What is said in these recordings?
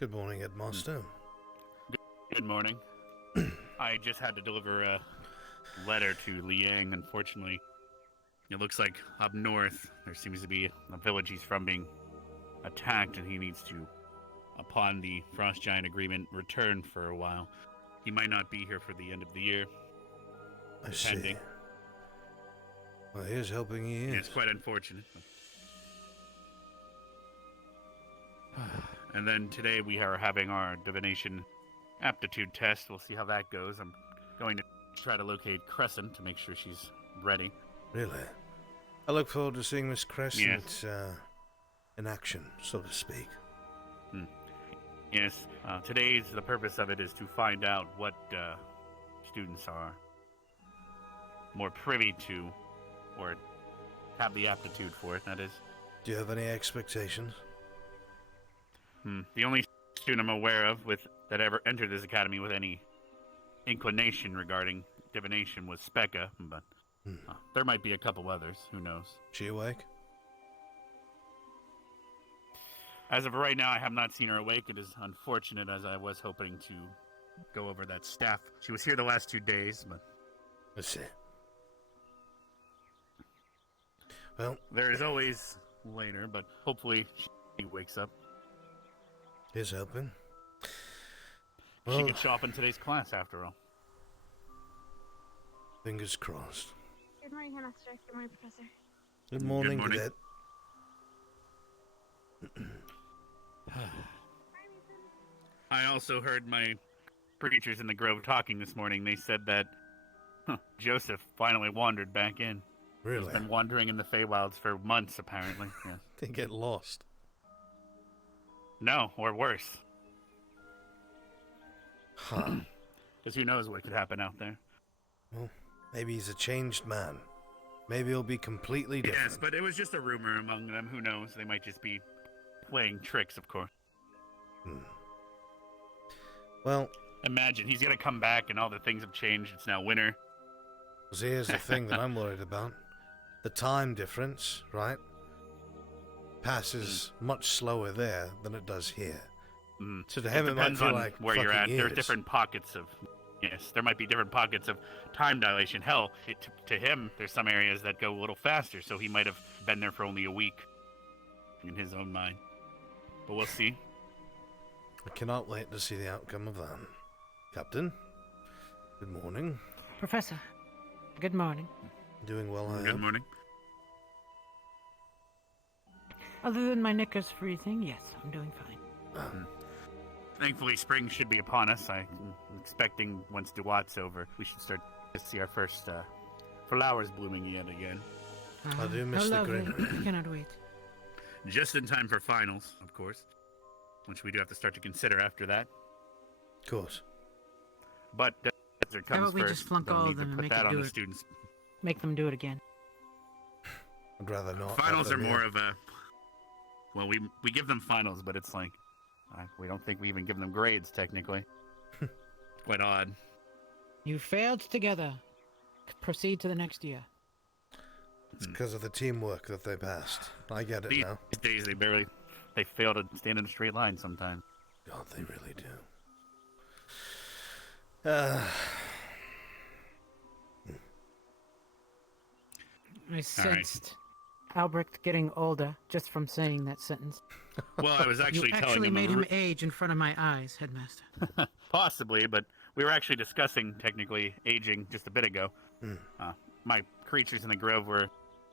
Good morning, Headmaster. Good morning. I just had to deliver a letter to Liang. Unfortunately, it looks like up north there seems to be a village he's from being attacked, and he needs to, upon the Frost Giant agreement, return for a while. He might not be here for the end of the year. I see. Well, here's hoping he is. Yeah, it's quite unfortunate. And then today we are having our divination aptitude test. We'll see how that goes. I'm going to try to locate Crescent to make sure she's ready. Really? I look forward to seeing Miss Crescent in action, so to speak. Yes. The purpose of it is to find out what students are more privy to, or have the aptitude for it, that is. Do you have any expectations? The only student I'm aware of that ever entered this academy with any inclination regarding divination was Specca, but there might be a couple others. Who knows? She awake? As of right now, I have not seen her awake. It is unfortunate, as I was hoping to go over that staff. She was here the last 2 days, but... Let's see. Well... There is always later, but hopefully she wakes up. Here's hoping. Well, she could show up in today's class, after all. Fingers crossed. Good morning, Headmaster. Good morning, Professor. Good morning, Cadet. I also heard my preachers in the grove talking this morning. They said that Joseph finally wandered back in. Really? He's been wandering in the Feywilds for months, apparently. Yes. They get lost. No, or worse. Huh. Because who knows what could happen out there. Well, maybe he's a changed man. Maybe he'll be completely different. Yes, but it was just a rumor among them. Who knows? They might just be playing tricks, of course. Well... Imagine, he's going to come back and all the things have changed. It's now winter. So here's the thing that I'm worried about. The time difference, right? Passes much slower there than it does here. So to him it might feel like where you're at. years. There are different pockets of... Yes, there might be different pockets of time dilation. Hell, to him, there's some areas that go a little faster, so he might have been there for only a week in his own mind. But we'll see. I cannot wait to see the outcome of that. Captain, good morning. Professor, good morning. Doing well, I hope. Good morning. Other than my knickers freezing, yes, I'm doing fine. Thankfully, spring should be upon us. I'm expecting once Duat's over, we should start to see our first flowers blooming yet again. I do miss the green. I cannot wait. Just in time for finals, of course, which we do have to start to consider after that. Of course. But as it comes How about we first, just flunk don't all need of them to and put make that it on do the it? students. Make them do it again. I'd rather not. Finals are more of a... Well, we give them finals, but it's like... we don't think we even give them grades, technically. Quite odd. You failed together. Proceed to the next year. It's because of the teamwork that they passed. I get it now. These days, they fail to stand in a straight line sometimes. God, they really do. I sensed Albrecht getting older just from saying that sentence. Well, I was actually You telling actually him... made him age in front of my eyes, Headmaster. Possibly, but we were actually discussing, technically, aging just a bit ago. My creatures in the grove were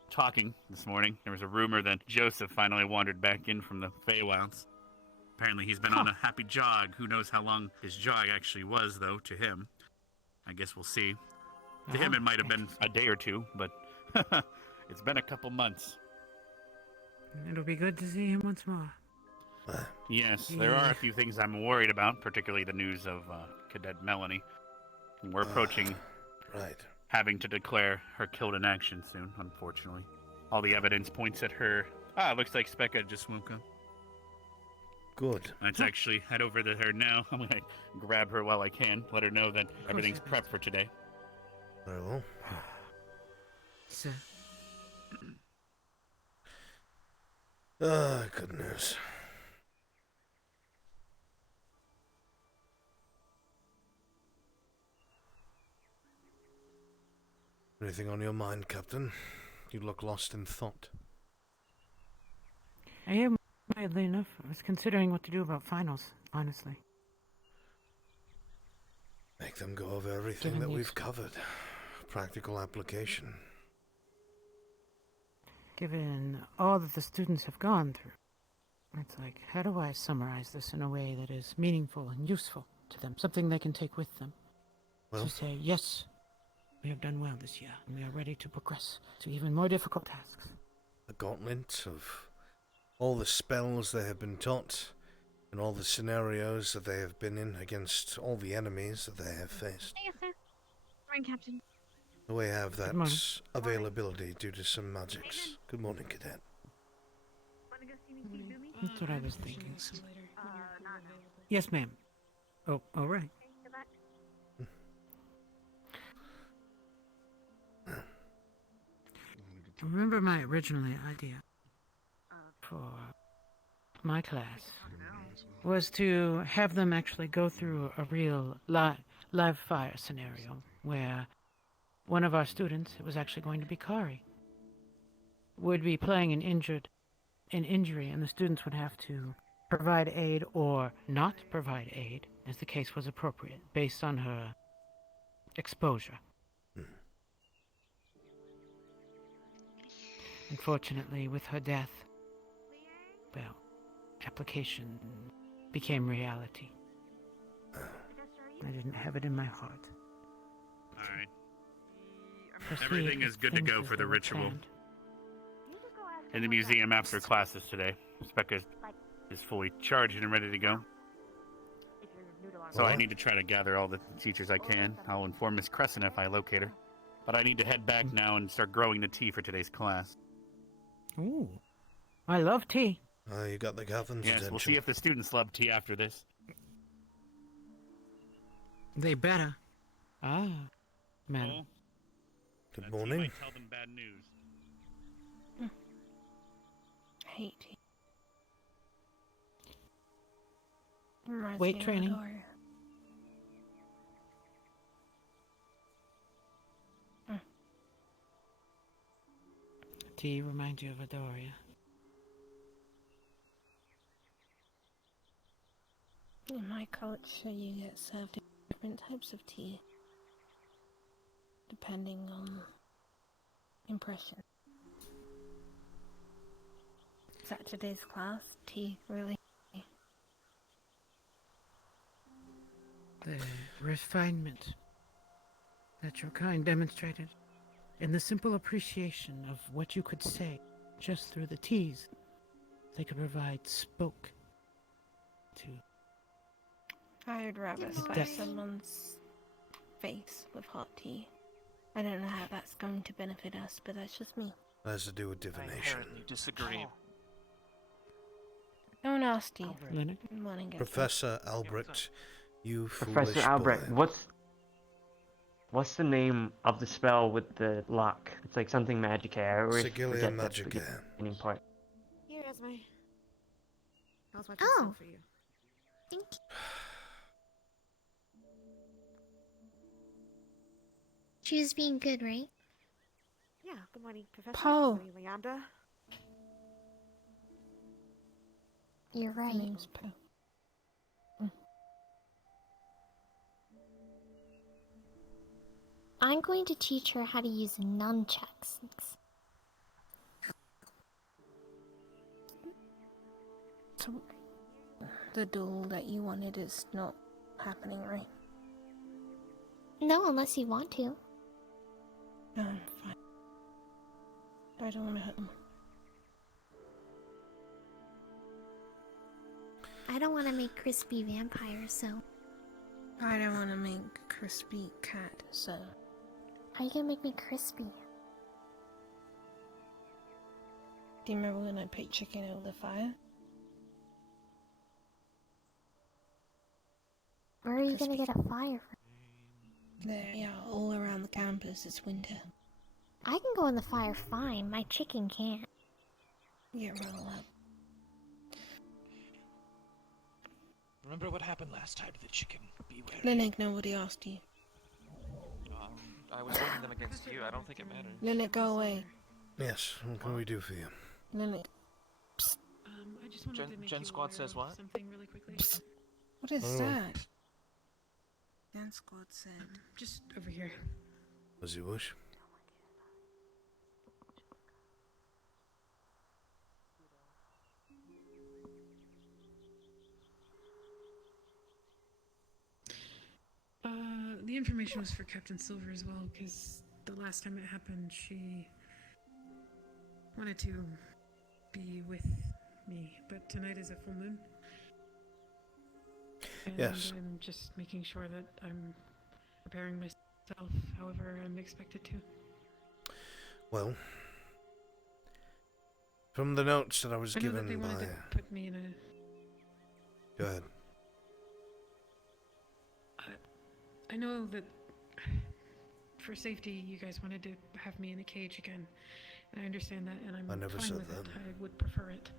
talking this morning. There was a rumor that Joseph finally wandered back in from the Feywilds. Apparently he's been on a happy jog. Who knows how long his jog actually was, though, to him. I guess we'll see. To him, it might have been a day or two, but it's been a couple months. It'll be good to see him once more. Yes, there are a few things I'm worried about, particularly the news of Cadet Melanie. We're approaching having to declare her killed in action soon, unfortunately. All the evidence points at her. It looks like Specca just woke up. Good. Let's actually head over to her now. I'm going to grab her while I can, let her know that everything's prepped for today. Very well. Sir. Goodness. Anything on your mind, Captain? You look lost in thought. I am, weirdly enough. I was considering what to do about finals, honestly. Make them go over everything Given that these- we've covered. Practical application. Given all that the students have gone through, it's like, how do I summarize this in a way that is meaningful and useful to them? Something they can take with them. Well, To say, yes, we have done well this year, and we are ready to progress to even more difficult tasks. a gauntlet of all the spells they have been taught, and all the scenarios that they have been in against all the enemies that they have faced. Yes, sir. Morning, Captain. We have that morning. availability due to some magics. Good morning, Cadet. Want to go see me see Boomy? That's what I was thinking. Not now. Yes, ma'am. Oh, all right. Okay, good luck. Remember my original idea for my class was to have them actually go through a real live fire scenario where one of our students, it was actually going to be Kari, would be playing an injury, and the students would have to provide aid or not provide aid, as the case was appropriate, based on her exposure. Unfortunately, with her death, well, application became reality. I didn't have it in my heart. Alright. Proceed Everything with is good to things go as for they the were ritual. planned. In the museum after classes today. Specca is fully charged and ready to go. So I need to try to gather all the teachers I can. I'll inform Miss Crescent if I locate her. But I need to head back now and start growing the tea for today's class. Ooh, I love tea. You got the captain's Yes, attention. we'll see if the students love tea after this. They better. Ah, madam. Well, Good that tea morning. might tell them bad news. Hate tea. Reminds Weight me of training. Adora. Tea reminds you of Adoria. In my culture, you get served different types of tea, depending on impression. Is that today's class? Tea, really? The refinement that your kind demonstrated, and the simple appreciation of what you could say just through the teas they could provide spoke to. I would rather Good spice morning. someone's face with hot tea. I don't know how that's going to benefit us, but that's just me. That has to do with I divination. inherently disagree. No nasty. Leonard? Morning, guys. Professor Albrecht, you Professor foolish Albrecht, boy. what's the name of the spell with the lock? It's like something Magicaire. I always Sigilia forget the Magicaire. beginning part. Here is my. How's my Oh. for you? Thank you. She was being good, right? Yeah. Good morning, Professor. Poe. Good morning, Leander. You're My right. name's Poe. I'm going to teach her how to use nunchucks. So, the duel that you wanted is not happening, right? No, unless you want to. No, I'm fine. I don't want to hurt them. I don't want to make crispy vampires, so. I don't want to make crispy cat, so. How you gonna make me crispy? Do you remember when I put chicken over the fire? Where are you gonna Crispy. get a fire from? There, yeah, all around the campus. It's winter. I can go in the fire fine. My chicken can't. Yeah, roll up. Remember what happened last time to the chicken? Beware. Linux, nobody asked you. I was holding them against you. I don't think it matters. Lilith, go away. Yes, what can we do for you? Lilith, I just wanted to make Gen you Squad aware says of what? something really quickly. what is Oh. that? Gen Squad said. Just over here. As you wish. The information was for Captain Silver as well, because the last time it happened, she wanted to be with me, but tonight is a full moon. And Yes. I'm just making sure that I'm preparing myself however I'm expected to. Well, from the notes that I was I know that they given wanted by... to put me in a... Go ahead. I know that for safety, you guys wanted to have me in a cage again. And I understand that, and I'm I never fine said with that. it. I would prefer it.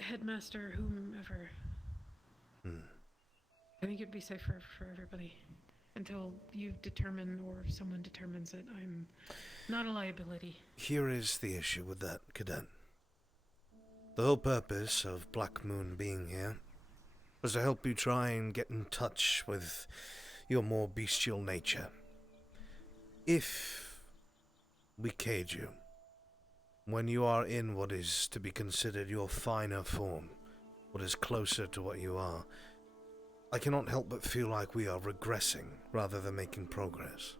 Headmaster, whomever. I think it'd be safer for everybody. Until you determine, or someone determines that I'm not a liability. Here is the issue with that, Cadet. The whole purpose of Black Moon being here was to help you try and get in touch with your more bestial nature. If we cage you, when you are in what is to be considered your finer form, what is closer to what you are, I cannot help but feel like we are regressing rather than making progress.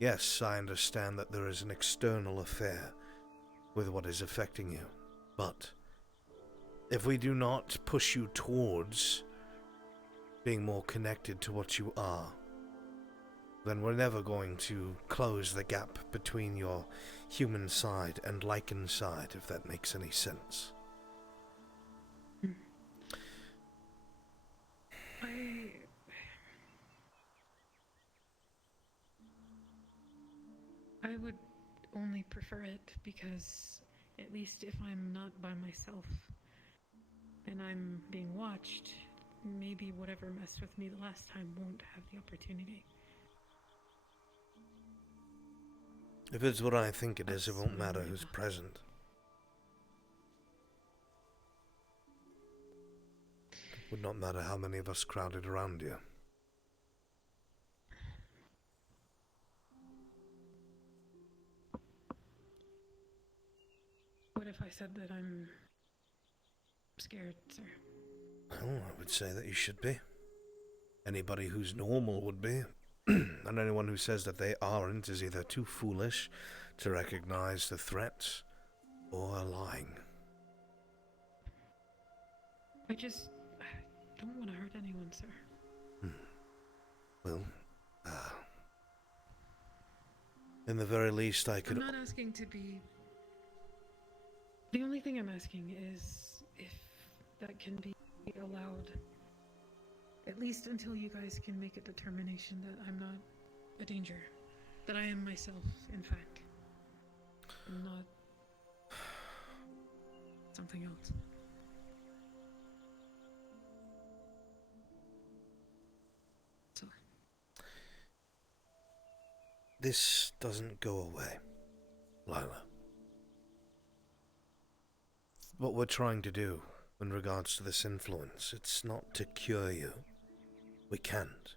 Yes, I understand that there is an external affair with what is affecting you, but if we do not push you towards being more connected to what you are, then we're never going to close the gap between your human side and lichen side, if that makes any sense. I would only prefer it because at least if I'm not by myself and I'm being watched, maybe whatever messed with me the last time won't have the opportunity. If it's what I think it is, it won't matter who's present. It would not matter how many of us crowded around you. What if I said that I'm scared, sir? Well, I would say that you should be. Anybody who's normal would be. And anyone who says that they aren't is either too foolish to recognize the threats or lying. I just don't want to hurt anyone, sir. Well, in the very least I could... I'm not asking to be... The only thing I'm asking is if that can be allowed. At least until you guys can make a determination that I'm not a danger. That I am myself, in fact. I'm not something else. So. This doesn't go away, Lila. What we're trying to do in regards to this influence, it's not to cure you. We can't.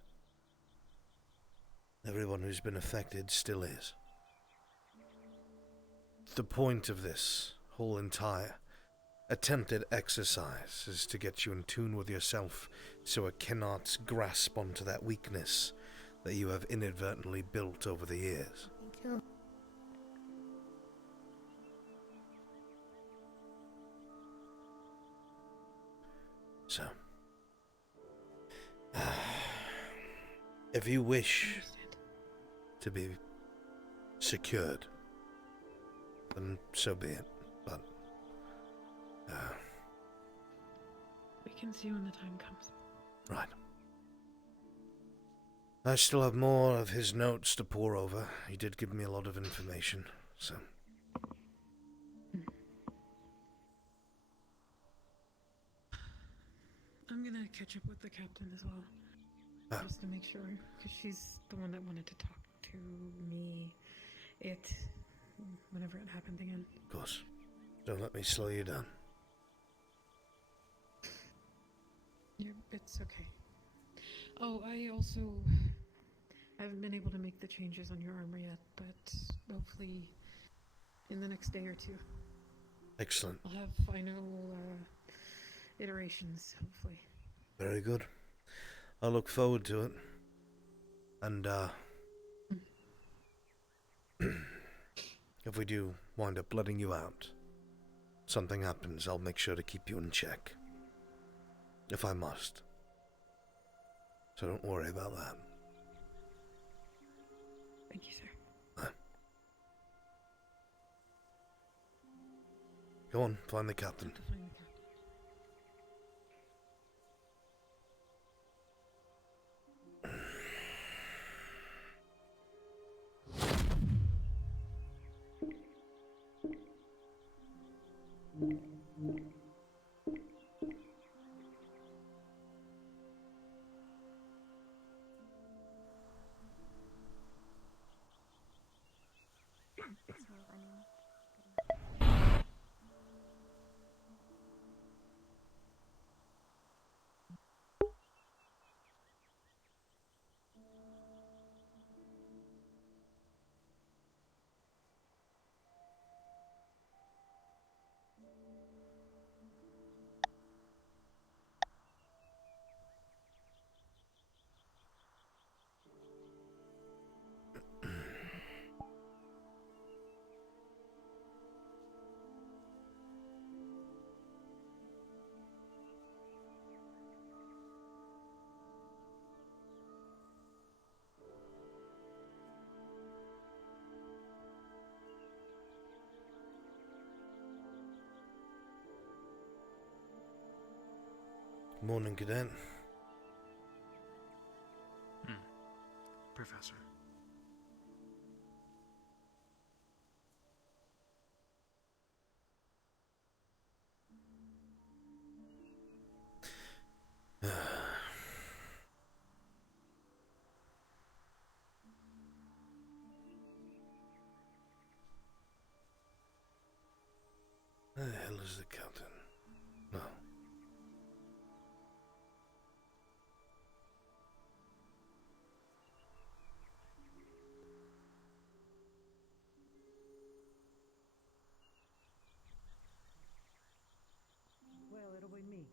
Everyone who's been affected still is. The point of this whole entire attempted exercise is to get you in tune with yourself so it cannot grasp onto that weakness that you have inadvertently built over the years. Thank you. So, if you wish to be secured, then so be it. But, We can see when the time comes. right. I still have more of his notes to pore over. He did give me a lot of information, so... I'm gonna catch up with the captain as well. just to make sure, because she's the one that wanted to talk to me. Whenever it happened again. Of course. Don't let me slow you down. It's okay. Oh, I haven't been able to make the changes on your armor yet, but hopefully in the next day or two. Excellent. I'll have final iterations, hopefully. Very good. I look forward to it. And, if we do wind up letting you out, something happens, I'll make sure to keep you in check. If I must. So don't worry about that. Thank you, sir. Go on, find the captain. To find the captain. Morning, Cadet. Professor. Where the hell is the captain? No. Well, it'll be me.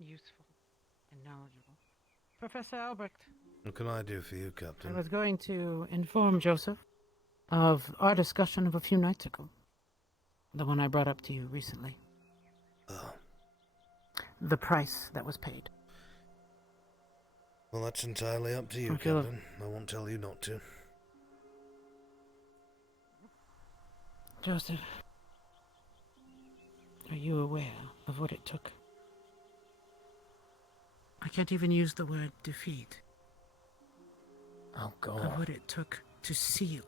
Useful and knowledgeable. Professor Albrecht. What can I do for you, I Captain? was going to inform Joseph of our discussion of a few nights ago. The one I brought up to you recently. The price that was paid. Well, that's entirely up to you, Okay. Captain. I won't tell you not to. Joseph, are you aware of what it took? I can't even use the word defeat. Oh, Of God. what it took to seal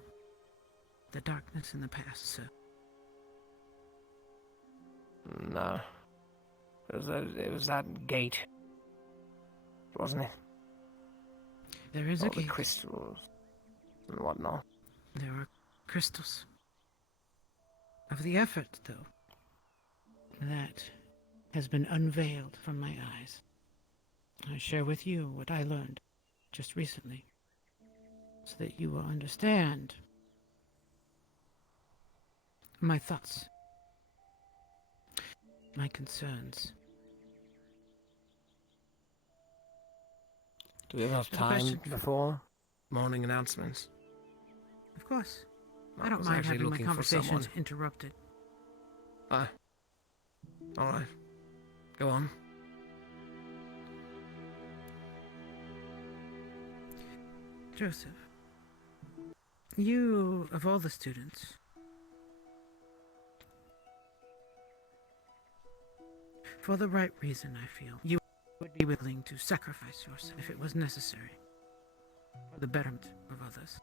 the darkness in the past, sir. No. It was that gate. Wasn't it? There is All a the gate. crystals and whatnot. There are crystals. Of the effort, though, that has been unveiled from my eyes. I share with you what I learned just recently, so that you will understand my thoughts, my concerns. Do we have enough The time question- before morning announcements? Of course. I I don't was mind actually having my looking for conversation someone. interrupted. Alright. Go on. Joseph, you, of all the students, for the right reason, I feel, you would be willing to sacrifice yourself if it was necessary for the betterment of others.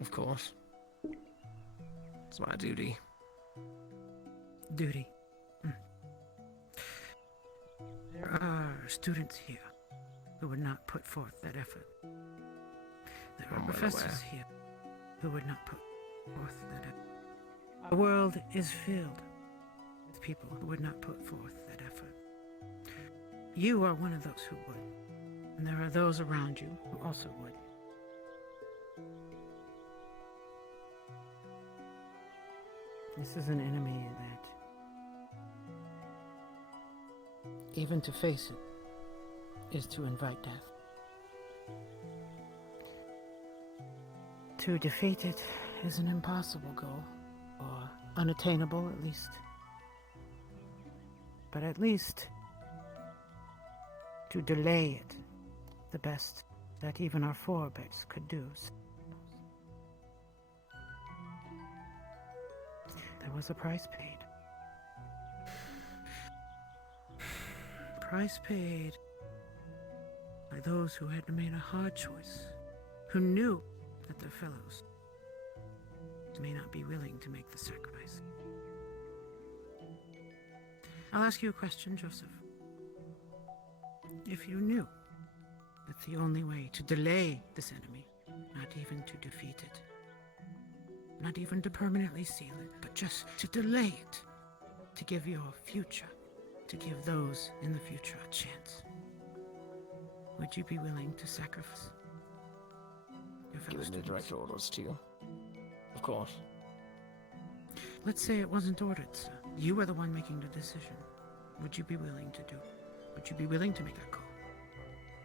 Of course. It's my duty. Duty. There are students here who would not put forth that effort. There are I'm well professors aware. here who would not put forth that effort. The world is filled with people who would not put forth that effort. You are one of those who would, and there are those around you who also would. This is an enemy that, even to face it, is to invite death. To defeat it is an impossible goal, or unattainable at least. But at least, to delay it, the best that even our forebears could do. There was a price paid. Price paid by those who had made a hard choice, who knew that their fellows may not be willing to make the sacrifice. I'll ask you a question, Joseph. If you knew that the only way to delay this enemy, not even to defeat it, not even to permanently seal it, but just to delay it, to give your future, to give those in the future a chance, would you be willing to sacrifice your fellow Giving the students? direct orders to you. Of course. Let's say it wasn't ordered, sir. You were the one making the decision. Would you be willing to do it? Would you be willing to make that call?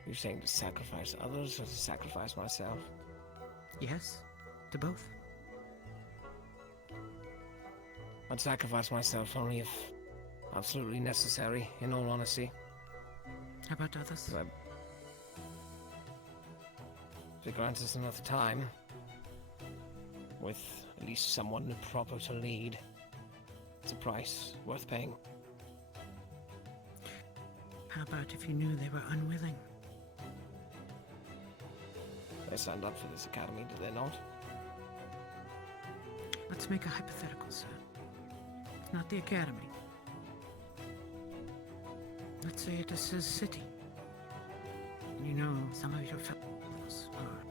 You're saying to sacrifice others or to sacrifice myself? Yes, to both. I'd sacrifice myself only if absolutely necessary, in all honesty. How about others? But if it grants us enough time, with at least someone proper to lead, it's a price worth paying. How about if you knew they were unwilling? They signed up for this academy, did they not? Let's make a hypothetical, sir. It's not the academy. Let's say it is a city. You know some of your fellows are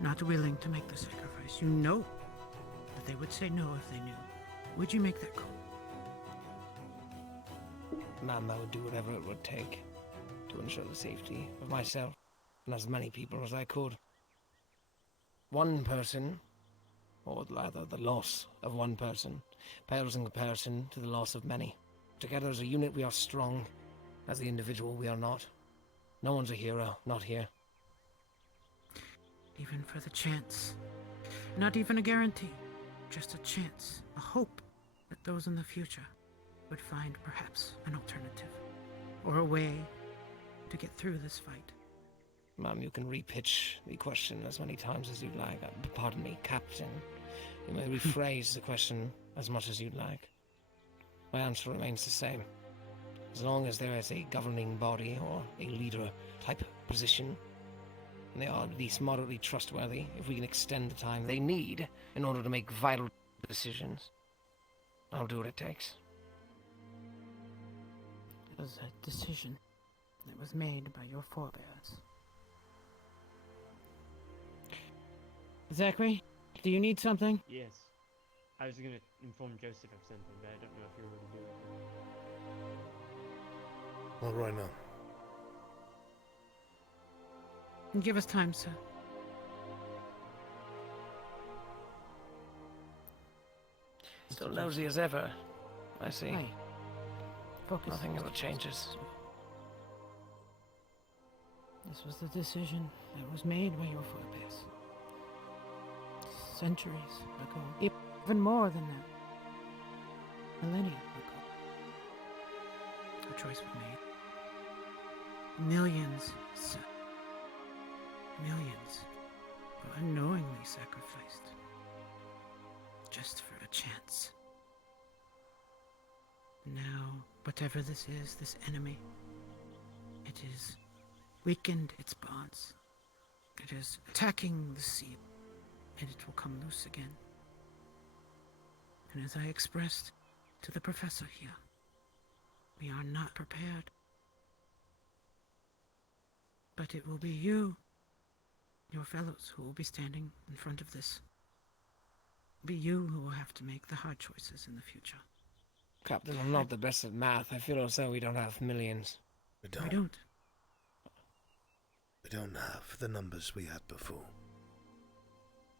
not willing to make the sacrifice. You know that they would say no if they knew. Would you make that call? Ma'am, I would do whatever it would take to ensure the safety of myself and as many people as I could. One person, or rather the loss of one person, pales in comparison to the loss of many. Together as a unit we are strong, as the individual we are not. No one's a hero, not here. Even for the chance. Not even a guarantee. Just a chance, a hope that those in the future would find perhaps an alternative, or a way to get through this fight. Ma'am, you can repitch the question as many times as you'd like. Pardon me, Captain. You may rephrase the question as much as you'd like. My answer remains the same. As long as there is a governing body or a leader type position, and they are at least moderately trustworthy, if we can extend the time they need in order to make vital decisions, I'll do what it takes. It was a decision that was made by your forebears. Zachary, do you need something? Yes. I was going to inform Joseph of something, but I don't know if you're already doing it. Not right now. Give us time, sir. Still nosy as ever, I see. Hey, focus. Nothing ever changes. This was the decision that was made by your forebears. Centuries ago. Even more than that. Millennia ago. A choice was made. Millions, sir. Millions were unknowingly sacrificed. Just for a chance. Now, whatever this is, this enemy, it is weakened its bonds. It is attacking the seal, and it will come loose again. And as I expressed to the professor here, we are not prepared. But it will be you, your fellows, who will be standing in front of this. Be you who will have to make the hard choices in the future. Captain, I'm not the best at math. I feel as though we don't have millions. We don't. We don't. We don't have the numbers we had before.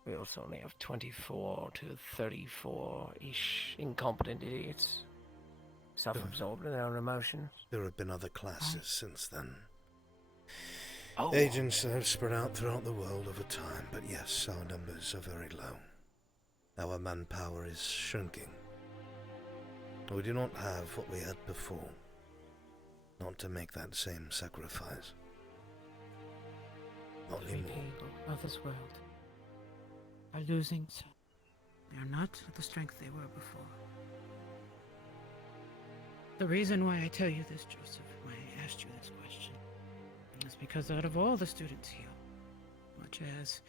We also only have 24 to 34-ish incompetent idiots. Self-absorbed in their own emotions. There have been other classes since then. Oh. Agents have spread out throughout the world over time, but yes, our numbers are very low. Our manpower is shrinking. We do not have what we had before. Not to make that same sacrifice. Not Free anymore. people of this world are losing. They are not the strength they were before. The reason why I tell you this, Joseph, why I asked you this question, is because out of all the students here, much as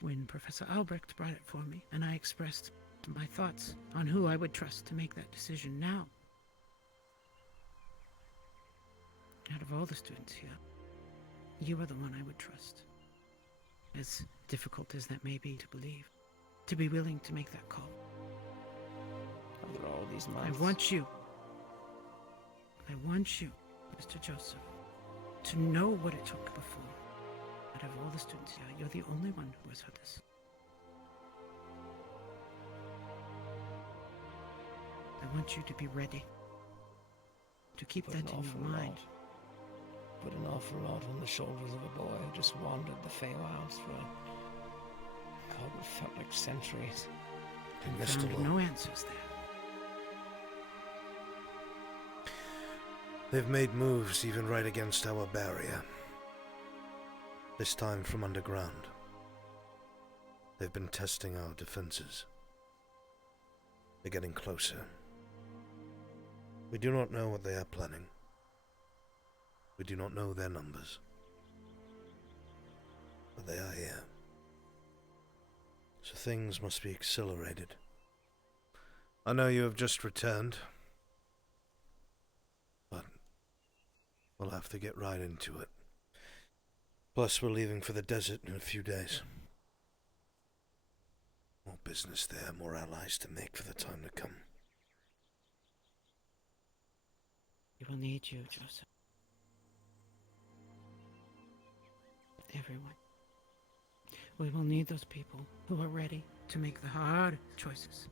when Professor Albrecht brought it for me, and I expressed my thoughts on who I would trust to make that decision now, out of all the students here, you are the one I would trust. As difficult as that may be to believe, to be willing to make that call. After all these months. I want you, Mr. Joseph, to know what it took before. Out of all the students here, you're the only one who has heard this. I want you to be ready. To keep that in your mind. Put an awful lot on the shoulders of a boy who just wandered the Feywilds for what felt like centuries. And found no answers there. They've made moves even right against our barrier. This time from underground. They've been testing our defenses. They're getting closer. We do not know what they are planning. We do not know their numbers. But they are here. So things must be accelerated. I know you have just returned. But we'll have to get right into it. Plus, we're leaving for the desert in a few days. More business there, more allies to make for the time to come. We will need you, Joseph. Everyone. We will need those people who are ready to make the hard choices.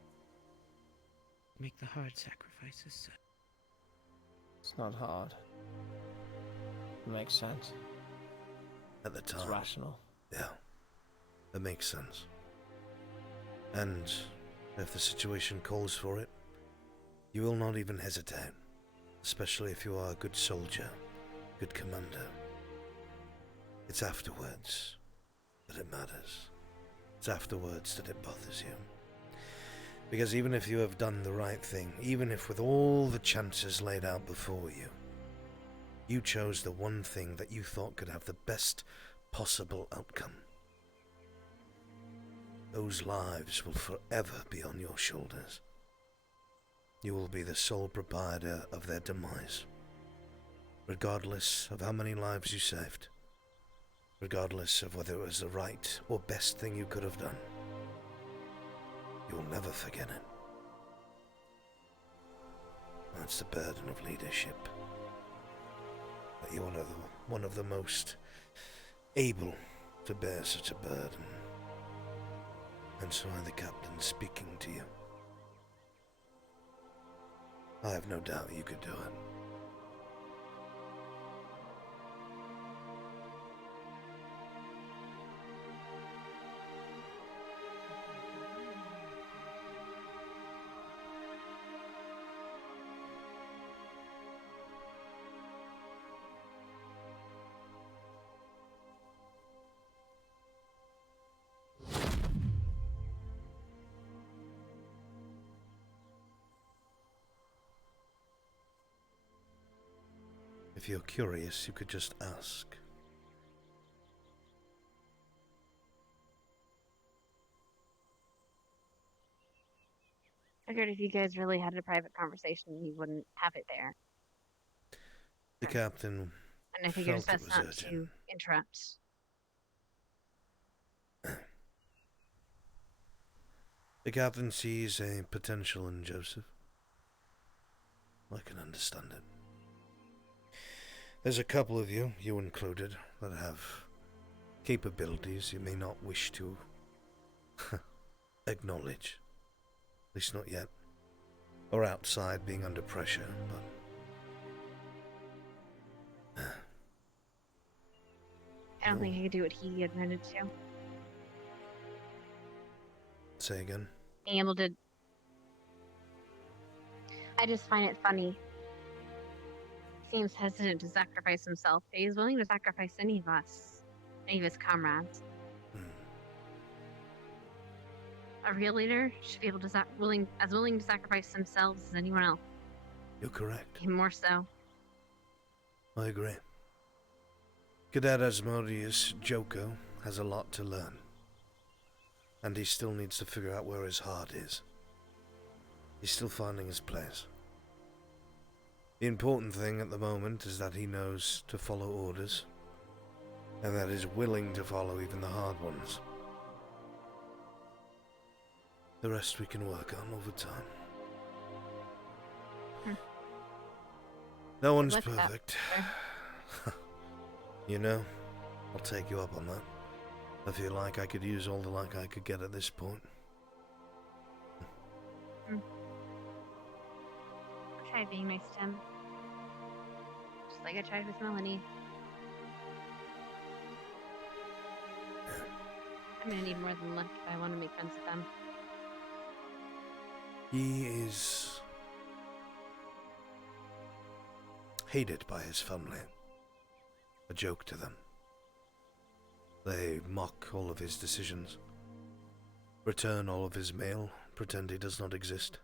Make the hard sacrifices. It's not hard. It makes sense. At the time. It's rational. Yeah. It makes sense. And if the situation calls for it, you will not even hesitate. Especially if you are a good soldier, good commander. It's afterwards that it matters. It's afterwards that it bothers you. Because even if you have done the right thing, even if with all the chances laid out before you, you chose the one thing that you thought could have the best possible outcome, those lives will forever be on your shoulders. You will be the sole proprietor of their demise, regardless of how many lives you saved, regardless of whether it was the right or best thing you could have done. You will never forget it. That's the burden of leadership. That you're one of the most able to bear such a burden. And so I'm the captain speaking to you. I have no doubt you could do it. If you're curious, you could just ask. I figured if you guys really had a private conversation, you wouldn't have it there. The captain And I figured it's Felt it best was not to urgent. interrupt. The captain sees a potential in Joseph. I can understand it. There's a couple of you, you included, that have capabilities you may not wish to acknowledge. At least not yet. Or outside being under pressure, but... I don't think I could do what he admitted to. Say again? Being able to... I just find it funny. He seems hesitant to sacrifice himself, but he's willing to sacrifice any of us. Any of his comrades. A real leader should be able to willing to sacrifice themselves as anyone else. You're correct. Even more so. I agree. Cadet Asmodeus Joko has a lot to learn. And he still needs to figure out where his heart is. He's still finding his place. The important thing at the moment is that he knows to follow orders, and that he's willing to follow even the hard ones. The rest we can work on over time. No one's What's that? perfect. You know, I'll take you up on that. I feel like I could use all the luck I could get at this point. I tried being nice to him. Just like I tried with Melanie. I'm gonna need more than luck if I want to make friends with them. He is hated by his family. A joke to them. They mock all of his decisions, return all of his mail, pretend he does not exist.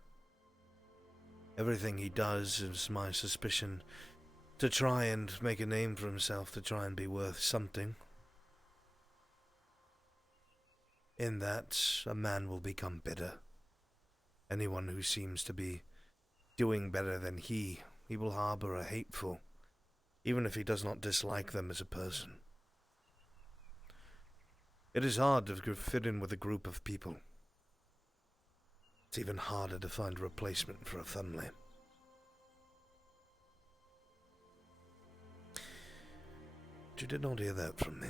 Everything he does is my suspicion to try and make a name for himself, to try and be worth something. In that, a man will become bitter. Anyone who seems to be doing better than he will harbor a hate for, even if he does not dislike them as a person. It is hard to fit in with a group of people. It's even harder to find a replacement for a family. But you did not hear that from me.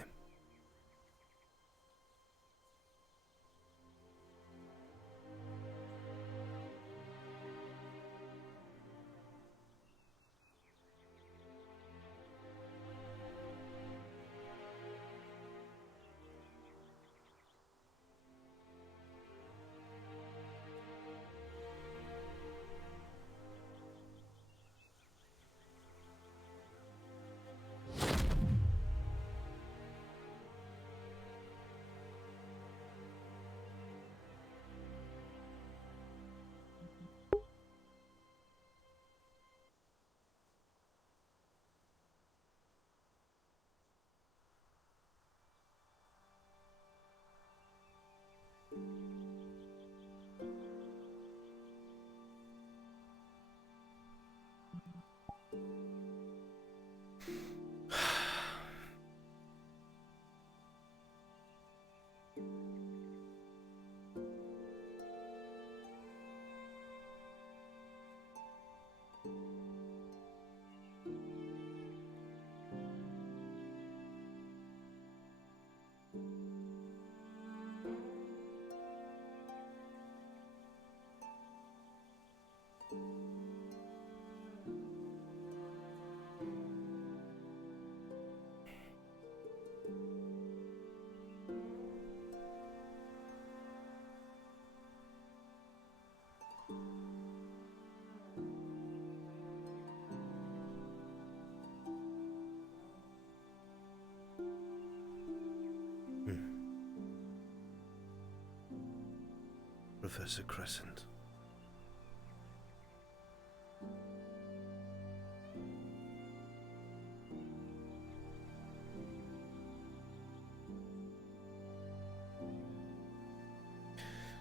Professor Crescent.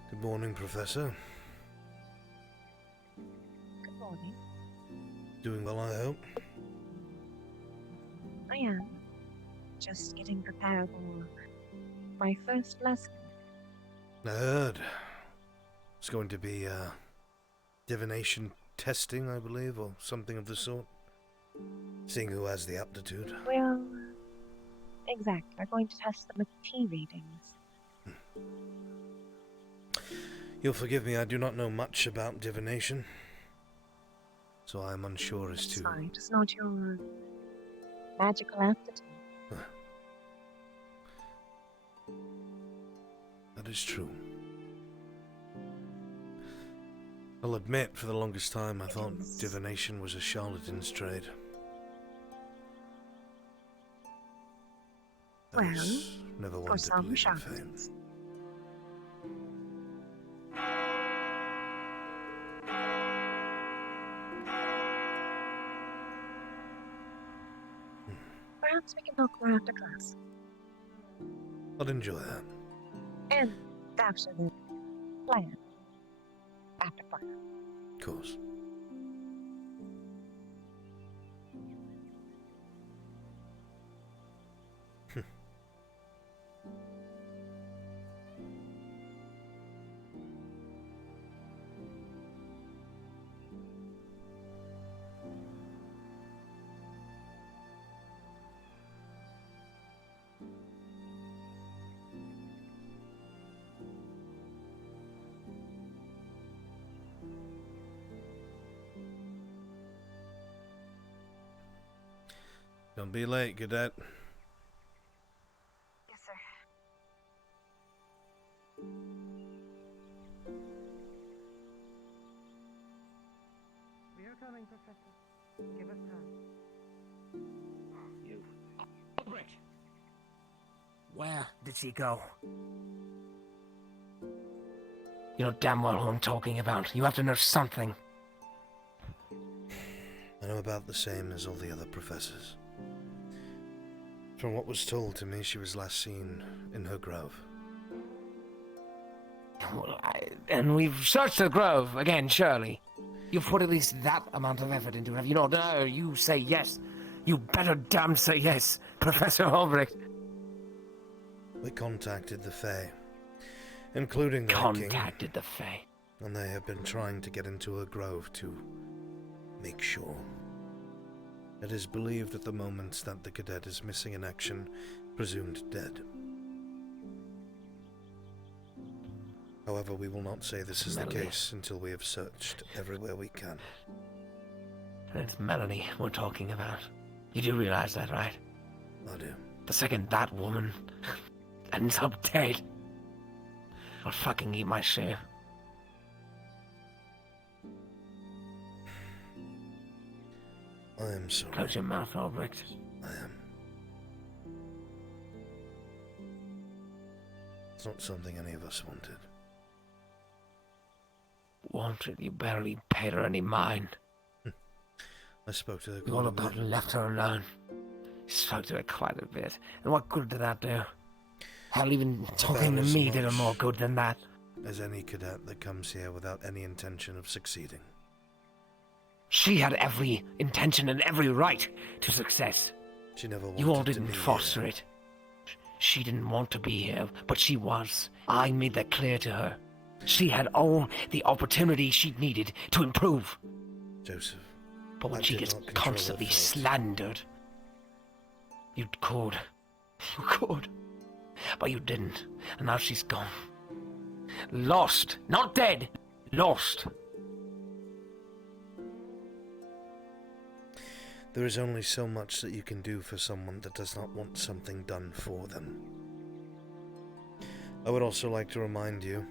Good morning, Professor. Good morning. Doing well, I hope. I prepare for my first lesson. I heard it's going to be divination testing, I believe, or something of the sort. Seeing who has the aptitude. Well, exactly. We're going to test them with tea readings. You'll forgive me, I do not know much about divination, so I am unsure as to... Sorry, just not your magical aptitude. That is true. I'll admit, for the longest time, I thought divination was a charlatan's trade. I Well, was never one for to some believe in fate. charlatans. Perhaps we can talk more after class. I'd enjoy that. And after the plan. After fire. Of course. Don't be late, cadet. Yes, sir. We are coming, Professor. Give us time. You. Albrecht! Where did she go? You know damn well who I'm talking about. You have to know something. I know about the same as all the other professors. From what was told to me, she was last seen in her grove. Well, and we've searched the grove again, surely. You've put at least that amount of effort into it, have you not? No, you say yes. You better damn say yes, Professor Albrecht. We contacted the Fae, including their king, Contacted the Fae. and they have been trying to get into her grove to make sure. It is believed at the moment that the cadet is missing in action, presumed dead. However, we will not say this is the Melanie. case until we have searched everywhere we can. It's Melanie we're talking about. You do realize that, right? I do. The second that woman ends up dead, I'll fucking eat my share. I am sorry. Close your mouth, Albrecht. I am. It's not something any of us wanted. Wanted, you barely paid her any mind. I spoke to her. You all about left her alone. You spoke to her quite a bit. And what good did that do? Hell, even talking to as me did her much more good than that. as any cadet that comes here without any intention of succeeding. She had every intention and every right to success. She never wanted You all to didn't be foster here. it. She didn't want to be here, but she was. I made that clear to her. She had all the opportunity she needed to improve. Joseph. But when I she did gets not control her constantly fate. slandered, you could. You could. But you didn't. And now she's gone. Lost. Not dead. Lost. There is only so much that you can do for someone that does not want something done for them. I would also like to remind you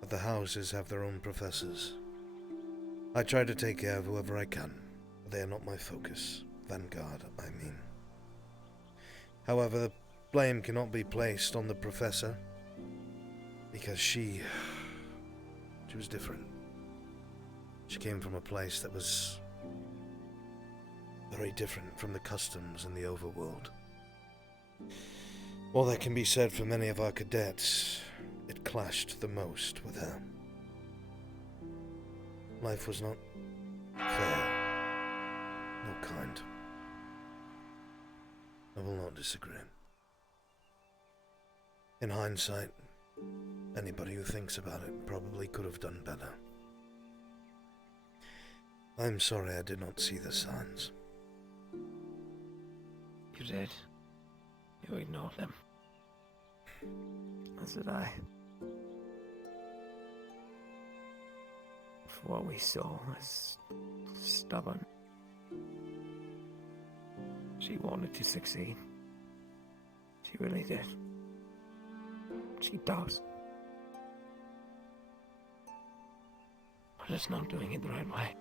that the houses have their own professors. I try to take care of whoever I can, but they are not my focus. Vanguard, I mean. However, the blame cannot be placed on the professor, because she was different. She came from a place that was very different from the customs in the overworld. While that can be said for many of our cadets, it clashed the most with her. Life was not fair, nor kind. I will not disagree. In hindsight, anybody who thinks about it probably could have done better. I'm sorry I did not see the signs. You did. You ignored them. As did I. For what we saw was stubborn. She wanted to succeed. She really did. She does. But it's not doing it the right way.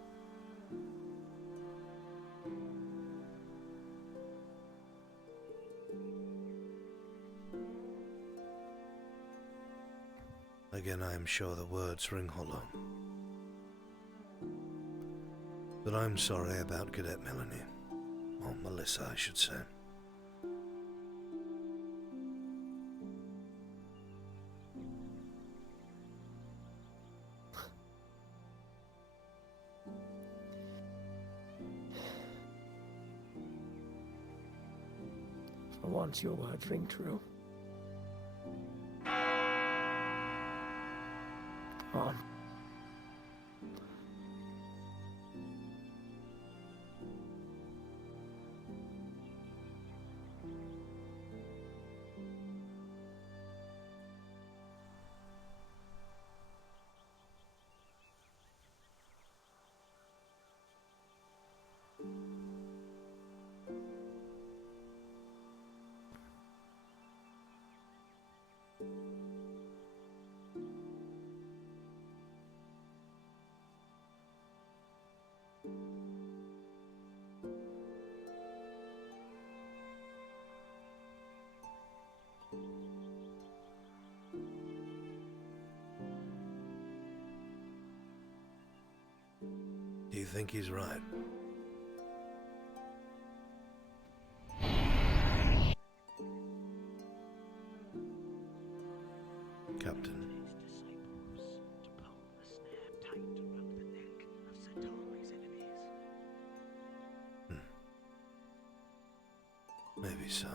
Again, I am sure the words ring hollow. But I'm sorry about Cadet Melanie. Or Melissa, I should say. For once, your words ring true. On. Do you think he's right? Captain. Maybe so.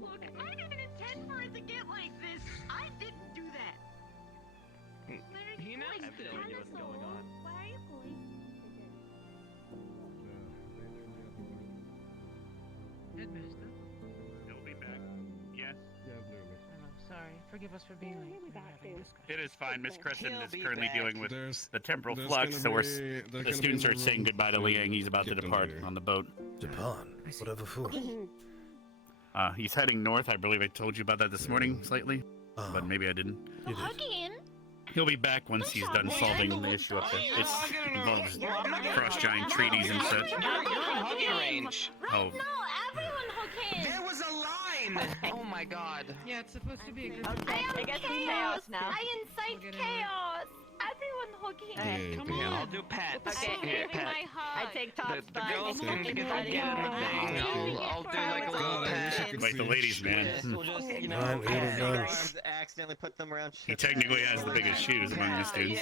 Look, I didn't intend for it to get like this. I didn't do that. He knows. I have no idea what's going on. Why are you bullying? Headmaster. He'll be back. Yes. Hello, sorry. Forgive us for being late. We were having a discussion. It is fine. Miss Kristen He'll is be currently back. dealing with There's- the temporal there's flux, so gonna we're be- they're the gonna students be are in the saying room goodbye to Liang. He's about to get them depart later. on the boat. Depart? Whatever for? He's heading north. I believe I told you about that this morning slightly, but maybe I didn't. You did. Again? He'll be back once he's done solving the issue up there. It involves cross-giant treaties and such. You're in hugging range. Oh, No, everyone hook him. There was a line. Oh my god. Yeah, it's supposed to be a group. I guess chaos now. I incite We'll get chaos. Everyone hook him. Yeah, Come Yeah, on. I'll do pets. Okay, Here, giving pet. my hug. I take top The girls can get the thing. I'll do like a little God, I wish I pet. could wait, see the it. ladies, man. We'll just, you know, Fine, grab little their nuns. arms, accidentally put them around. He technically has the biggest shoes among the students.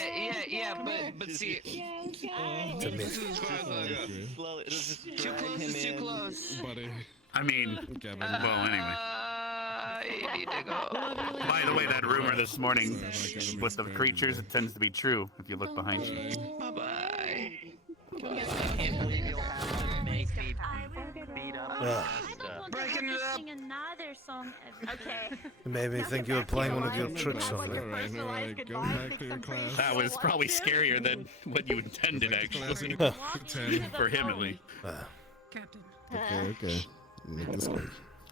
Yeah, but see, It's a myth. Slowly, it'll just too drag close him is too in. close. Buddy. I mean, Kevin. well, anyway. You need to go. By the way, that rumor this morning with the creatures, it tends to be true if you look behind you. Bye-bye. I can't believe you'll have to make me beat up and Ugh. stuff. Breaking it up. another song okay. It made me think you were playing one of your tricks on me. Alright, go back to your class. That was probably scarier than what you intended, actually. 10. For him, at least. Captain. Okay. Make this quick.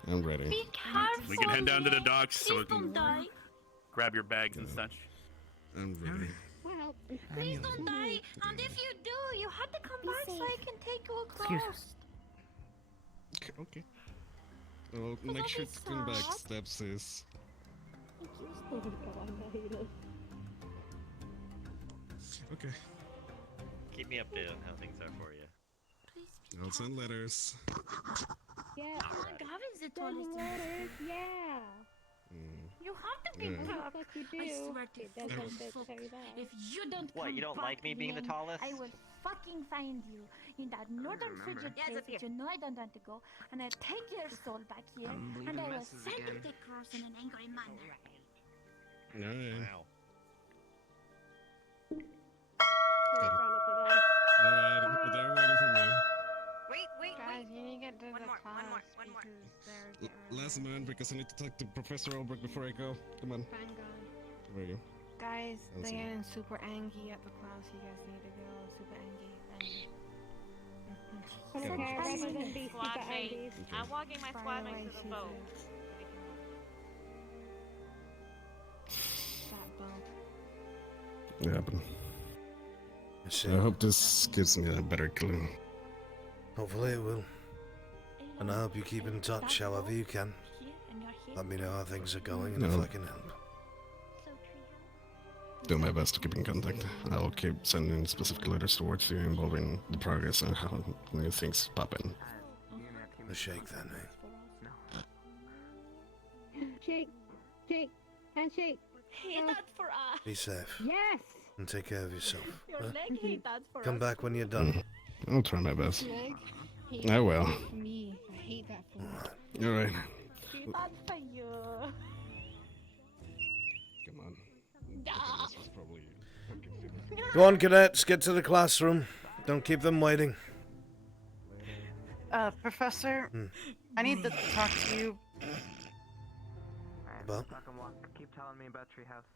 I'm ready. Be careful. We can head down to the docks so we Please don't can die. grab your bags and such. I'm ready. Well, please don't die. And if you do, you have to come back so I can take you Excuse across. Okay. Well, make sure to come back, steps sis. Okay. Keep me updated on how things are for you. I'll send letters. Yeah. Oh my God, is the tallest letters? Yeah. You have to be Yeah. back. I swear to fuck. If you don't What, come you don't back, like me being the Liang, tallest? I will fucking find you in that northern frigid place that you know I don't want to go, and I'll take your soul back here, and I will send it across in an angry manner. Alright. Wow. Alright, they're waiting for me. Wait, guys, you need to get to the class because they're Last man, because I need to talk to Professor Albrecht before I go. Come on. Fine, go. Where are you? Guys, I'll they're see. getting super angry at the class. You guys need to go super angry. Squad mate. I'm walking my squad mate to the boat. Yeah, but I hope this gives me a better clue. Hopefully it will. And I hope you keep in touch however you can. Let me know how things are going and if I can help. Do my best to keep in contact. I'll keep sending specific letters towards you involving the progress and how new things pop in. A shake then, eh? Shake, handshake. Hey, that's for us. Be safe. Yes. And take care of yourself. Your huh? leg, hey, that's for Come us. back when you're done. I'll try my best. Leg? I will. Me, I hate that food. Alright. That's for you. Come on. This was probably fucking Go on, cadets, get to the classroom. Don't keep them waiting. Professor, I need to talk to you. About? Keep telling me about Treehouse.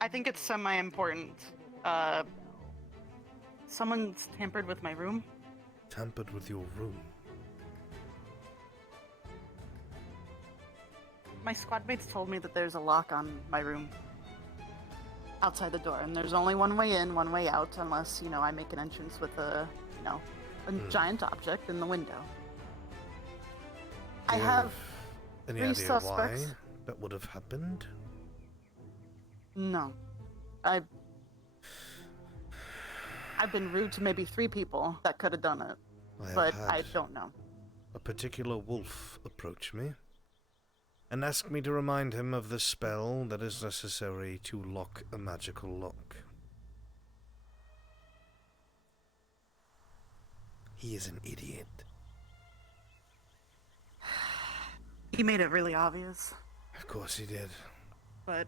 I think it's semi-important. Someone's tampered with my room. Tampered with your room? My squad mates told me that there's a lock on my room. Outside the door, and there's only one way in, one way out, unless, I make an entrance with a giant object in the window. I have Any 3 idea suspects. why that would have happened? No. I've been rude to maybe 3 people that could have done it, but I don't know. A particular wolf approached me and asked me to remind him of the spell that is necessary to lock a magical lock. He is an idiot. He made it really obvious, Of course he did. but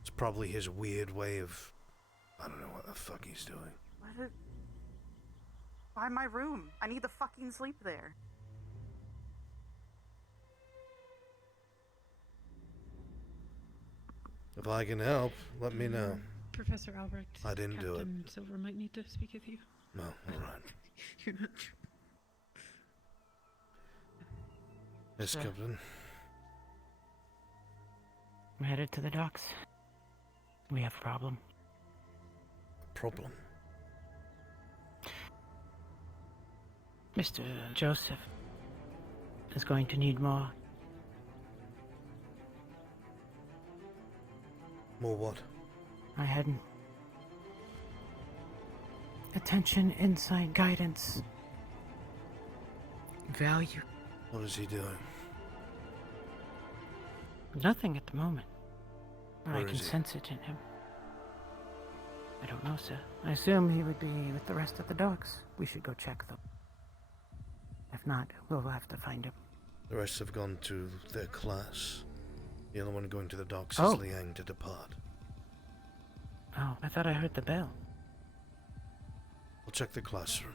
It's probably his weird way of... I don't know what the fuck he's doing. why my room? I need to fucking sleep there. If I can help, let me know. Professor Albrecht. I didn't do it. Captain Silver might need to speak with you. No, alright. Yes, Sir. Captain. I'm headed to the docks. We have a problem. Problem? Mr. Joseph is going to need more. More what? I hadn't. Attention, insight, guidance. Value. What is he doing? Nothing at the moment. But I Where can is he? sense it in him. I don't know, sir. I assume he would be with the rest of the dogs. We should go check them. If not, we'll have to find him. The rest have gone to their class. The other one going to the docks Oh. is Liang to depart. Oh, I thought I heard the bell. I'll check the classroom.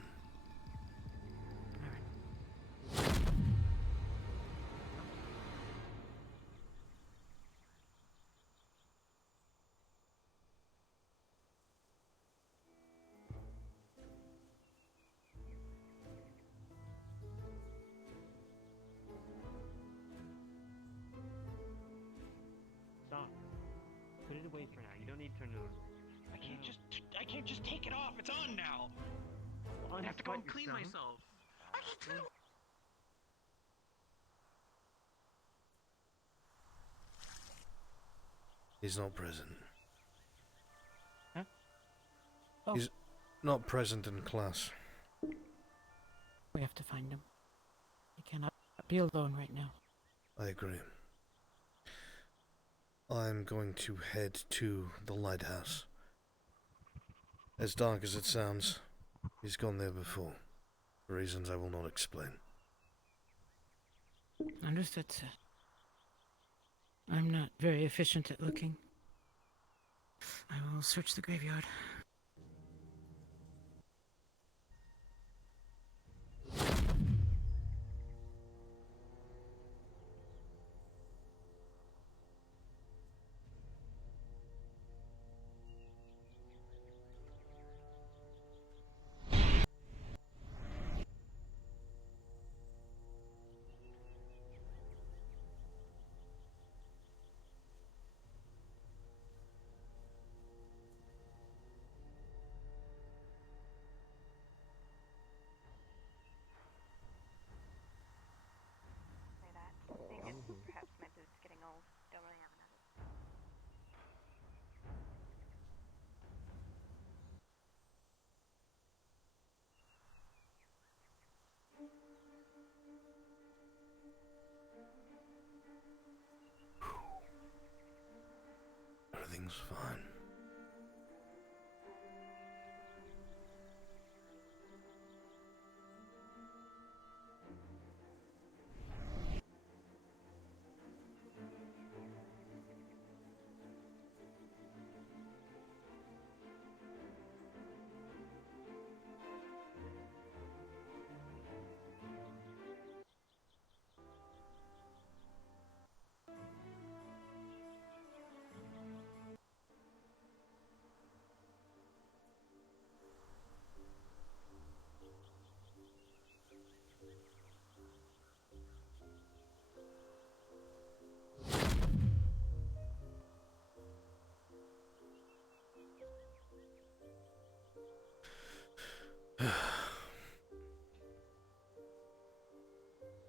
Stop. Put it away for now. You don't need to turn it on. I can't just take it off. It's on now. Well, I have to go and clean yourself. myself. He's not present. Huh? Oh. He's not present in class. We have to find him. He cannot be alone right now. I agree. I'm going to head to the lighthouse. As dark as it sounds, he's gone there before, for reasons I will not explain. Understood, sir. I'm not very efficient at looking. I will search the graveyard. Perhaps my boot's getting old. Don't really have another. Everything's fine.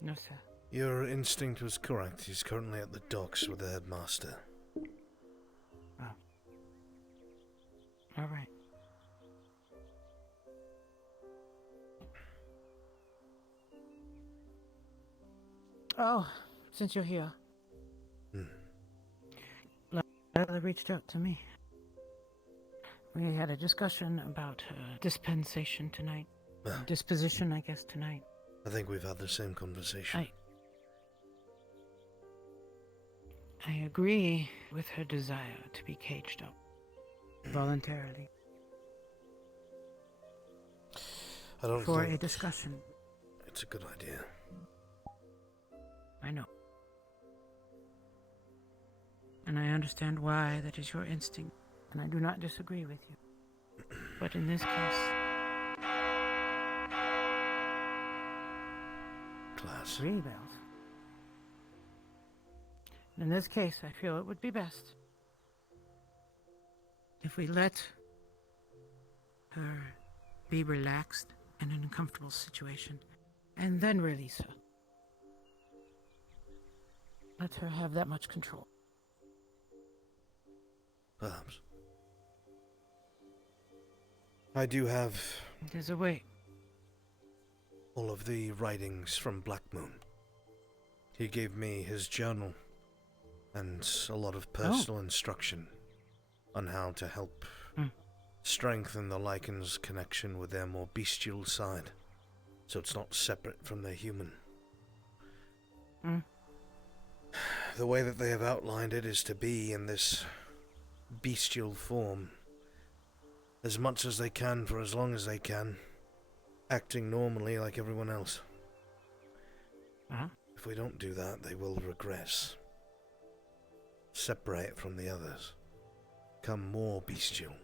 No, sir. Your instinct was correct. He's currently at the docks with the headmaster. Oh. All right. Oh, since you're here. Lila reached out to me. We had a discussion about dispensation tonight. Disposition, I guess, tonight. I think we've had the same conversation. I agree with her desire to be caged up. Voluntarily. I don't For think a discussion. it's a good idea. I know. And I understand why that is your instinct. And I do not disagree with you. But in this case... Class. 3 bells. In this case, I feel it would be best if we let her be relaxed in an uncomfortable situation and then release her. Let her have that much control. Perhaps. I do have... There's a way. All of the writings from Black Moon. He gave me his journal and a lot of personal instruction on how to help strengthen the Lycan's connection with their more bestial side, so it's not separate from their human. The way that they have outlined it is to be in this bestial form as much as they can for as long as they can, acting normally like everyone else. If we don't do that, they will regress, separate from the others, become more bestial.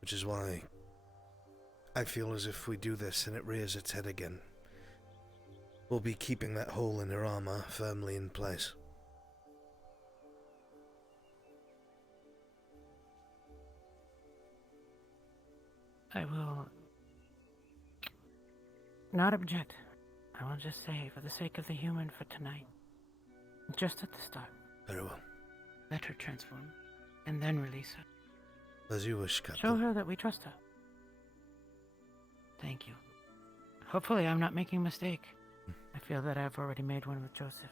Which is why I feel as if we do this and it rears its head again, we'll be keeping that hole in her armor firmly in place. I will not object. I will just say, for the sake of the human for tonight, just at the start. Very well. let her transform, and then release her. As you wish, Captain. Show her that we trust her. Thank you. Hopefully I'm not making a mistake. I feel that I've already made one with Joseph.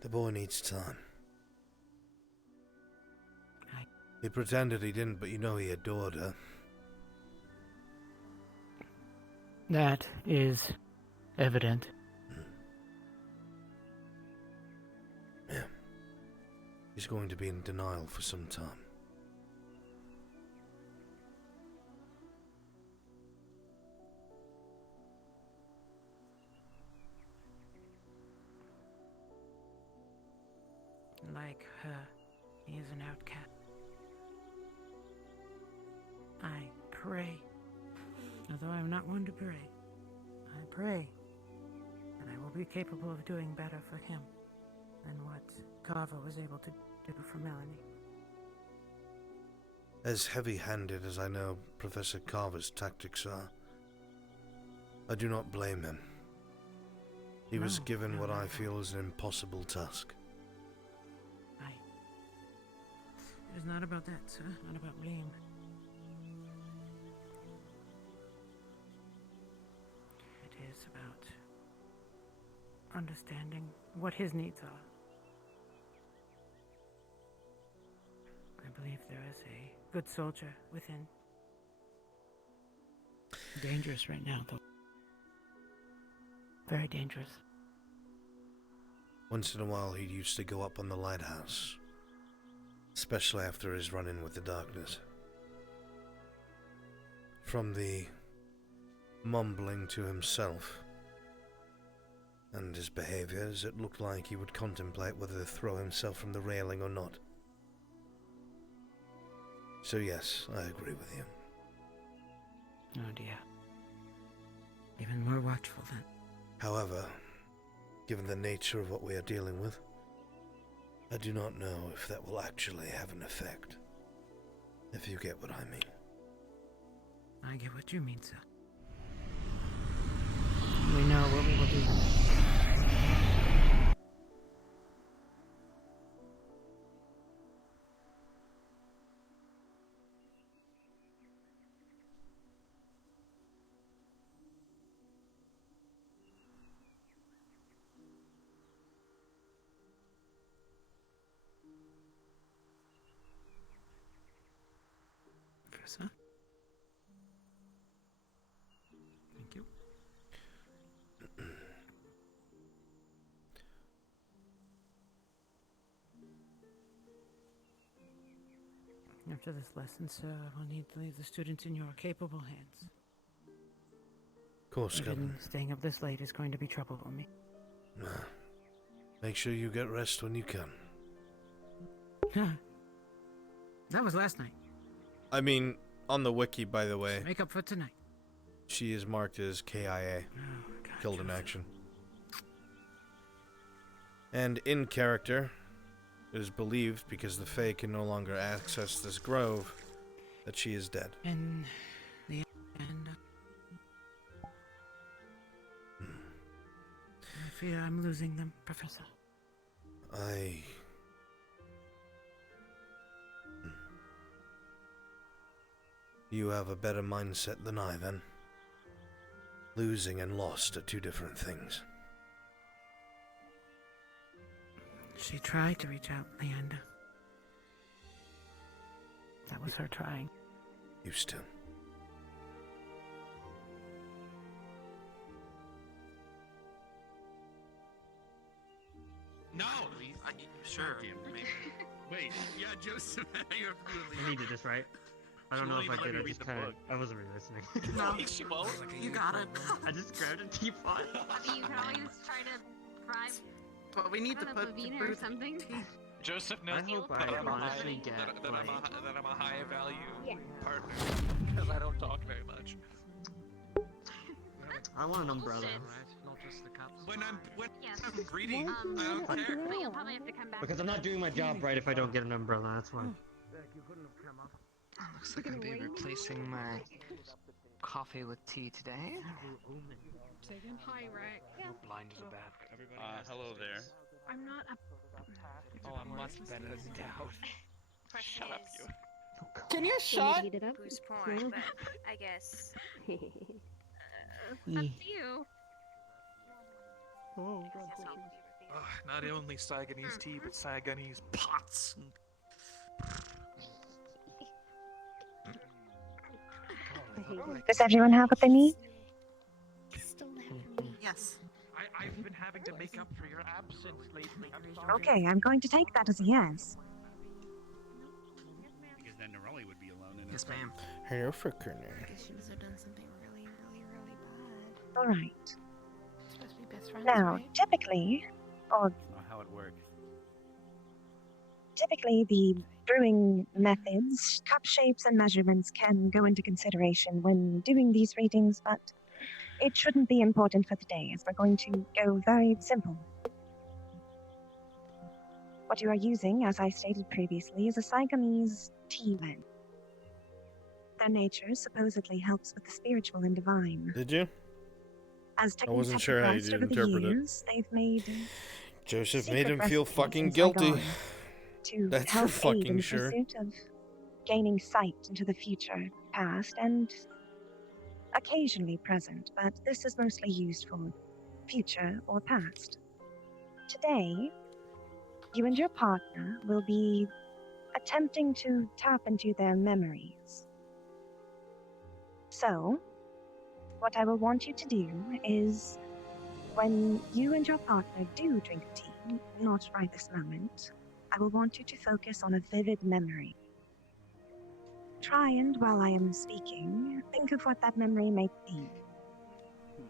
The boy needs time. He pretended he didn't, but you know he adored her. That is evident. Yeah. He's going to be in denial for some time. Like her, he is an outcast. I pray, although I am not one to pray, I pray that I will be capable of doing better for him than what Carver was able to do for Melanie. As heavy-handed as I know Professor Carver's tactics are, I do not blame him. He was given what I feel is an impossible task. It is not about that, sir. Not about blame. It is about understanding what his needs are. I believe there is a good soldier within. Dangerous right now, though. Very dangerous. Once in a while he used to go up on the lighthouse. Especially after his run-in with the darkness. From the mumbling to himself and his behaviors, it looked like he would contemplate whether to throw himself from the railing or not. So yes, I agree with you. Oh dear. Even more watchful then. However, given the nature of what we are dealing with, I do not know if that will actually have an effect. If you get what I mean. I get what you mean, sir. We know what we will do. Sir? Thank you. After this lesson, sir, I will need to leave the students in your capable hands. Of course, Captain. Staying up this late is going to be trouble for me. Make sure you get rest when you can. That was last night. I mean, on the wiki, by the way, Make up for tonight. she is marked as KIA, killed in action. And in character, it is believed, because the Fae can no longer access this grove, that she is dead. In the end, I fear I'm losing them, Professor. You have a better mindset than I, then. Losing and lost are two different things. She tried to reach out, Leander. That was her trying. Used to. No! Sure. Maybe. Wait, yeah, Joseph, you have to I needed this, right? I don't know if I did. I just kind of. I wasn't really listening. No, She won't. you got it. I just grabbed a teapot. You can always try to bribe But we need to a put Bavina or something. Joseph knows I hope that I I'm a high, honestly get, that I'm like- a high value partner because I don't talk very much. I want an umbrella. When I'm reading, I don't care. But you'll probably have to come back. Because I'm not doing my job right if I don't get an umbrella. That's why. Looks like I'm be replacing my coffee with tea today. Hi, Rick. Blind as a bat. Hello there. I'm not a... Oh, I'm much better than Dowd. Shut up, you. Can you shut? Who's porn, but I guess. Up to you. Oh, God. Not only Saigonese tea, but Saigonese pots. Does everyone have what they need? Yes. I've been having to make up for your absence lately. I'm sorry. Okay, I'm going to take that as a yes. Because then Neroli would be alone in Yes, ma'am. Hello, Frickerner. She must have done something really, really, really bad. All right. Supposed to be best friends, Now, right? typically, or That's not how it works. typically the brewing methods, cup shapes, and measurements can go into consideration when doing these readings, but it shouldn't be important for the day, as we're going to go very simple. What you are using, as I stated previously, is a Saigonese tea blend. Their nature supposedly helps with the spiritual and divine. Did you? As I techniques wasn't have sure how you progressed did over the interpret it. years, they've made Joseph secret made him feel recipes fucking in guilty. Saigon to That's help for aid in fucking the sure. pursuit of gaining sight into the future, past, and occasionally present, but this is mostly used for future or past. Today, you and your partner will be attempting to tap into their memories. So, what I will want you to do is, when you and your partner do drink tea, not right this moment, I will want you to focus on a vivid memory. Try and, while I am speaking, think of what that memory may be,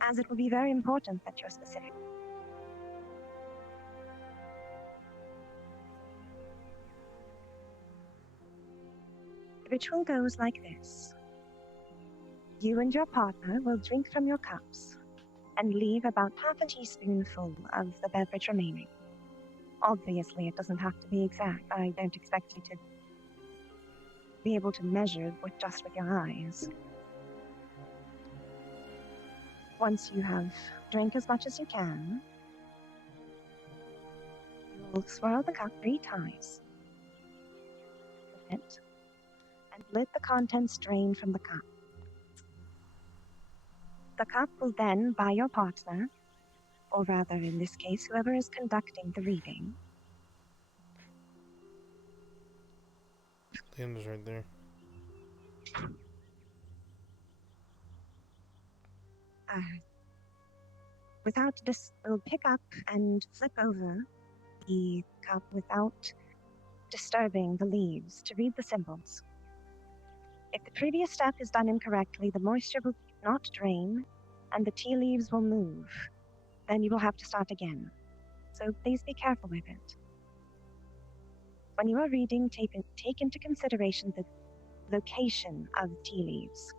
as it will be very important that you're specific. The ritual goes like this. You and your partner will drink from your cups and leave about half a teaspoonful of the beverage remaining. Obviously, it doesn't have to be exact. I don't expect you to be able to measure just with your eyes. Once you have drank as much as you can, you'll swirl the cup 3 times. It, and let the contents drain from the cup. The cup will then, by your partner, or rather in this case, whoever is conducting the reading, The end is right there. will pick up and flip over the cup without disturbing the leaves to read the symbols. If the previous step is done incorrectly, the moisture will not drain and the tea leaves will move. Then you will have to start again. So please be careful with it. When you are reading, take into consideration the location of tea leaves.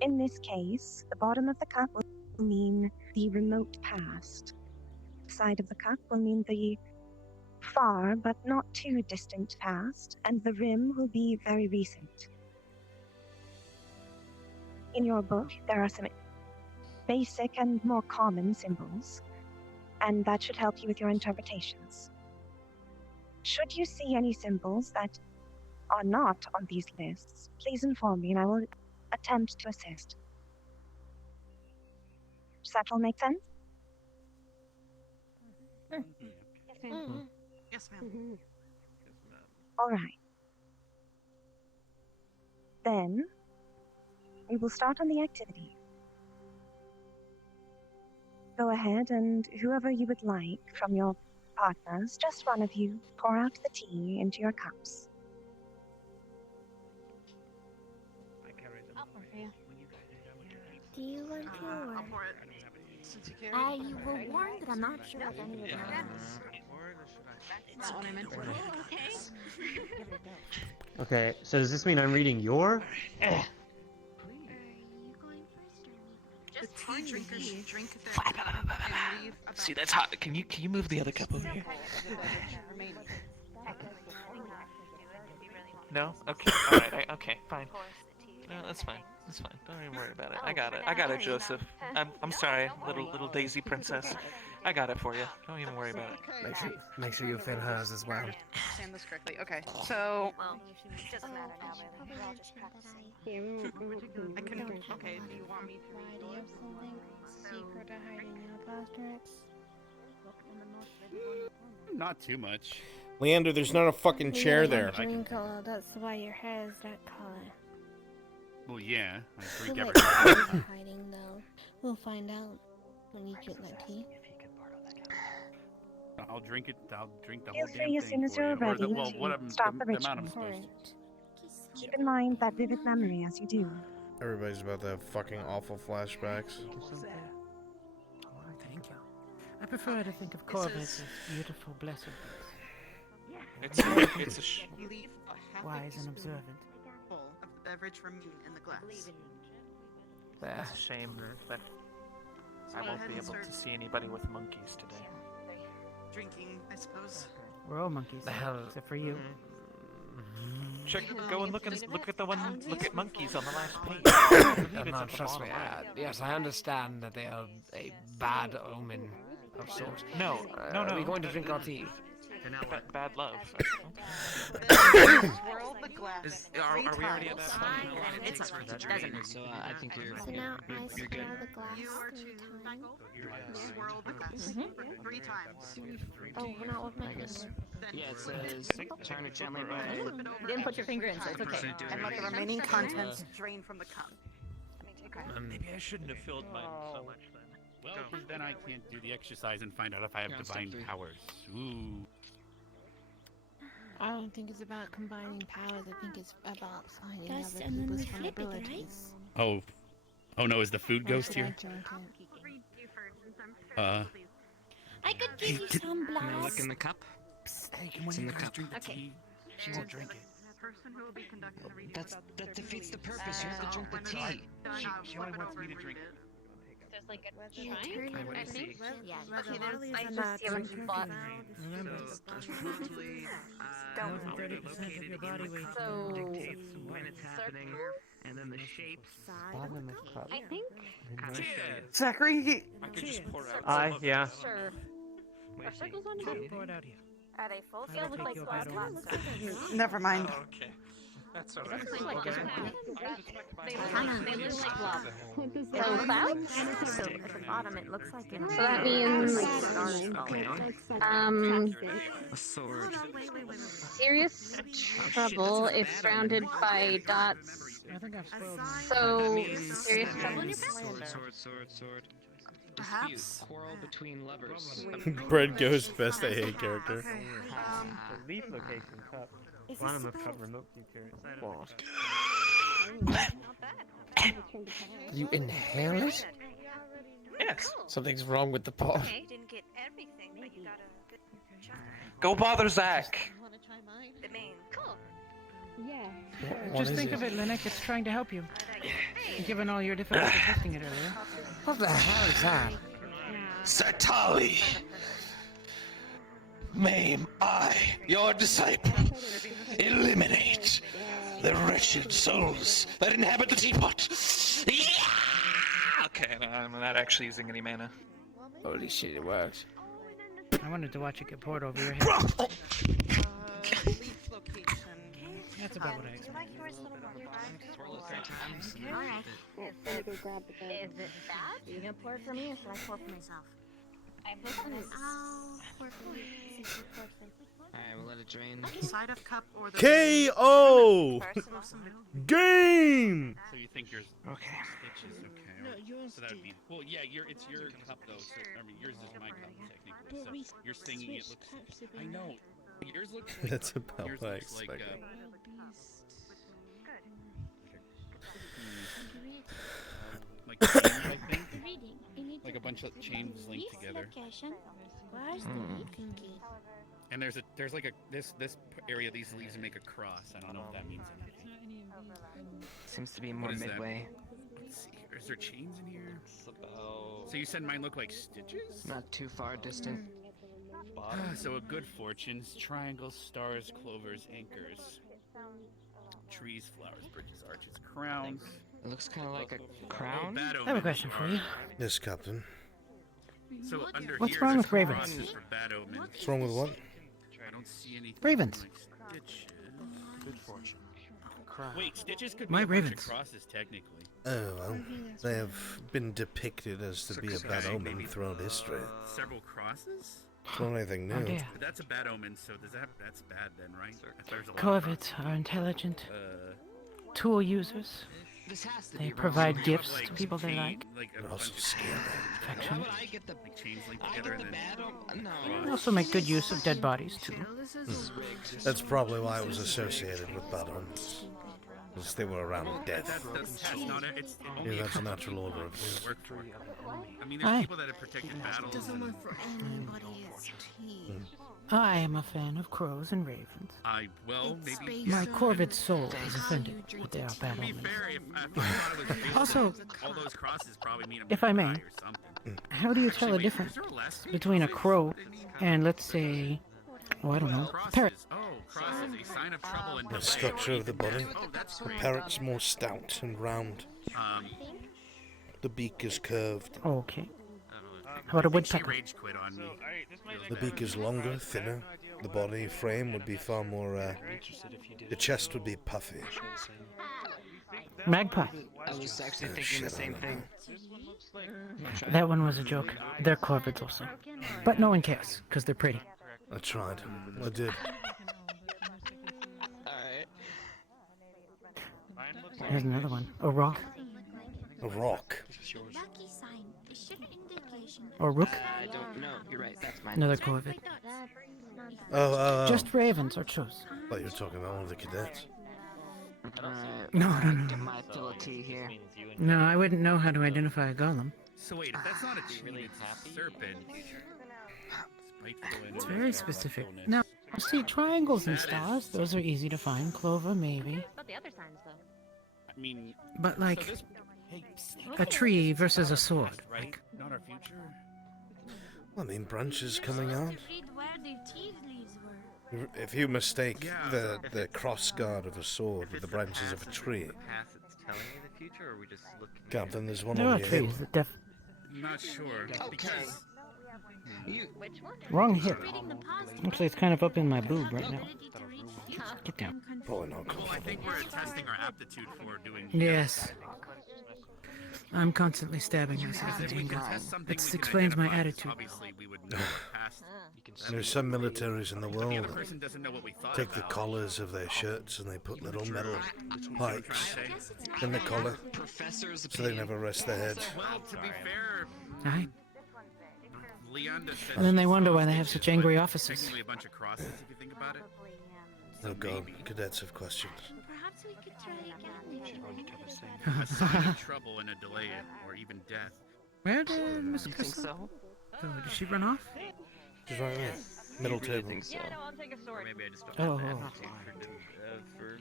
In this case, the bottom of the cup will mean the remote past. The side of the cup will mean the far but not too distant past, and the rim will be very recent. In your book, there are some basic and more common symbols, and that should help you with your interpretations. Should you see any symbols that are not on these lists, please inform me and I will attempt to assist. Does that all make sense? Yes, ma'am. Yes, ma'am. All right. Then, we will start on the activity. Go ahead and whoever you would like from your partners, just one of you, pour out the tea into your cups. I'll pour for you. Do you want to? I'll pour it. Since you carry You were warned that I'm not sure if any of them. That's not what I meant for. Oh, okay. Okay, so does this mean I'm reading your? The tea drinkers should drink their cup and leave about See, that's hot. Can you move the other cup over here? No? Okay. Alright, okay, fine. No, that's fine. That's fine. Don't even worry about it. I got it. I got it, Joseph. I'm sorry, little Daisy princess. I got it for you. Don't even worry about it. Make sure you fill hers as well. Understand this correctly. Okay, so Well, it doesn't matter now, really. We're all just practicing. I can. Okay, Do you want me to read or something secret to hiding out, Asterix? Not too much. Leander, there's not a fucking chair there. Green color, that's why your hair is that color. Well, yeah. I Feel drink like everything. you're hiding though. We'll find out when you drink that tea. I'll drink it. I'll drink the Feel whole damn free as thing soon as for you're you. Or ready the, well, to what I'm, start the the amount I'm ritual. supposed to. Keep in mind that vivid memory as you do. Everybody's about to have fucking awful flashbacks. Thank you. I prefer to think of Corbett as beautiful, blessed. It's wise and observant. Full of the beverage from me in the glass. It's a shame that I won't be able to see anybody with monkeys today. Drinking, I suppose. We're all monkeys, The hell- except for you. Check, go and look at the one. Look at monkeys on the last page. No, trust me. Yes, I understand that they are a bad omen of sorts. No. Are we going to drink our tea? Bad love. Swirl the glass. Are we already at that times. point? It's not That's doesn't right. So I think you're So now I you're swirl good. the glass You are 3 to times. swirl the glass 3 times. Oh, we're not with my finger. Yeah, it says turn it gently by. You didn't put your finger in, so it's okay. And let the remaining contents drain from the cup. Maybe I shouldn't have filled mine so much then. Well, then I can't do the exercise and find out if I have Yeah, step divine 3. powers. Ooh. I don't think it's about combining powers. I think it's about finding Dust other and then people's we flip it, right? vulnerabilities. Oh. Oh no, is the food ghost here? I could give you some Now look blast. in the cup. Hey, can It's one in of the you guys cup. drink the Okay. tea? She won't drink it. That defeats the purpose. You have to drink the tea. She only wants me to drink. There's like a You turn shrine, it I over. think. Yeah. Whether Okay, Lily I is just not see a bunch of drinking thoughts. Remember, There's probably Don't. 30% of your body weight So, dictates when it's happening, and then the shapes. I think. Zachary, I could just pour out. Yeah. Sure. Are circles on here? pour it out here. Are they full? I will They look take like you glass about bottles. never mind. Oh, okay. That's alright. They look like different things. They look like blobs. So So clouds? So At the bottom it looks like So that means A sword. serious trouble if surrounded by dots. I think I've spoiled mine. So serious trouble in your path. Sword. Perhaps. Dispute. Quarrel between lovers. Bread Ghost, best I hate character. Okay. The leaf location cup. Is One this of them about- cup remote feature. What? Not bad. You inhale it? Yes. Something's wrong with the pot. Okay. You didn't get everything, but you got a good chunk. Go bother Zach. The main. Cool. What Just is think it? of it, Linux. It's trying to help you. Given all your difficulty lifting it earlier. What the hell is that? Satali! Maim I, your disciple, eliminate the wretched souls that inhabit the teapot. Okay, no, I'm not actually using any mana. Holy shit, it works. I wanted to watch it get poured over your head. Leaf location. That's about what I expected. Like yours a little more Swirl it 3 times. Alright. Is it that? Are you gonna pour it for me or should I pour for myself? I pour for myself. I'll pour for you. Alright, we'll let it drain. Side of cup or the KO! Game! So you think yours Okay. stitches? Okay. No, yours So that would be. Well, yeah, it's your cup though. So I mean, yours is my cup technically. But we So you're singing it switched looks. types of I know. Yours looks. That's about yours what I looks like, expected. like chains, I think. Reading. You need Like to a bunch of chains linked leaf together. location. Where's the leafing key? And there's like a this area these leaves make a cross. I don't know if that means anything. Seems to be more What is that? midway. Let's see. Is there chains in here? It's about. So you said mine look like stitches? Not too far distant. So a good fortunes, triangles, stars, clovers, anchors. Trees, flowers, bridges, arches, crowns. It looks kind of like a crown. I have a question for you. Yes, Captain. So under What's here, wrong there's with ravens? crosses for bad omens. What's wrong with what? I don't see anything. Ravens. Like stitches. Good fortune. Wait, stitches could My be a bunch ravens. of crosses technically. Oh, well, they have been depicted as to be a bad omen throughout history. Several crosses? It's not anything Oh, new. dear. But that's a bad omen, so that's bad then, right? If there's a lot of Corvids are intelligent crosses. tool users. This has to They be provide wrong. gifts to people they like. Like a They're also bunch of scary. Why Affection. would I get the like chains linked I together get the and then bad no. They also make good use of dead bodies too. This is rigged. That's probably why it was associated with bad omens. Because they were around death. that's not it. It's only Yeah, a that's a couple natural order of people things. work for it. I mean, there's Aye. people that have protected battles. And, I am a fan of crows and ravens. well, maybe. My Corvid soul is offended that they are bad To be omens. fair, if I thought it was based Also, all those crosses probably mean I'm if gonna I may, die or something. how do you tell the wait, difference is there less between a crow and, let's say, oh, I don't know, a parrot? Oh, crosses, a sign of trouble and The delay. structure of the body. Oh, that's The great. parrot's more stout and round. The beak is curved. Okay. How about a She woodpecker? rage quit on me. The beak is longer, thinner. The body frame would be far more, the chest would be puffy. Magpie. I was actually Oh, thinking shit, the I same don't thing. That one was a joke. They're Corvids also. But no one cares, because they're pretty. I tried. I did. Alright. Here's another one. A rock. A rock. Or rook. I don't know. You're right. That's mine. Another Corvid. Oh. Just ravens are chosen. I thought you were talking about one of the cadets. No. Get my fill of tea here. No, I wouldn't know how to identify a golem. So wait, if that's not a chain, it's a serpent. Spiteful It's and very specific. Now, see, triangles and stars, those are easy to find. Clover, maybe. About the other signs, though. I mean, But, like, so this, a tree versus a sword. right? Not our future. Well, I mean, branches coming out. Read where the tea leaves were. If you mistake the cross guard of a sword with the branches of a tree, Past it's telling me the future, or are we just looking? Captain, there's one There on are your trees hip. that def... I'm not sure because Which one? Wrong hip. Actually, it's kind of up in my boob right now. Get down. Probably not well, I think we're testing our aptitude for doing. Yes. I'm constantly stabbing myself with anger. It explains my attitude. Obviously, we would know past. There's some militaries in the The world other that person doesn't know what we thought. take the about. collars of their shirts and they put little metal pipes in the collar so they never rest their heads. Well, to be fair, Aye. Leonda said And then they she wonder saw why they have stitches, such angry but officers. Technically, a bunch of crosses, if you think about it. Oh god, cadets have questions. Perhaps we could try again. A sign of trouble and a delay, or even death. Where did Miss You think Crystal so? go? Did she run off? Just right there. Middle You really table. think so? I'll take a sword. Maybe I just don't Oh, have oh. the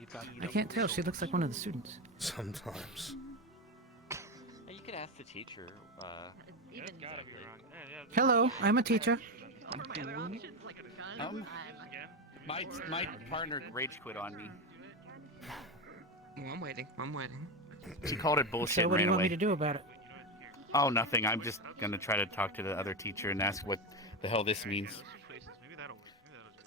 aptitude I can't tell. She looks like one of the students. Sometimes. You could ask the teacher. That's gotta be wrong. Hello, I'm a teacher. My partner rage quit on me. Well, I'm waiting. She called it bullshit So and what do ran you want away. me to do about it? Oh, nothing. I'm just gonna try to talk to the other teacher and ask what the hell this means.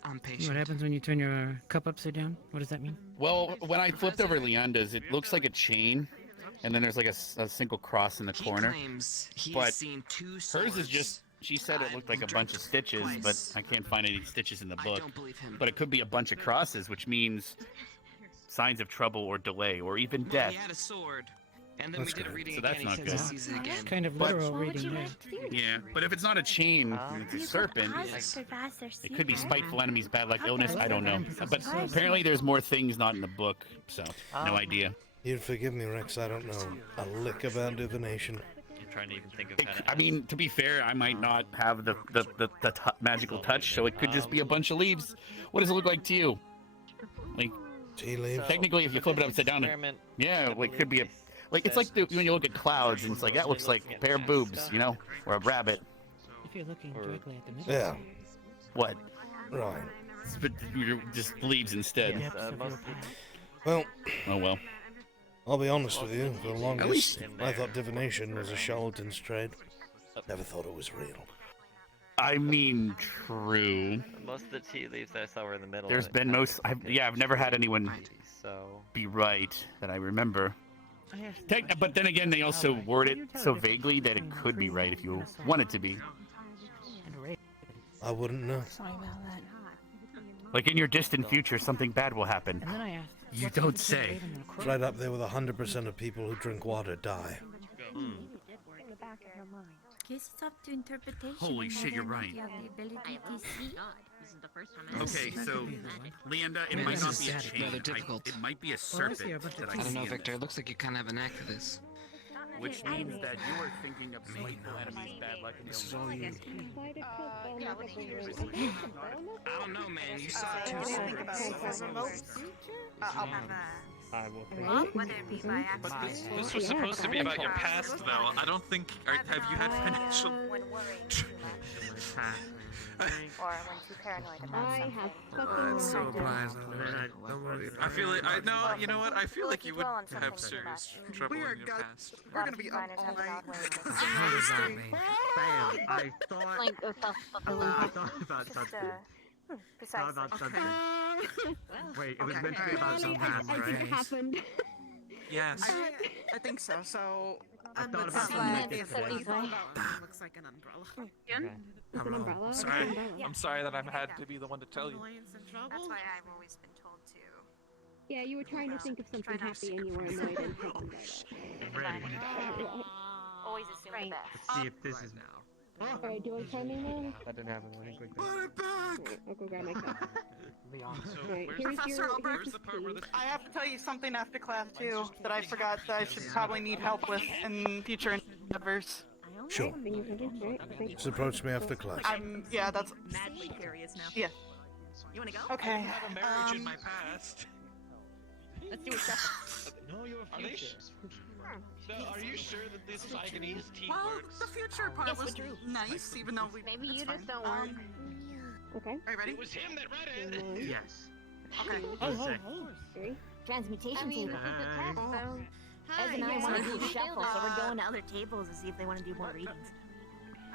I'm patient. What happens when you turn your cup upside down? What does that mean? Well, when I flipped over Leonda's, it looks like a chain, and then there's like a single cross in the corner. Claims he's But seen two hers swords. is just. She said it looked like a bunch of stitches, but I can't find any stitches in the book. don't believe him. But it could be a bunch of crosses, which means signs of trouble or delay or even Well, death. he had a sword, and then That's we did a good. reading So again. that's He not says good. he sees it again. Kind of But- literal What would reading you there. like to do? Yeah, but if it's not a chain, and it's a serpent, it could be spiteful enemies, bad luck, illness. I don't know. But apparently, there's more things not in the book, so no idea. You'd forgive me, Rex, I don't know a lick about divination. I'm trying to even think of how to. I mean, to be fair, I might not have the magical touch, so it could just be a bunch of leaves. What does it look like to you? Like, tea leaves? Technically, if you flip it upside down, yeah, like could be a, like it's like when you look at clouds and it's like that looks like a pair of boobs, you know, or a rabbit. If you're looking directly at the middle. Yeah. What? Right. But you're just leaves instead. Depths of your path. Well, Oh well. I'll be honest with you, for the longest, least I thought divination was a charlatan's trade. Never thought it was real. I mean, true. Most of the tea leaves I saw were in the middle. There's and it been kinda most. I've never had anyone so be right that I remember. But then again, they also word it so vaguely that it could be right if you want it to be. I wouldn't know. Like in your distant future, something bad will happen. You don't say. Right up there with 100% of people who drink water die. Guess it's up to interpretation. Holy and shit, you're whether or not right. you have the ability to see. Okay, so Leanda, it Yeah, might this not is be a chain. rather difficult. It might be a serpent that I I don't see know, in Victor. It this. looks like you kind of have a knack for this. Which means that you are thinking of spiteful enemies, bad luck, and This is illness. all you. I don't know, man. You saw two I will Whether it be by accident. This was supposed to be about your past, though. I don't think. Have you had financial? Or when too paranoid about something. It's so obliged. I feel like you know what? I feel like you would have serious trouble in your past. We're gonna be up all night. How does that mean? I thought. Like, Just, besides that. Wait, it was meant to be about something else, right? happened. Yes. I think so. So I I'm thought with about Sally. something like this. Looks like an umbrella. It's an umbrella. Sorry. Umbrella. I'm sorry that I've had to be the one to tell you. That's why I've always been told to. Yeah, you were trying to think of something happy and you were annoyed and hurt them Ready. Always assume the best. Let's see if this is now. Alright, do I turn in now? That didn't happen. I think Alright, I'll go grab my cup. Alright, Professor here's Albrecht, the key. I have to tell you something after class too that I forgot that I should probably need help with in future endeavors. Sure. Just approach me after class. Yeah, that's Madly curious now. yeah. You wanna go? Okay. I have a marriage in my past. Let's do a shuffle. No, you're Are they Are you sure that this Sigonese tea Well, works? the future part was nice, even though we. Maybe you that's just fine. don't want. Okay. Are you ready? It was him that read it. Yes. Okay. Transmutation table. Ez and I want to do a shuffle, so we're going to other tables to see if they want to do more readings.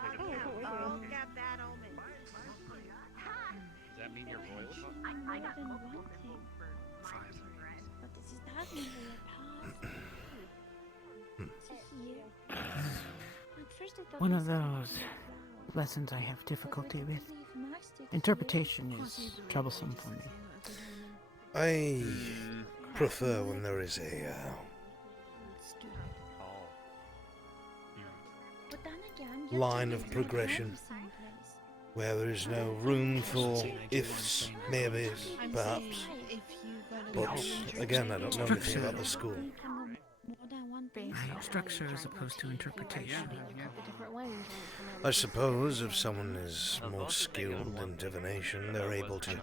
Does that mean you're royal? I got But this is happening in your past. One of those lessons I have difficulty with. Interpretation is troublesome for me. I prefer when there is a line of progression where there is no room for ifs, maybes, perhaps. But again, I don't know anything about the school. Structure as opposed to interpretation. I suppose if someone is more skilled in divination, they're able to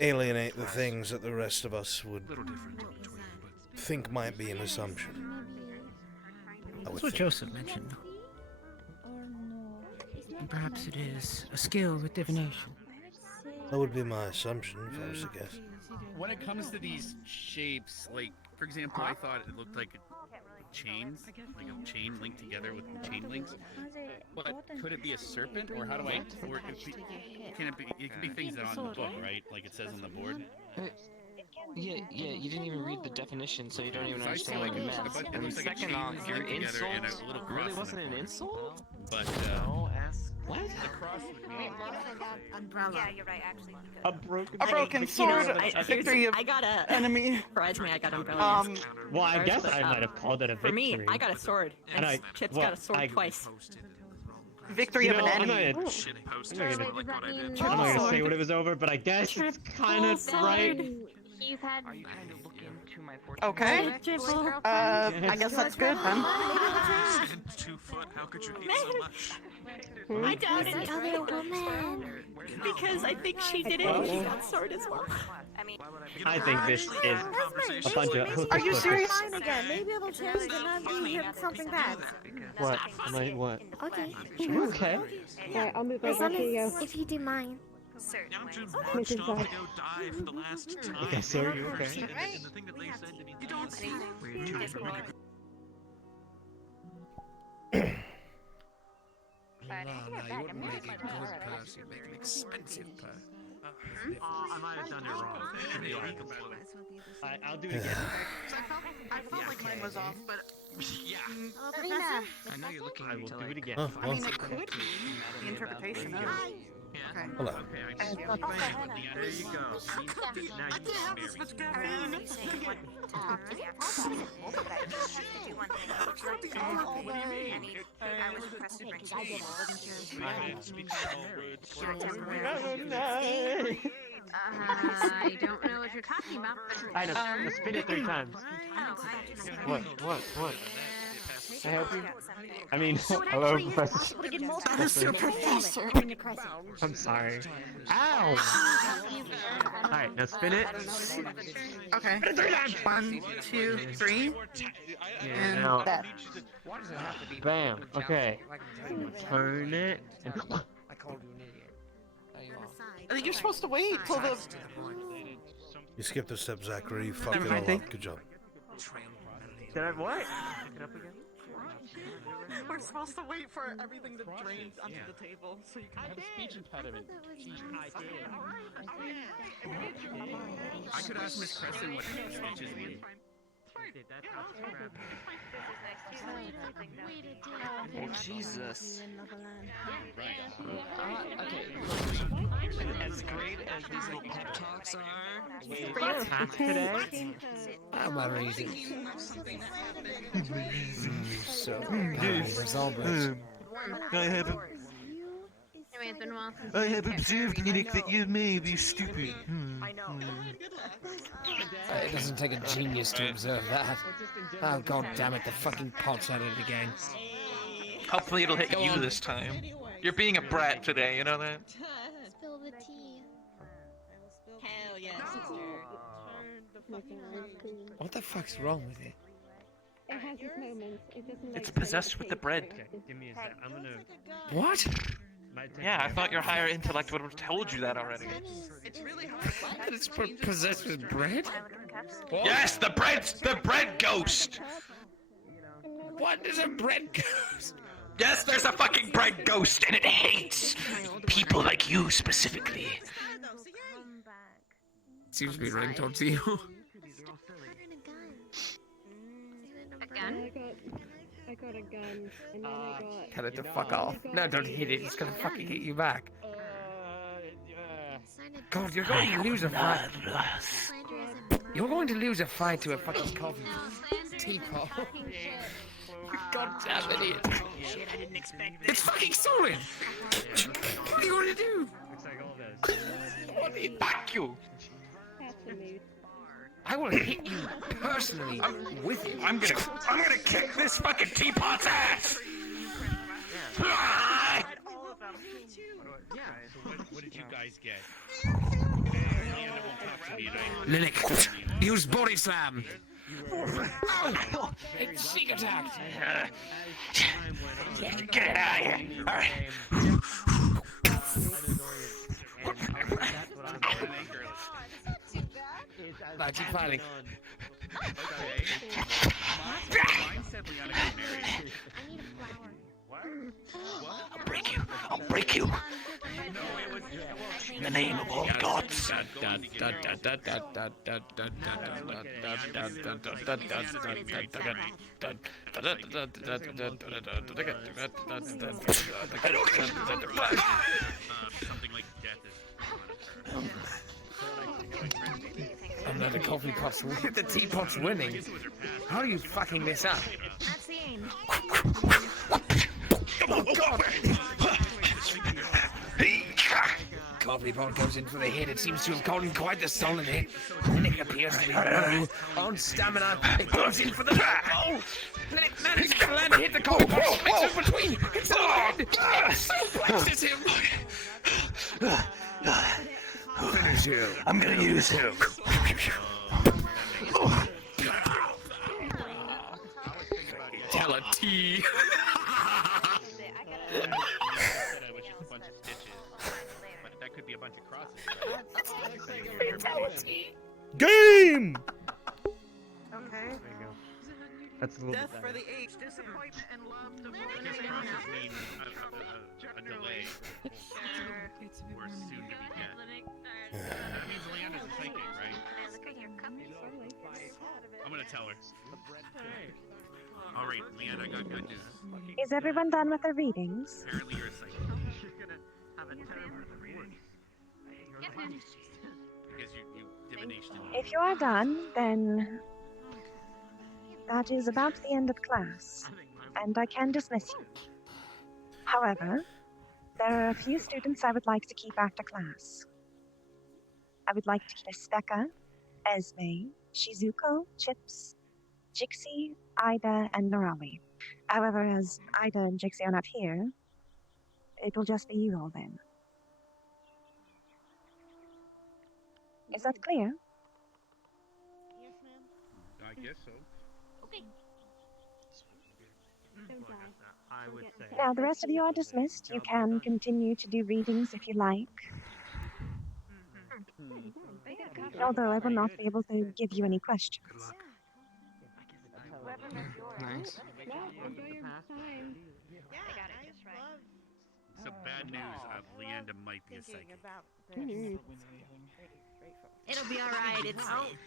alienate the things that the rest of us would think might be an assumption. That's what Joseph mentioned. And perhaps it is a skill with divination. That would be my assumption if I was to guess. When it comes to these shapes, like, for example, I thought it looked like chains, like a chain linked together with chain links. But could it be a serpent, or how do I? Or can it be? It can be things that are on the book, right? Like it says on the board. Yeah, you didn't even read the definition, so you don't even So I understand saw what you it meant. looks like- it And looks like a second chain off, your linked together insult and a little cross really in wasn't the an corner. insult? But What? the cross would be. Umbrella. Yeah, you're right. Actually, A broken. A broken sword, victory of I got a enemy. surprise me. I got umbrella. Well, I guess I might have called it a victory. For me, I got a sword. And I- Chip's well, got a sword I- twice. Victory You of an know, I'm enemy. not Shit post. I'm not Like gonna- what I did. I'm not gonna say what it was over, but I guess it's kind of right. He's had. Are you trying to look into my Okay. I guess that's good then. And 2 foot. How could you hate so much? I doubted The other woman. because I think she did it. And she got sword as well. I think this is a bunch of hooky Are you pussy. serious? Fine again. Maybe it'll change and not be something bad. What? Am I what? Okay. You okay? Alright, I'll move right As back long to you. as if you do mine. Now Jim Okay. marched off to go die for the last time. Okay, sir, you okay? And the thing that they said to me, you don't see We're too different. No, you wouldn't make a good purse, you'd make an expensive purse. I might have done it wrong. I'll do it again. I felt like mine was off, but yeah. Arena. I know you're looking I will to do like... it again. Huh, I well, mean, it could be the interpretation of. Okay. hello. Okay, I just keep playing. There you go. Now you can marry. I don't know what you're talking about, but I know. Let's spin it 3 times. What? What? Can I help you? I mean, hello, Professor. Mr. Professor. I'm sorry. Ow! Alright, now spin it. Okay. 1, 2, 3. Yeah, And now, that. bam. Okay. Turn it. And I called you an idiot. There you are. I think you're supposed to wait till the. You skipped a step, Zachary. You fucked it Never all mind. up. Good job. did I what? Pick it up again. We're supposed to wait for everything to drain onto the table so you can have a speech impediment. I could ask Miss Crescent what speeches mean. Oh, Jesus. As great as these little pep talks are, today? I'm a reason. So, Albrecht. I have observed, Nick, that you may be stupid. I know. It doesn't take a genius to observe that. Oh, god damn it, the fucking pot's at it again. Hopefully it'll hit you this time. You're being a brat today, you know that? Spill the tea. Hell yeah, What the fuck's wrong with it? It has its moments. It doesn't like It's possessed with the bread. Give me a sec. I'm gonna. What? Yeah, I thought your higher intellect would have told you that already. It's really hard. That it's possessed with bread? What? Yes, the bread ghost. What is a bread ghost? Yes, there's a fucking bread ghost, and it hates people like you specifically. Seems to be ringtone to you. I got a gun, and then I got... Tell it to fuck off. No, don't hit it. It's gonna fucking hit you back. God, you're going to lose a fight. You're going to lose a fight to a fucking coffee teapot. God damn idiot. Shit, I didn't expect It's fucking solid! What are you going to do? Looks like all this. What did back you? I will hit you personally with it. I'm gonna kick this fucking teapot's ass. Yeah, so what did you guys get? Linick, use body slam! Ow! It's sneak attack! Get it out of here! Alright. No, keep fighting. I'll break you! I'll break you! In the name of all gods! Something like death is. I'm not a coffee pot's winning. The teapot's winning. How are you fucking this up? That's the aim. Oh god! Coffee pot goes in for the hit. It seems to have gotten quite the solid hit. And it appears to be low on stamina. It goes in for the oh! And it manages to land hit the coffee pot. Splits in between. It's the head. Suplexes him. Finish him. I'm gonna use him. Tell a T. Which is a bunch of stitches. But that could be a bunch of Fatality! Game! Okay. There you go. That's a little Death bit for better. the H, disappointment and love to This process means a delay or soon to be dead. That means Leanna's a psychic, right? I'm gonna tell her. All right, Leanna, I got good news. Is everyone done with their readings? Apparently you're a psychic. You're gonna have a terrible reward. Because you divination. If you are done, then that is about the end of class, and I can dismiss you. However, there are a few students I would like to keep after class. I would like to keep Becca, Esme, Shizuko, Chips, Jixie, Ida, and Narami. However, as Ida and Jixie are not here, it will just be you all then. Is that clear? Yes, ma'am. I guess so. Okay. I would say. Now, the rest of you are dismissed. You can continue to do readings if you like. Although I will not be able to give you any questions. Nice. So bad news, Leanda might be a psychic. It'll be all right. It's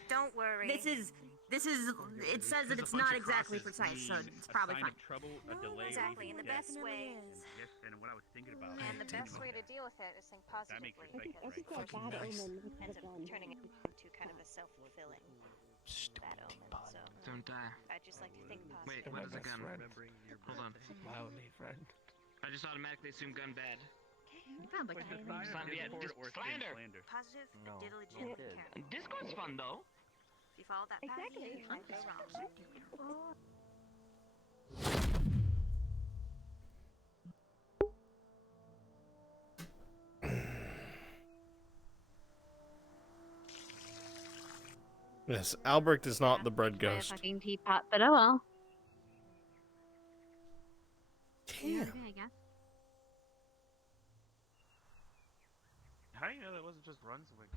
Don't worry. This is. It says that it's not exactly precise, so it's probably sign fine. of trouble, a delay, Exactly, and the death. best way, Yes, and what I was thinking about. and the best way to deal with it is think That makes positively. you psychic, because right? bad Nice. omen ends up turning into kind of a self-fulfilling bad omen. So Don't die. I just like to think Wait, positive. what is a gun? Hold on. Mildly, friend. I just automatically assume gun bad. You sound like Yeah, just slander. Positive, No, a diligent character. Discord's fun though. If you follow that path, you can't go wrong. Yes, Albrecht is not the bread By a ghost. fucking teapot, but oh well. Damn. Okay, I guess. How do you know that wasn't just Brunswick?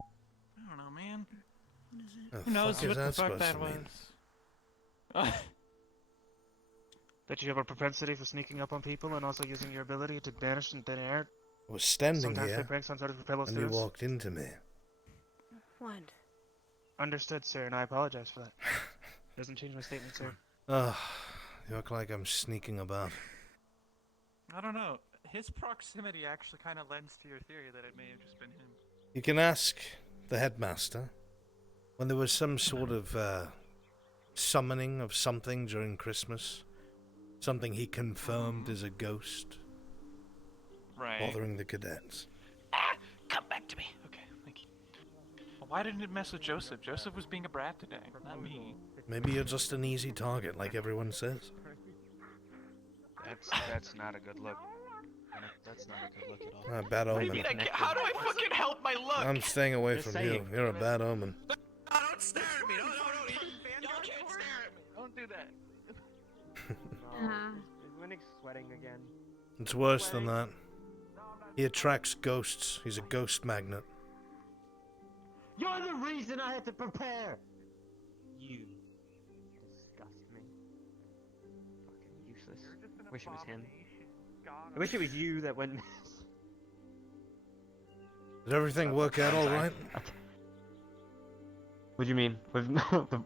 I don't know, man. The Who knows fuck is what the that fuck supposed that to mean? was? That you have a propensity for sneaking up on people and also using your ability to banish in thin air. I was standing Sometimes they here, pranks on sort of fellow and you students. walked into me. What? Understood, sir, and I apologize for that. Doesn't change my statement, sir. Ugh, you look like I'm sneaking about. I don't know. His proximity actually kind of lends to your theory that it may have just been him. You can ask the headmaster. When there was some sort of summoning of something during Christmas, something he confirmed is a ghost Right. bothering the cadets. Come back to me. Okay, thank you. Well, why didn't it mess with Joseph? Joseph was being a brat today, not me. Maybe you're just an easy target, like everyone says. That's not a good look. That's not a good look at all. Bad What do you omen. mean how do I fucking help my luck? I'm staying away Just from you. saying. You're a bad omen. No, don't stare at me. No. Y'all can't stare at me. Don't do that. Is Winnick sweating again? It's worse than that. He attracts ghosts. He's a ghost magnet. You're the reason I had to prepare! You disgust me. Fucking useless. Wish it was him. I wish it was you that went. Did everything work out all right? What do you mean? With the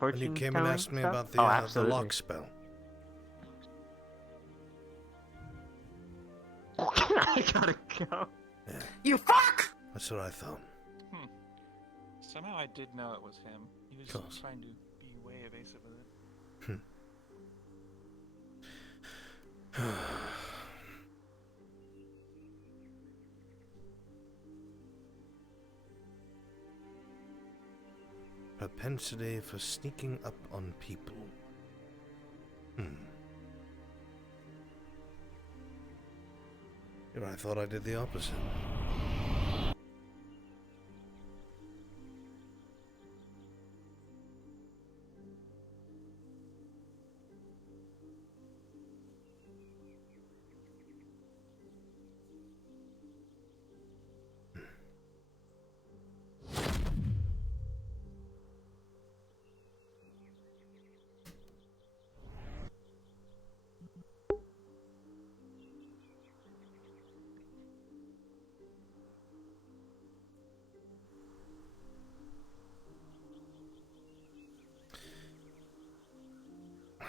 When you came and telling asked me stuff? about Oh, the absolutely. lock spell. I gotta go. Yeah, You fuck! that's what I thought. Somehow I did know it was him. He was Course. trying to be way evasive with it. Propensity for sneaking up on people. Here, I thought I did the opposite.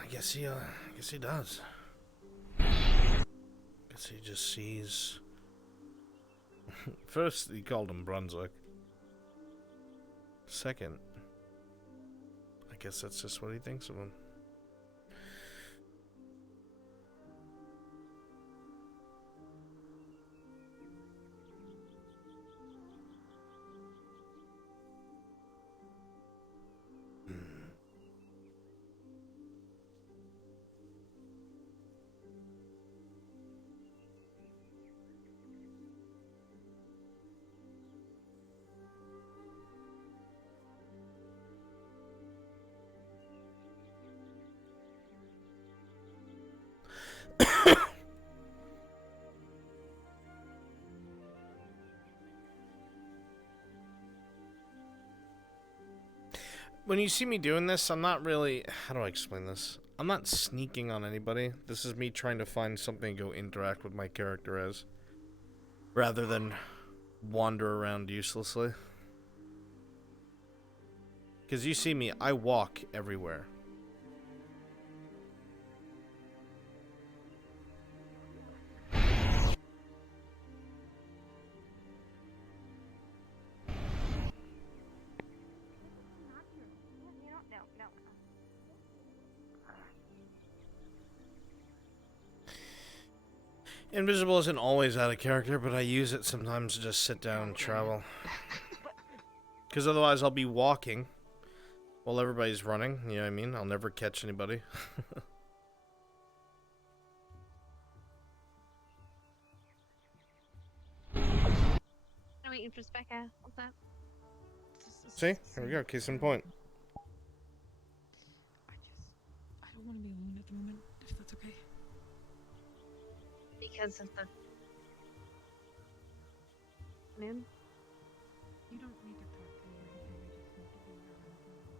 I guess he does. Guess he just sees. First, he called him Brunswick. Second, I guess that's just what he thinks of him. When you see me doing this, I'm not really... How do I explain this? I'm not sneaking on anybody. This is me trying to find something to go interact with my character as. Rather than wander around uselessly. Because you see me, I walk everywhere. Invisible isn't always out of character, but I use it sometimes to just sit down and travel. Because otherwise I'll be walking while everybody's running, you know what I mean? I'll never catch anybody. I'm waiting for Becca. What's that? See? Here we go, case in point. I don't want to be alone at the moment, if that's okay. Because of the moon? You don't need to talk to me or anything, I just need to be around you.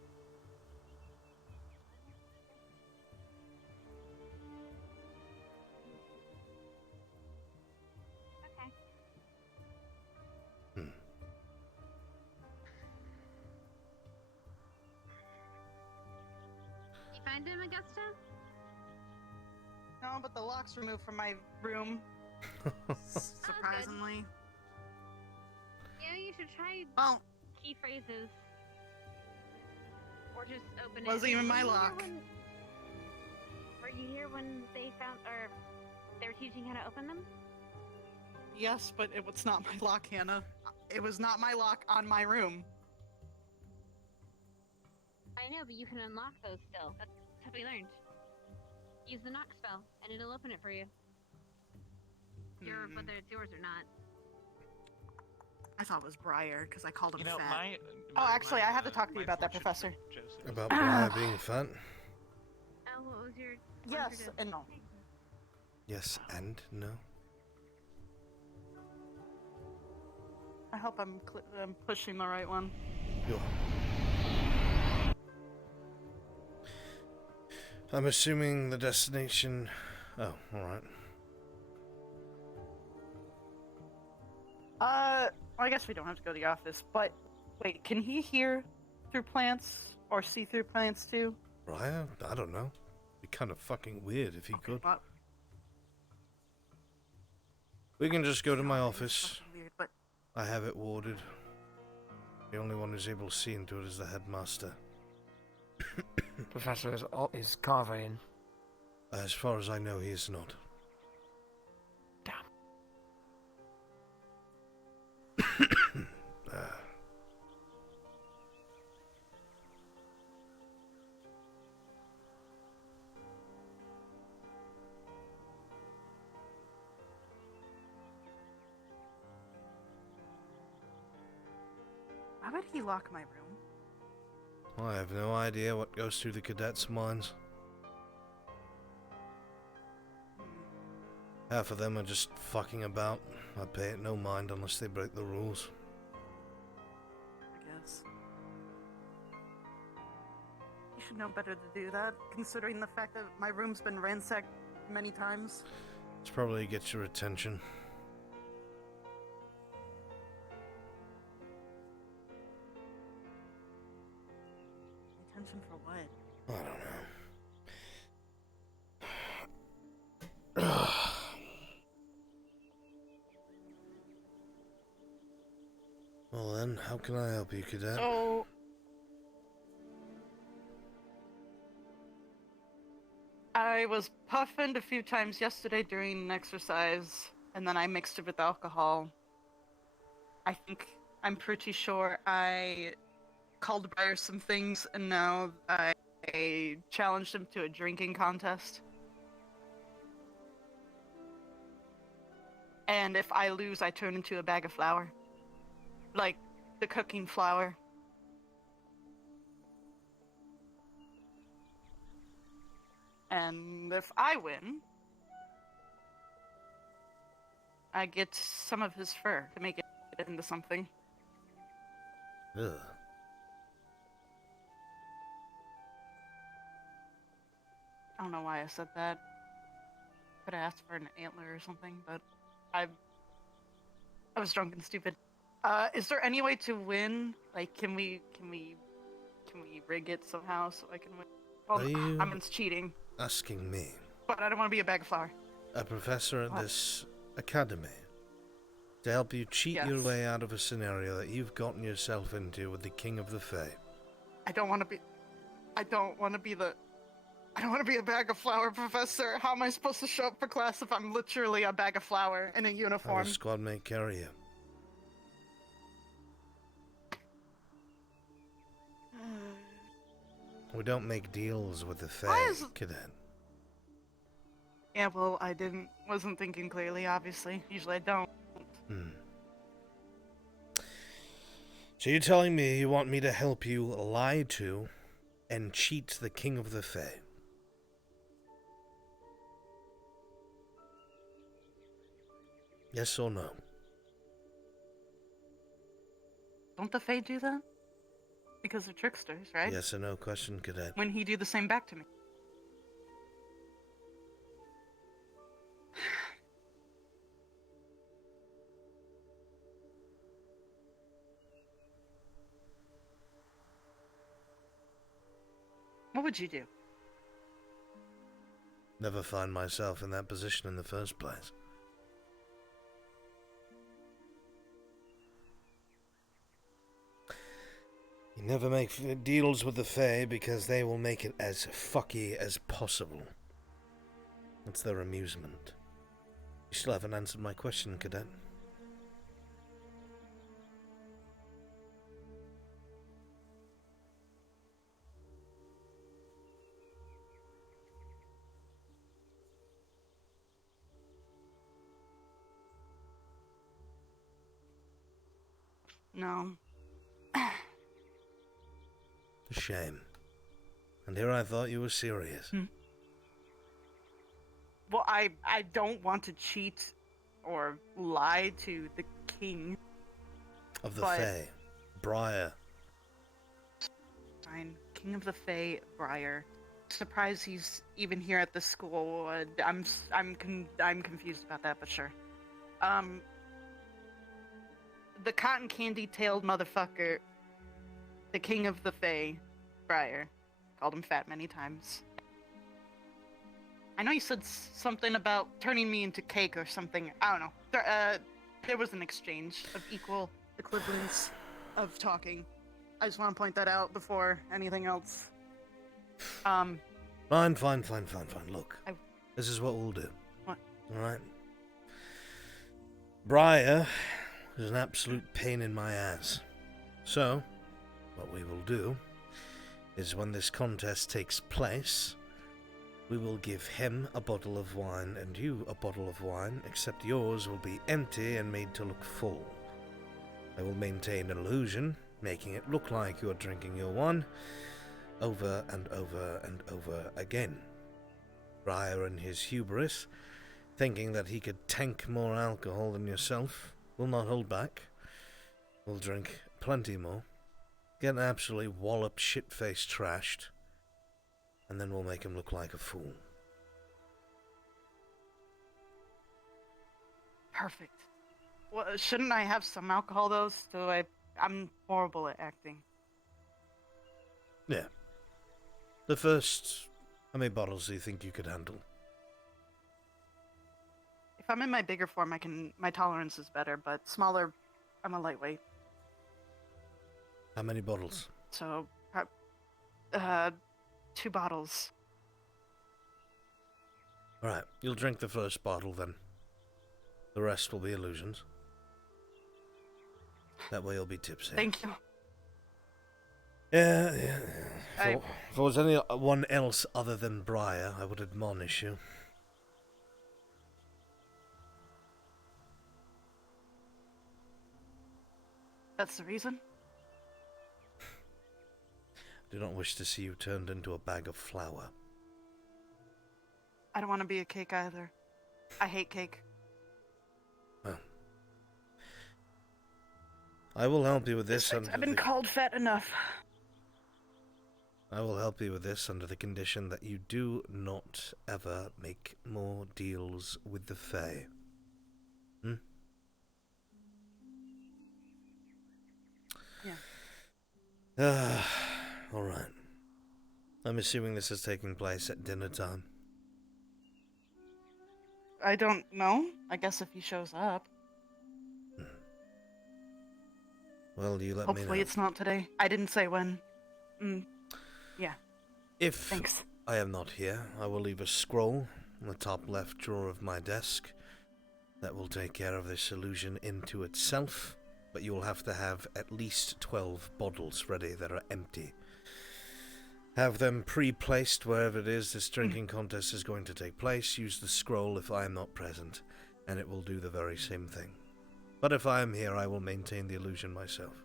Okay. You find him, Augusta? No, but the lock's removed from my room. Surprisingly. Yeah, you should try key phrases. Or just open it. Wasn't even my Were you here lock. Were you here when they found, or they were teaching how to open them? Yes, but it was not my lock, Hannah. It was not my lock on my room. I know, but you can unlock those still. That's what we learned. Use the knock spell, and it'll open it for you. Whether it's yours or not. I thought it was Briar, because I called him You know, fat. Actually, I have to talk to you about that, Professor. About Briar being fat? Oh, what was your... Yes and no. Yes and no. I hope I'm pushing the right one. You I'm assuming the destination... Oh, alright. I guess we don't have to go to the office, but wait, can he hear through plants or see through plants too? Briar? I don't know. Be kind of fucking weird if he could. Well, We can just go to my office. weird, but I have it warded. The only one who's able to see into it is the headmaster. Professor, is Carver in? As far as I know, he is not. Why would he lock my room? I have no idea what goes through the cadets' minds. Half of them are just fucking about. I pay it no mind unless they break the rules. I guess. You should know better to do that, considering the fact that my room's been ransacked many times. It's probably to get your attention. Attention for what? I don't know. Well then, how can I help you, Cadet? So, I was puffined a few times yesterday during an exercise, and then I mixed it with alcohol. I'm pretty sure I called Briar some things, and now I challenged him to a drinking contest. And if I lose, I turn into a bag of flour. Like, the cooking flour. And if I win, I get some of his fur to make it into something. Ugh. I don't know why I said that. Could have asked for an antler or something, but I was drunk and stupid. Is there any way to win? Like, can we rig it somehow so I can win? Well, Are you I'm cheating, asking me, but I don't want to be a bag of flour. a professor at this academy, to help you cheat your Yes. way out of a scenario that you've gotten yourself into with the King of the Fae? I don't want to be a bag of flour, Professor. How am I supposed to show up for class if I'm literally a bag of flour in a Have uniform? a squad mate carry you. We don't make deals with the Fae, Cadet. Yeah, well, wasn't thinking clearly, obviously. Usually I don't. So you're telling me you want me to help you lie to and cheat the King of the Fae? Yes or no? Don't the Fae do that? Because they're tricksters, right? Yes or no question, Cadet. When he do the same back to me. What would you do? Never find myself in that position in the first place. You never make deals with the Fae because they will make it as fucky as possible. That's their amusement. You still haven't answered my question, Cadet. No. A shame. And here I thought you were serious. Well, I don't want to cheat or lie to the king. Of the but- Fae. Briar. Fine. King of the Fae, Briar. Surprised he's even here at the school. I'm confused about that, but sure. The cotton candy-tailed motherfucker, the King of the Fae, Briar. Called him fat many times. I know you said something about turning me into cake or something. I don't know. There was an exchange of equal equivalence of talking. I just want to point that out before anything else. Fine. Look, this is what we'll do. What? Alright? Briar is an absolute pain in my ass. So, what we will do is when this contest takes place, we will give him a bottle of wine and you a bottle of wine, except yours will be empty and made to look full. I will maintain an illusion, making it look like you are drinking your wine over and over and over again. Briar in his hubris, thinking that he could tank more alcohol than yourself, will not hold back. Will drink plenty more, get absolutely wallop shit-faced trashed, and then we'll make him look like a fool. Perfect. Well, shouldn't I have some alcohol though? So I'm horrible at acting. Yeah. The first... How many bottles do you think you could handle? If I'm in my bigger form, my tolerance is better, but smaller, I'm a lightweight. How many bottles? So, 2 bottles. Alright, you'll drink the first bottle then. The rest will be illusions. That way you'll be tipsy. Thank you. Yeah. If it was anyone else other than Briar, I would admonish you. That's the reason? I do not wish to see you turned into a bag of flour. I don't want to be a cake either. I hate cake. Well, I will help you with this. I've been called fat enough. I will help you with this under the condition that you do not ever make more deals with the Fae. Yeah. Alright. I'm assuming this is taking place at dinner time. I don't know. I guess if he shows up. Well, you let me know. Hopefully it's not today. I didn't say when. Yeah. If Thanks. I am not here, I will leave a scroll in the top left drawer of my desk that will take care of this illusion into itself, but you will have to have at least 12 bottles ready that are empty. Have them pre-placed wherever it is this drinking contest is going to take place. Use the scroll if I am not present, and it will do the very same thing. But if I am here, I will maintain the illusion myself.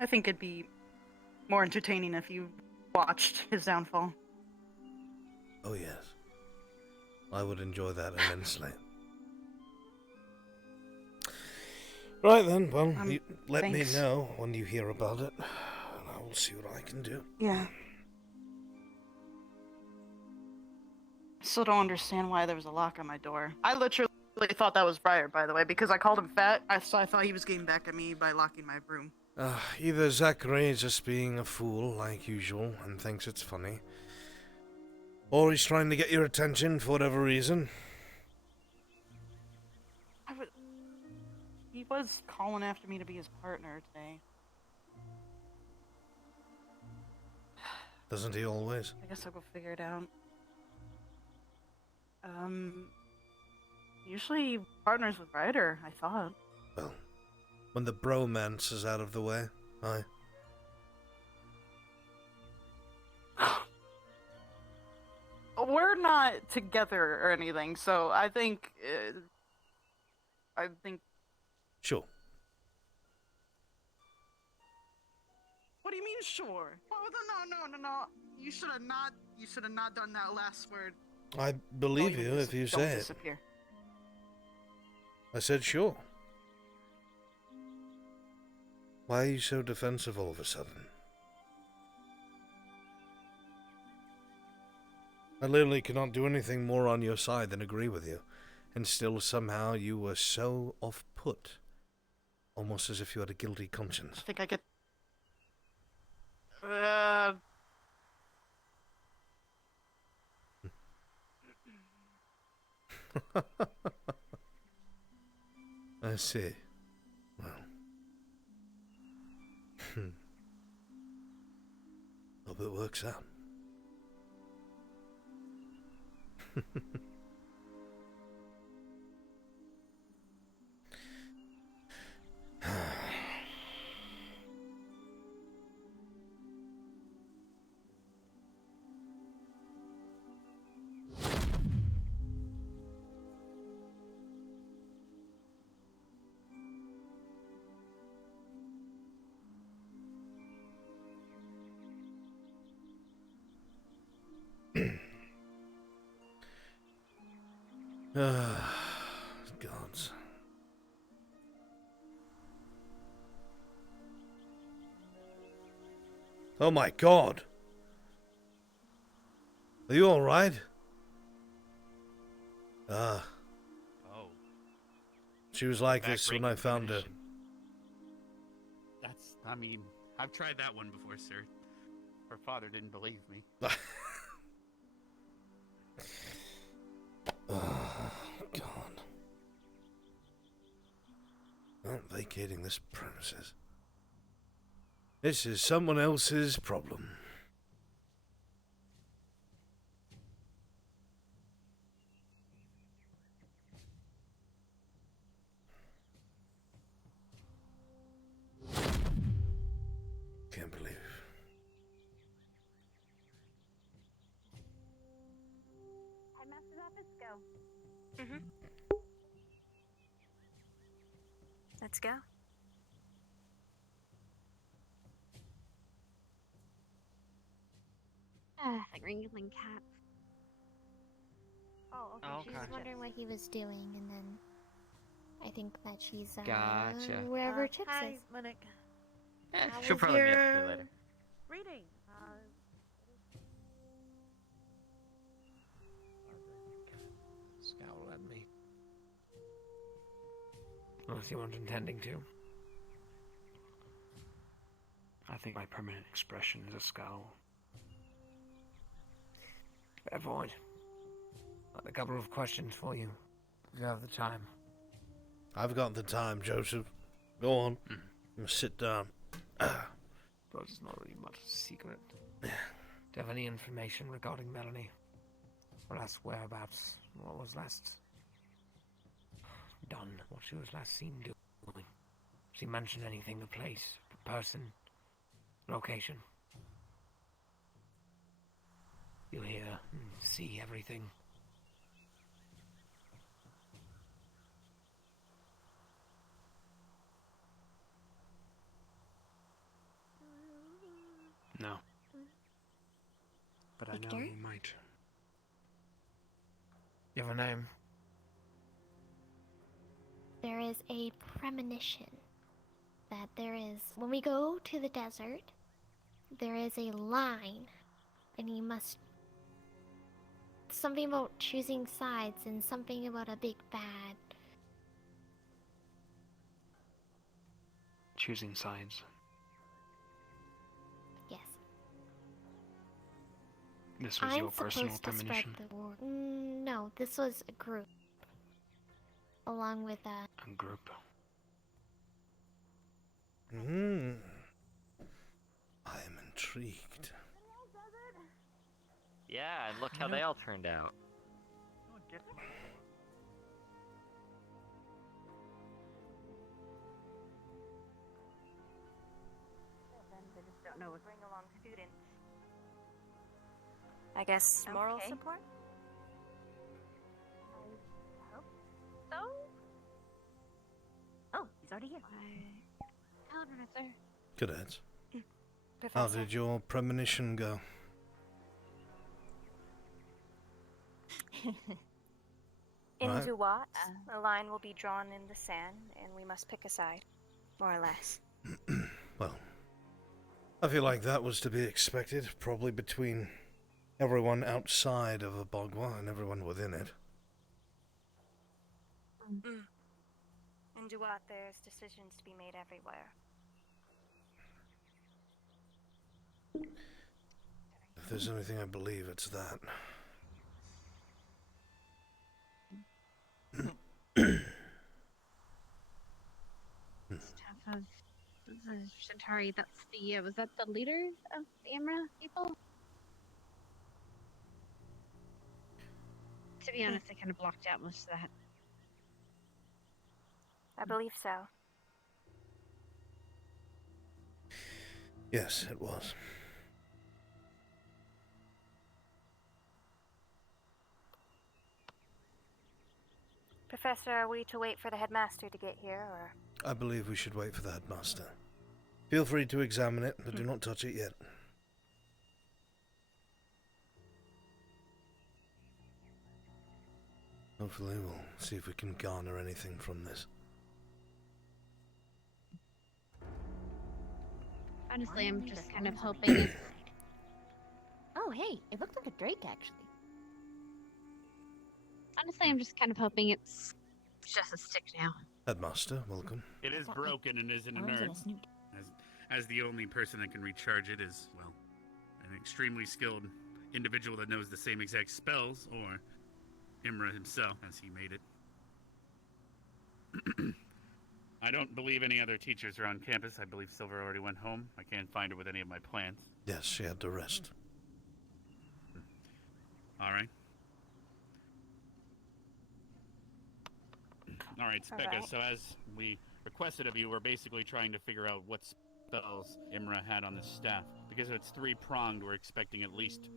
I think it'd be more entertaining if you watched his downfall. Oh yes. I would enjoy that immensely. Right then, well, you let me know when you hear about it, and I will see what I can do. Yeah. I still don't understand why there was a lock on my door. I literally thought that was Briar, by the way, because I called him fat, so I thought he was getting back at me by locking my room. Either Zachary is just being a fool, like usual, and thinks it's funny, or he's trying to get your attention for whatever reason. He was calling after me to be his partner today. Doesn't he always? I guess I'll go figure it out. Usually he partners with Ryder, I thought. Well, when the bromance is out of the way, aye. We're not together or anything, so I think... Sure. What do you mean, sure? Oh, no. You should have not done that last word. I believe you if you say it. Disappear. I said sure. Why are you so defensive all of a sudden? I literally cannot do anything more on your side than agree with you. And still somehow you were so off-put. Almost as if you had a guilty conscience. I think I get... I see. Well. Hope it works out. Gods. Oh my God. Are you alright? Oh. She was like this when I found her. I mean, I've tried that one before, sir. Her father didn't believe me. Oh, God. not vacating this premises. This is someone else's problem. Can't believe. Headmaster's office, go. Mm-hmm. Let's go. Like wrangling cats. Oh, okay. Oh, She was gotcha. wondering what he was doing, and then I think that she's Gotcha. wherever Chips Hi, is. Monique. Yeah, How she'll was probably be up to your me later. reading? Scowl at me. Unless you weren't intending to. I think my permanent expression is a scowl. Fair point. Got a couple of questions for you. If you have the time. I've got the time, Joseph. Go on. Sit down. But it's not really much of a secret. Do you have any information regarding Melanie? Her last whereabouts? What was last done? What she was last seen doing? Did she mention anything? The place, the person, location? You hear and see everything. No. But I know Victor? you might. You have a name? There is a premonition that there is, when we go to the desert, there is a line, and you must, something about choosing sides and something about a big bad. Choosing sides. Yes. This was I'm your personal supposed to spread premonition. the word. No, this was a group. Along with A group. I am intrigued. Yeah, and look how they all turned out. They just don't know what. Bring along students. I guess moral Okay. support? I hope so. Oh, he's already here. Hello, Professor. Good answer. How Professor. did your premonition go? In Right. Duat, a line will be drawn in the sand, and we must pick a side, more or less. Well, I feel like that was to be expected, probably between everyone outside of a Bogwa and everyone within it. In Duat, there's decisions to be made everywhere. If there's anything I believe, it's that. Staff of the Shintari, that's the, was that the leader of the Imra people? To be honest, I kind of blocked out most of that. I believe so. Yes, it was. Professor, are we to wait for the headmaster to get here, or? I believe we should wait for the headmaster. Feel free to examine it, but do not touch it yet. Hopefully we'll see if we can garner anything from this. Honestly, I'm just kind of hoping it's... Oh, hey, it looked like a drake, actually. Honestly, I'm just kind of hoping it's just a stick now. Headmaster, welcome. It is broken and isn't Arms and inert. a snoot. As the only person that can recharge it is, well, an extremely skilled individual that knows the same exact spells, or Imra himself, as he made it. I don't believe any other teachers are on campus. I believe Silver already went home. I can't find her with any of my plans. Yes, she had to rest. All right. All right, Specca, Alright. so as we requested of you, we're basically trying to figure out what spells Imra had on the staff. Because it's three-pronged, we're expecting at least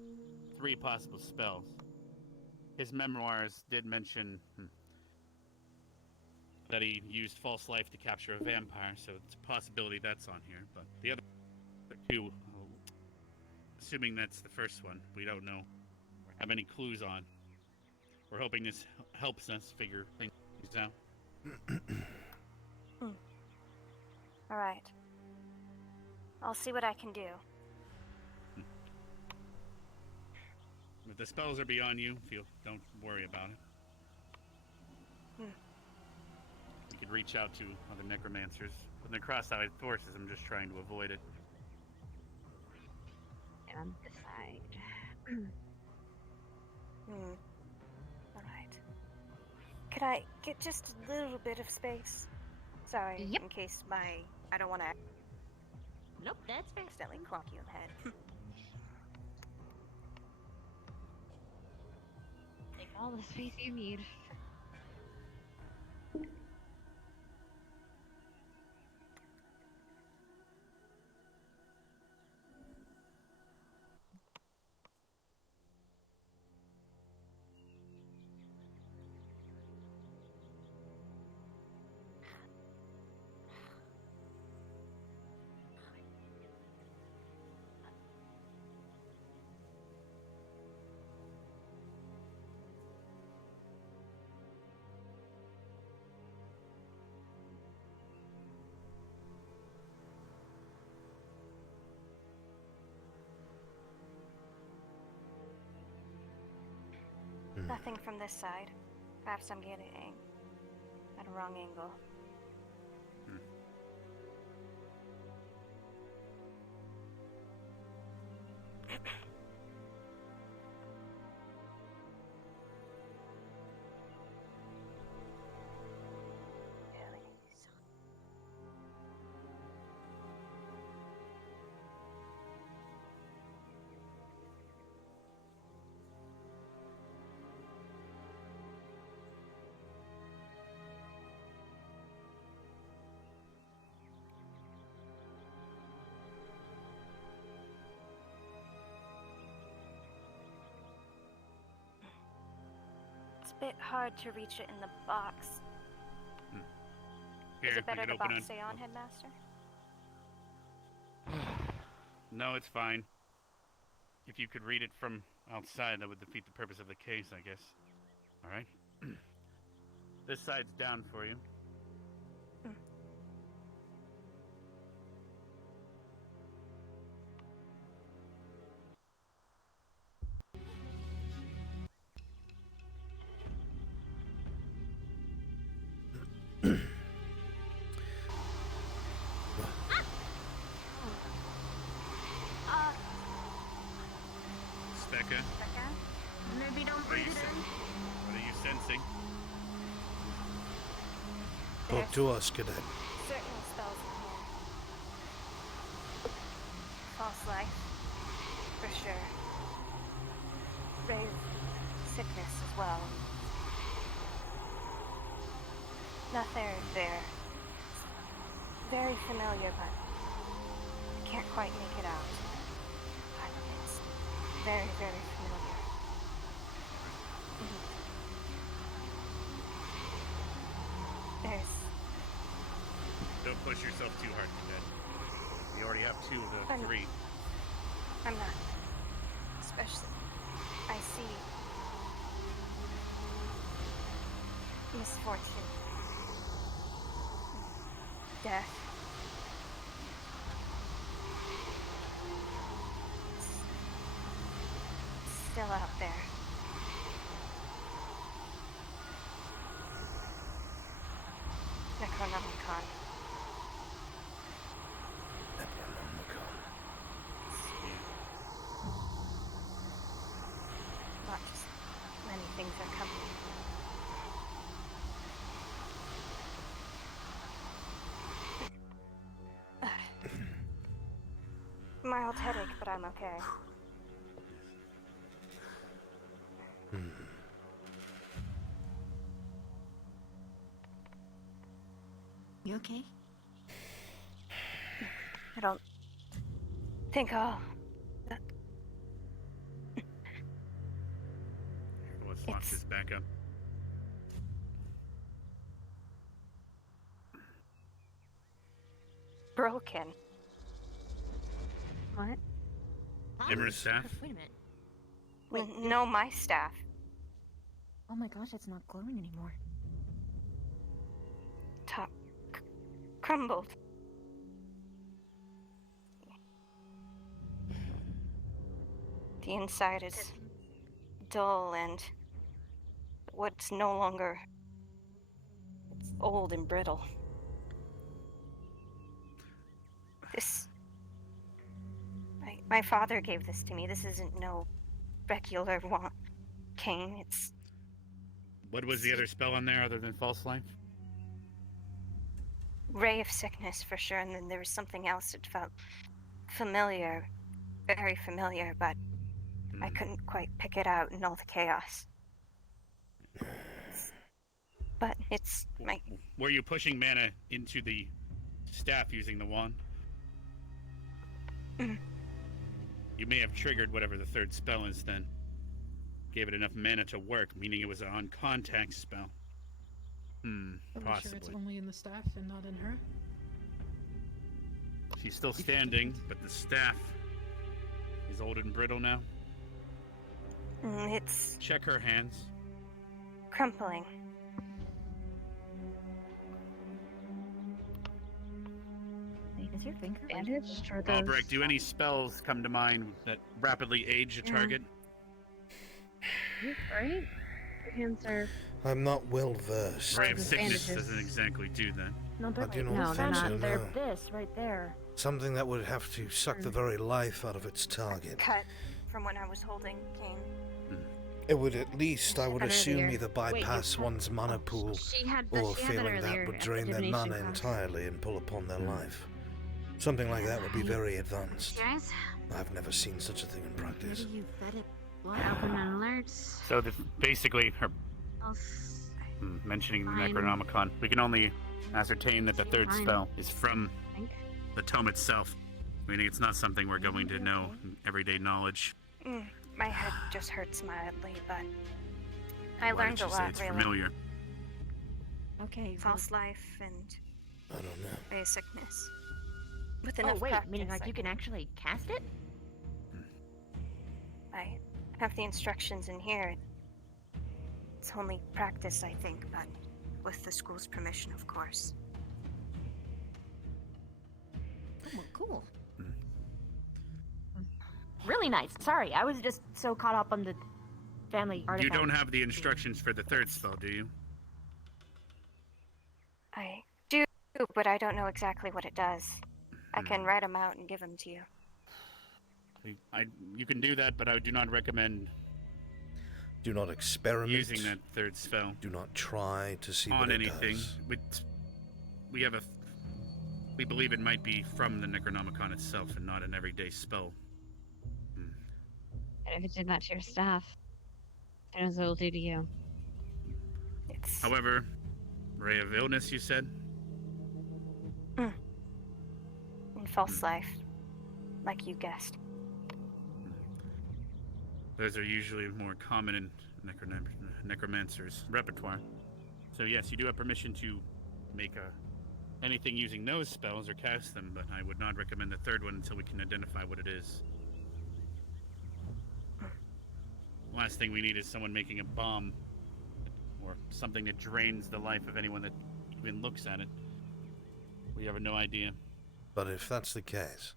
3 possible spells. His memoirs did mention that he used false life to capture a vampire, so it's a possibility that's on here. But the other 2, assuming that's the first one, we don't know or have any clues on. We're hoping this helps us figure things out. Alright. I'll see what I can do. If the spells are beyond you, don't worry about it. You could reach out to other necromancers. With the cross-eyed forces, I'm just trying to avoid it. And decide. Alright. Could I get just a little bit of space? Sorry, in case I don't want to Nope, that's fair. accidentally clock you in the head. Take all the space you need. Nothing from this side. Perhaps I'm getting at a wrong angle. It's a bit hard to reach it in the box. Here, Is it better we the can open box it. stay on, Headmaster? No, it's fine. If you could read it from outside, that would defeat the purpose of the case, I guess. All right. This side's down for you. Specca, Maybe don't what are breathe you it in. what are you sensing? Talk to us, cadet. Certain spells in here. False life, for sure. Brave sickness as well. Nothing there. Very familiar, but I can't quite make it out. But it's very, very familiar. There's Don't push yourself too hard, cadet. You already have 2 of the I'm- 3. I'm not. Especially, I see misfortune, death. It's still out there. Necronomicon. Not just many things are coming. mild headache, but I'm okay. You okay? I don't think I'll... Let's launch this back up. broken. What? Emmer's staff? Wait a minute. No, my staff. Oh my gosh, it's not glowing anymore. Top crumbled. The inside is dull and what's no longer... It's old and brittle. This... My father gave this to me. This isn't no regular cane. It's... What was the other spell on there other than false life? Ray of sickness for sure, and then there was something else that felt familiar, very familiar, but I couldn't quite pick it out in all the chaos. But it's my... Were you pushing mana into the staff using the wand? You may have triggered whatever the third spell is then. Gave it enough mana to work, meaning it was an on-contact spell. Are we Possibly. sure it's only in the staff and not in her? She's still standing, but the staff is old and brittle now. It's... Check her hands. crumpling. Is your finger bandaged or those... Albrecht, do any spells come to mind that rapidly age a target? Right? Your hands are... I'm not well versed. Ray of sickness doesn't exactly do that. No, I do not no, think they're so, not. They're no. this right there. Something that would have to suck the very life out of its target. Cut from when I was holding cane. It would at least, I would Had assume, earlier. either bypass one's mana pool, She had or she had that feeling that earlier would at the drain their divination mana class. entirely and pull upon their life. Something like that would be very advanced. Guys, I've never seen such a thing in practice. You fed it blood. open on alerts. So basically, her mentioning the Fine. Necronomicon, we can only ascertain that the third Fine. spell is from Think. the tome itself. Meaning it's not something we're going to know in everyday knowledge. My head just hurts mildly, but I Why learned did a you say lot, it's really. familiar? Okay. False life and I don't know. ray of sickness. With Oh enough wait, practice, meaning like you can actually cast it? I have the instructions in here. It's only practice, I think, but with the school's permission, of course. Oh, well, cool. Really nice. Sorry, I was just so caught up on the family You artifact. don't have the instructions for the third spell, do you? I do, but I don't know exactly what it does. I can write them out and give them to you. You can do that, but I do not recommend Do not experiment. using that third spell Do not try to see on what it anything. does. We believe it might be from the Necronomicon itself and not an everyday spell. And if it did that to your staff, who knows what it'll do to you? However, ray of illness, you said? And false life, like you guessed. Those are usually more common in necromancer's repertoire. So yes, you do have permission to make anything using those spells or cast them, but I would not recommend the third one until we can identify what it is. Last thing we need is someone making a bomb or something that drains the life of anyone that even looks at it. We have no idea. But if that's the case,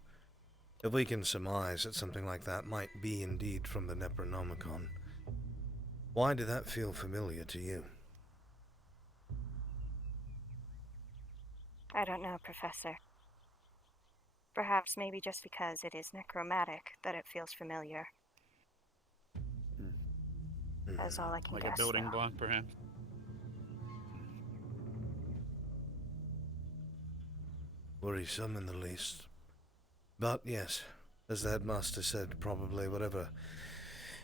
if we can surmise that something like that might be indeed from the Necronomicon, why did that feel familiar to you? I don't know, Professor. Perhaps maybe just because it is necromantic that it feels familiar. That's all I can Like guess. a building though. block, perhaps? Worrisome in the least. But yes, as the headmaster said, probably whatever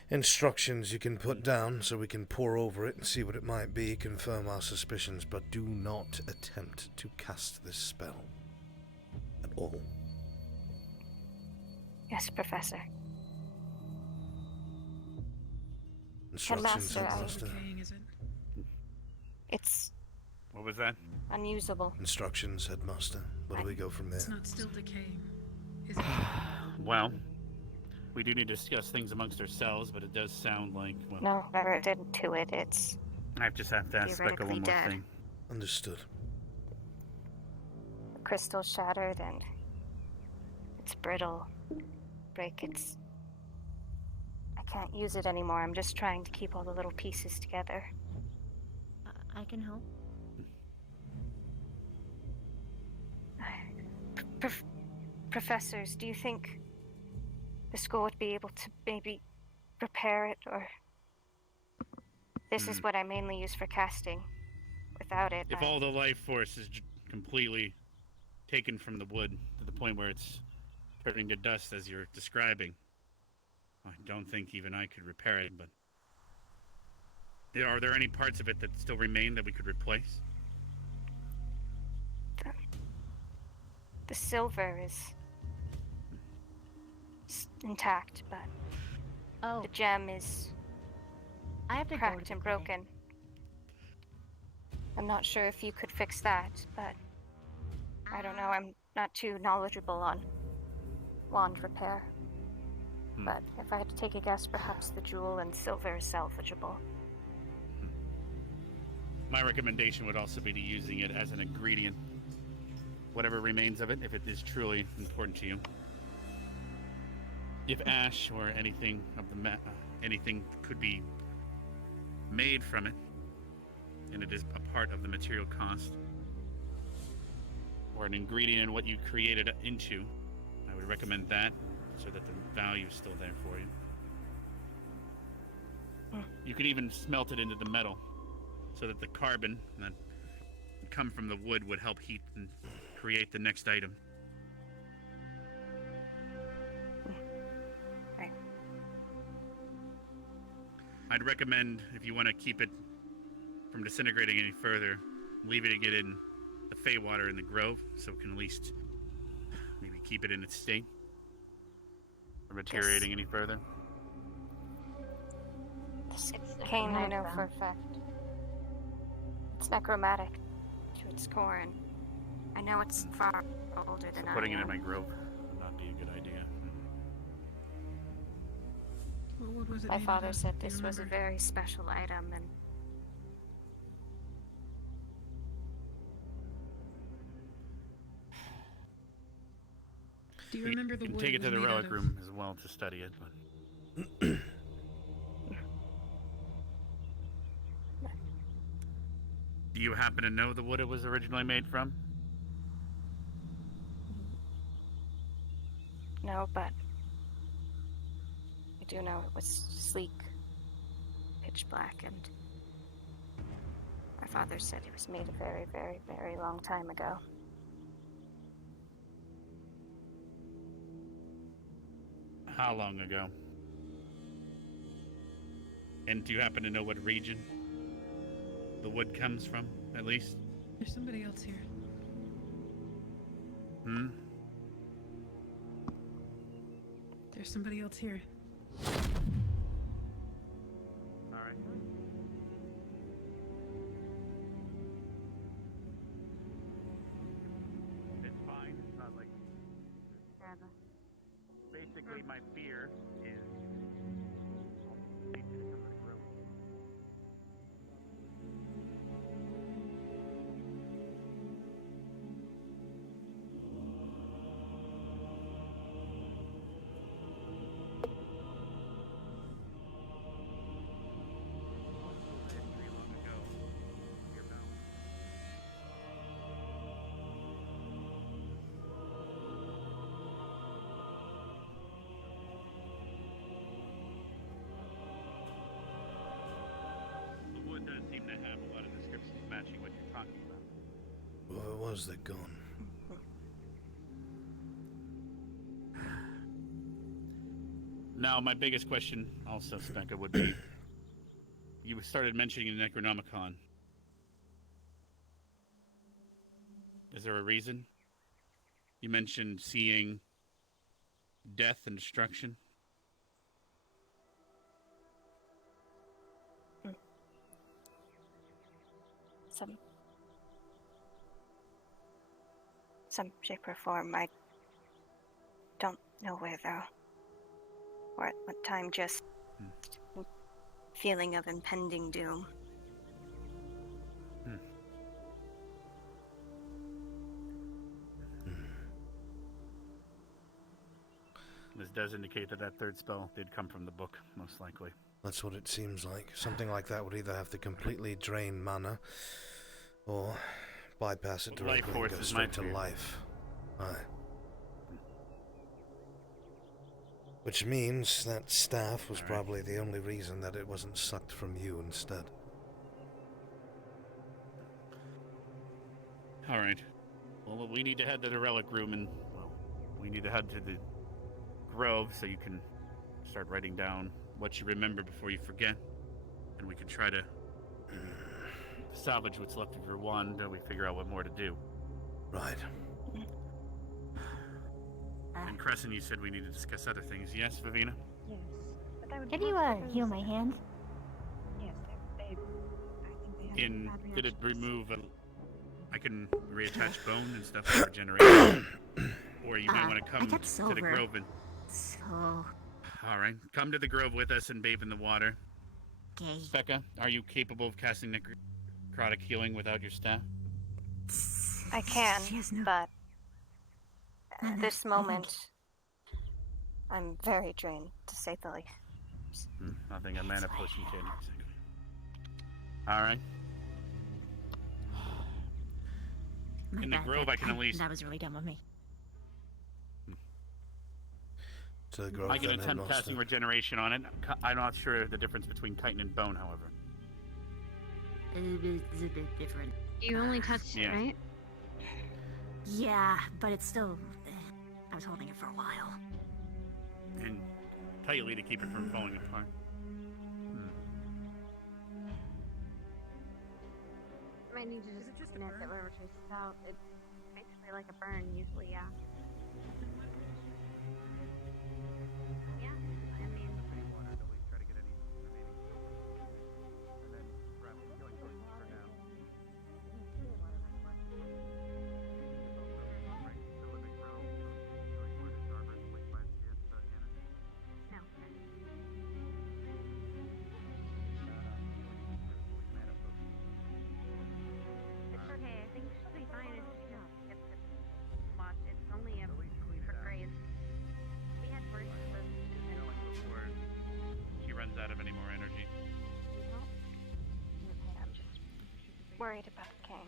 instructions you can put down so we can pore over it and see what it might be, confirm our suspicions, but do not attempt to cast this spell at all. Yes, Professor. Instructions, Headmaster, headmaster. It's What was that? unusable. Instructions, headmaster. Where do we go from there? It's not still decaying, is it? Well, we do need to discuss things amongst ourselves, but it does sound like, well... No, whatever did to it, it's I just have to ask Becca one more dead. thing. Understood. The crystal's shattered and it's brittle. It's... I can't use it anymore. I'm just trying to keep all the little pieces together. I can help. Professors, do you think the school would be able to maybe repair it, or... This is what I mainly use for casting. Without it, If all the life force is completely taken from the wood to the point where it's turning to dust as you're describing, I don't think even I could repair it, but... Are there any parts of it that still remain that we could replace? The silver is intact, but the gem is cracked and broken. I'm not sure if you could fix that, but I don't know. I'm not too knowledgeable on wand repair. But if I had to take a guess, perhaps the jewel and silver is salvageable. My recommendation would also be to using it as an ingredient. Whatever remains of it, if it is truly important to you. If ash or anything of the anything could be made from it, and it is a part of the material cost, or an ingredient in what you created it into, I would recommend that, so that the value is still there for you. You could even smelt it into the metal, so that the carbon that would come from the wood would help heat and create the next item. Right. I'd recommend, if you want to keep it from disintegrating any further, leaving it in the Feywater in the Grove, so it can at least maybe keep it in its state from deteriorating any further. This cane, I know for a fact. It's necromantic to its core, and I know it's far older than I am. Putting it in my grove would not be a good idea. What was it My made father of? said Do you this was a remember? very special item, and Do you remember the You can wood take it it to was the made out relic of? room as well to study it, but... Do you happen to know the wood it was originally made from? no, but I do know it was sleek, pitch black, and my father said it was made a very, very, very long time ago. How long ago? And do you happen to know what region the wood comes from, at least? There's somebody else here. Hmm? There's somebody else here. Alright. It's fine, it's not like... Basically, my fear is... The wood doesn't seem to have a lot of descriptions matching what you're talking about. Where was they gone? Now, my biggest question, also, Specca, would be, you started mentioning the Necronomicon. Is there a reason? You mentioned seeing death and destruction. Some shape or form. I don't know where though, or at what time. Just feeling of impending doom. This does indicate that that third spell did come from the book, most likely. That's what it seems like. Something like that would either have to completely drain mana, or bypass it directly and go straight to life. Aye. Which means that staff was probably the only reason that it wasn't sucked from you instead. Alright. Well, we need to head to the relic room, and, well, we need to head to the grove so you can start writing down what you remember before you forget. And we can try to salvage what's left of your wand until we figure out what more to do. Right. And Crescent, you said we need to discuss other things. Yes, Vivina? Yes. But that would Can you heal my hand? Yes, I think they have Did it remove I can reattach bone and stuff for regeneration? Or you might want to come to the grove and... So... Alright, come to the grove with us and bathe in the water. Okay. Becca, are you capable of casting necrotic healing without your staff? I can, but at this moment, I'm very drained, to say the least. Nothing a mana potion can. Alright. In the grove, I can at least... That was really dumb of me. To the grove, I can attempt casting regeneration on it. I'm not sure the difference between chitin and bone, however. It's a bit different. You only touched it, right? Yeah, but it's still... I was holding it for a while. And tightly to keep it from falling apart. Might need to just nip it wherever it traces out. It's basically like a burn, usually, yeah. Yeah, I mean... Okay, I think she'll be fine if she don't skip it much. It's only a for grace. We had worse for Before she runs out of any more energy. I'm just worried about Kang.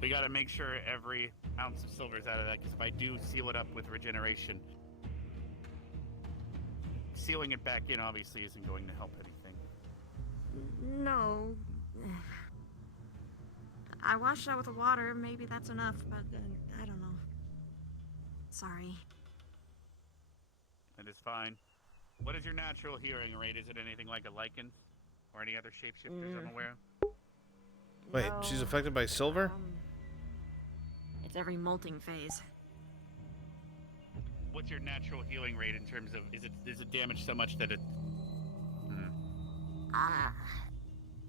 We gotta make sure every ounce of silver is out of that, because if I do seal it up with regeneration, sealing it back in obviously isn't going to help anything. No. I washed out with the water. Maybe that's enough, but I don't know. Sorry. It is fine. What is your natural hearing rate? Is it anything like a lichen? Or any other shapeshifters I'm aware of? Wait, she's affected by silver? It's every molting phase. What's your natural healing rate in terms of, is it damaged so much that it...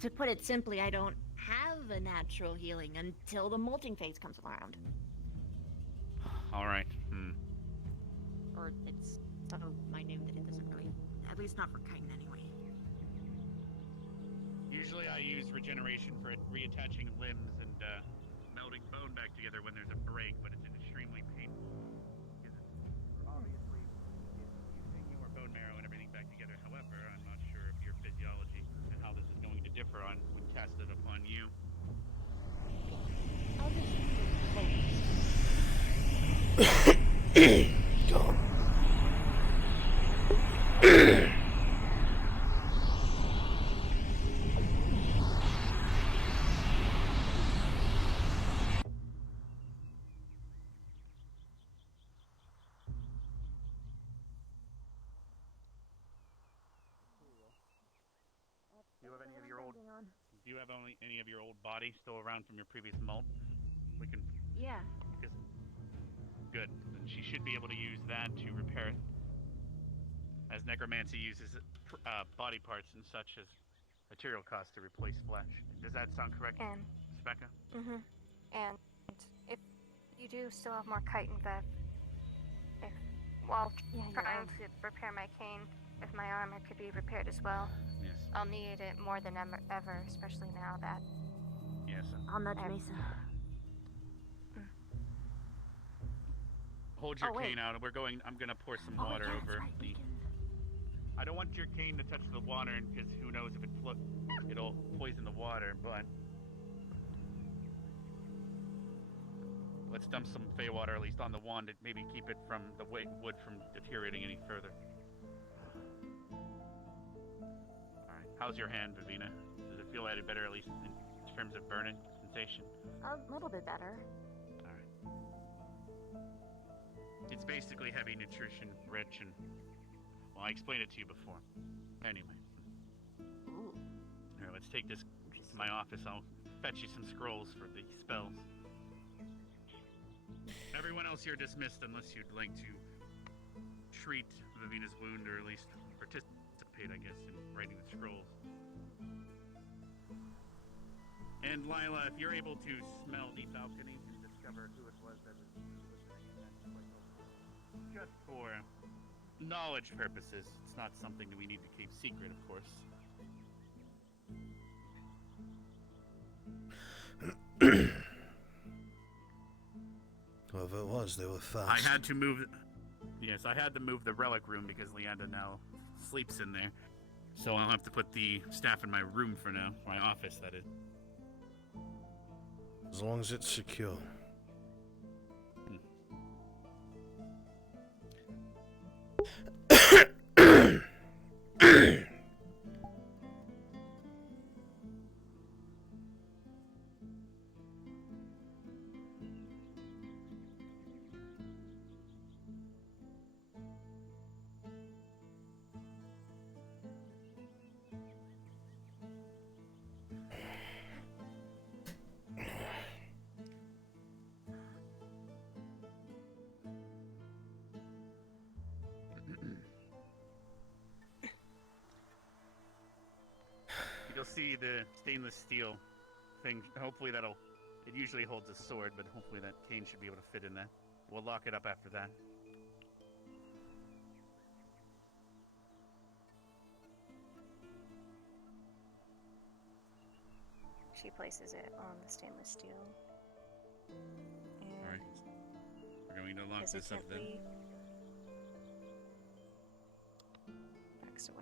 To put it simply, I don't have a natural healing until the molting phase comes around. Alright. Or it's so minute that it doesn't really, at least not for chitin anyway. Usually I use regeneration for reattaching limbs and melding bone back together when there's a break, but it's extremely painful. Because obviously, it's taking more bone marrow and everything back together. However, I'm not sure of your physiology and how this is going to differ on when casted upon you. Go. holding on. Do you have any of your old body still around from your previous molt? We can. Yeah. Because, good. Then she should be able to use that to repair it. As necromancy uses body parts and such as material costs to replace flesh. Does that sound correct, Rebecca? Mm-hmm. And if you do still have more chitin bev, while trying to repair my cane, if my armor could be repaired as well, yes. I'll need it more than ever, especially now that. Yes. I'll nudge Mesa. Hold your cane out. I'm gonna pour some water over the. I don't want your cane to touch the water, because who knows if it'll poison the water. But let's dump some Fey water at least on the wand to maybe keep it from the wood from deteriorating any further. All right. How's your hand, Vivina? Does it feel any better, at least in terms of burning sensation? A little bit better. It's basically heavy nutrition, rich, and well, I explained it to you before. Anyway. All right, let's take this to my office. I'll fetch you some scrolls for the spells. Everyone else here dismissed unless you'd like to treat Vivina's wound, or at least participate, I guess, in writing the scrolls. And Lila, if you're able to smell the balcony and discover who it was that was listening in, that's quite helpful. Just for knowledge purposes. It's not something that we need to keep secret, of course. Whoever it was, they were fast. I had to move. Yes, I had to move the relic room because Leanda now sleeps in there. So I'll have to put the staff in my room for now. My office, that is. As long as it's secure. You'll see the stainless steel thing. Hopefully it usually holds a sword, but hopefully that cane should be able to fit in that. We'll lock it up after that. She places it on the stainless steel. And Alright. We're going to lock this up then. hesitantly backs away.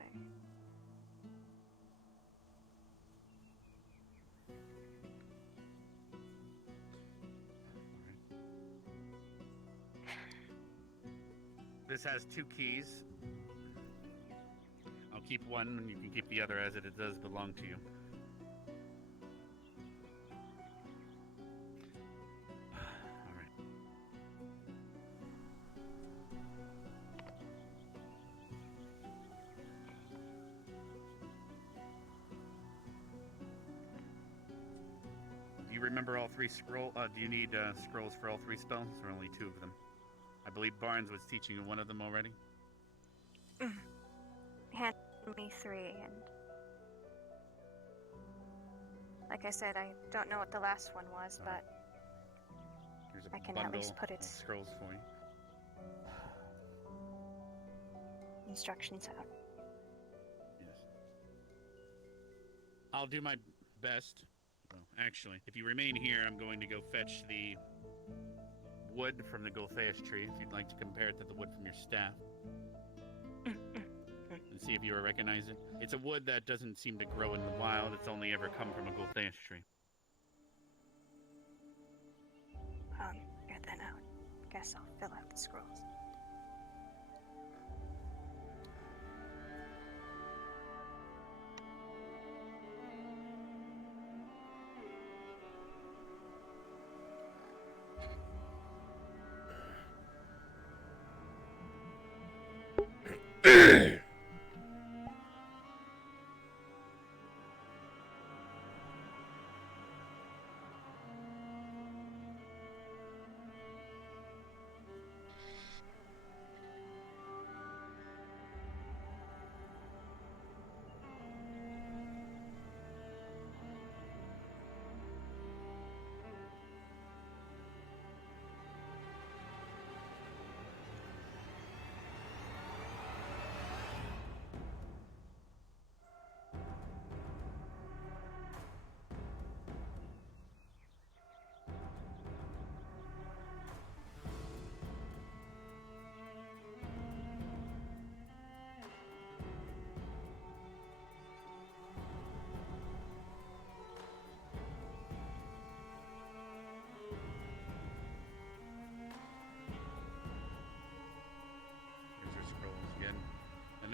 This has 2 keys. I'll keep one, and you can keep the other as it does belong to you. Alright. Do you remember all 3 scrolls? Do you need scrolls for all 3 spells, or only 2 of them? I believe Barnes was teaching you one of them already. Hand me 3, and like I said, I don't know what the last one was, but Here's a I can at least put of its scrolls for you. instructions out. Yes. I'll do my best. Well, actually, if you remain here, I'm going to go fetch the wood from the Goltheus tree, if you'd like to compare it to the wood from your staff. And see if you recognize it. It's a wood that doesn't seem to grow in the wild. It's only ever come from a Goltheus tree. Get that out. Guess I'll fill out the scrolls.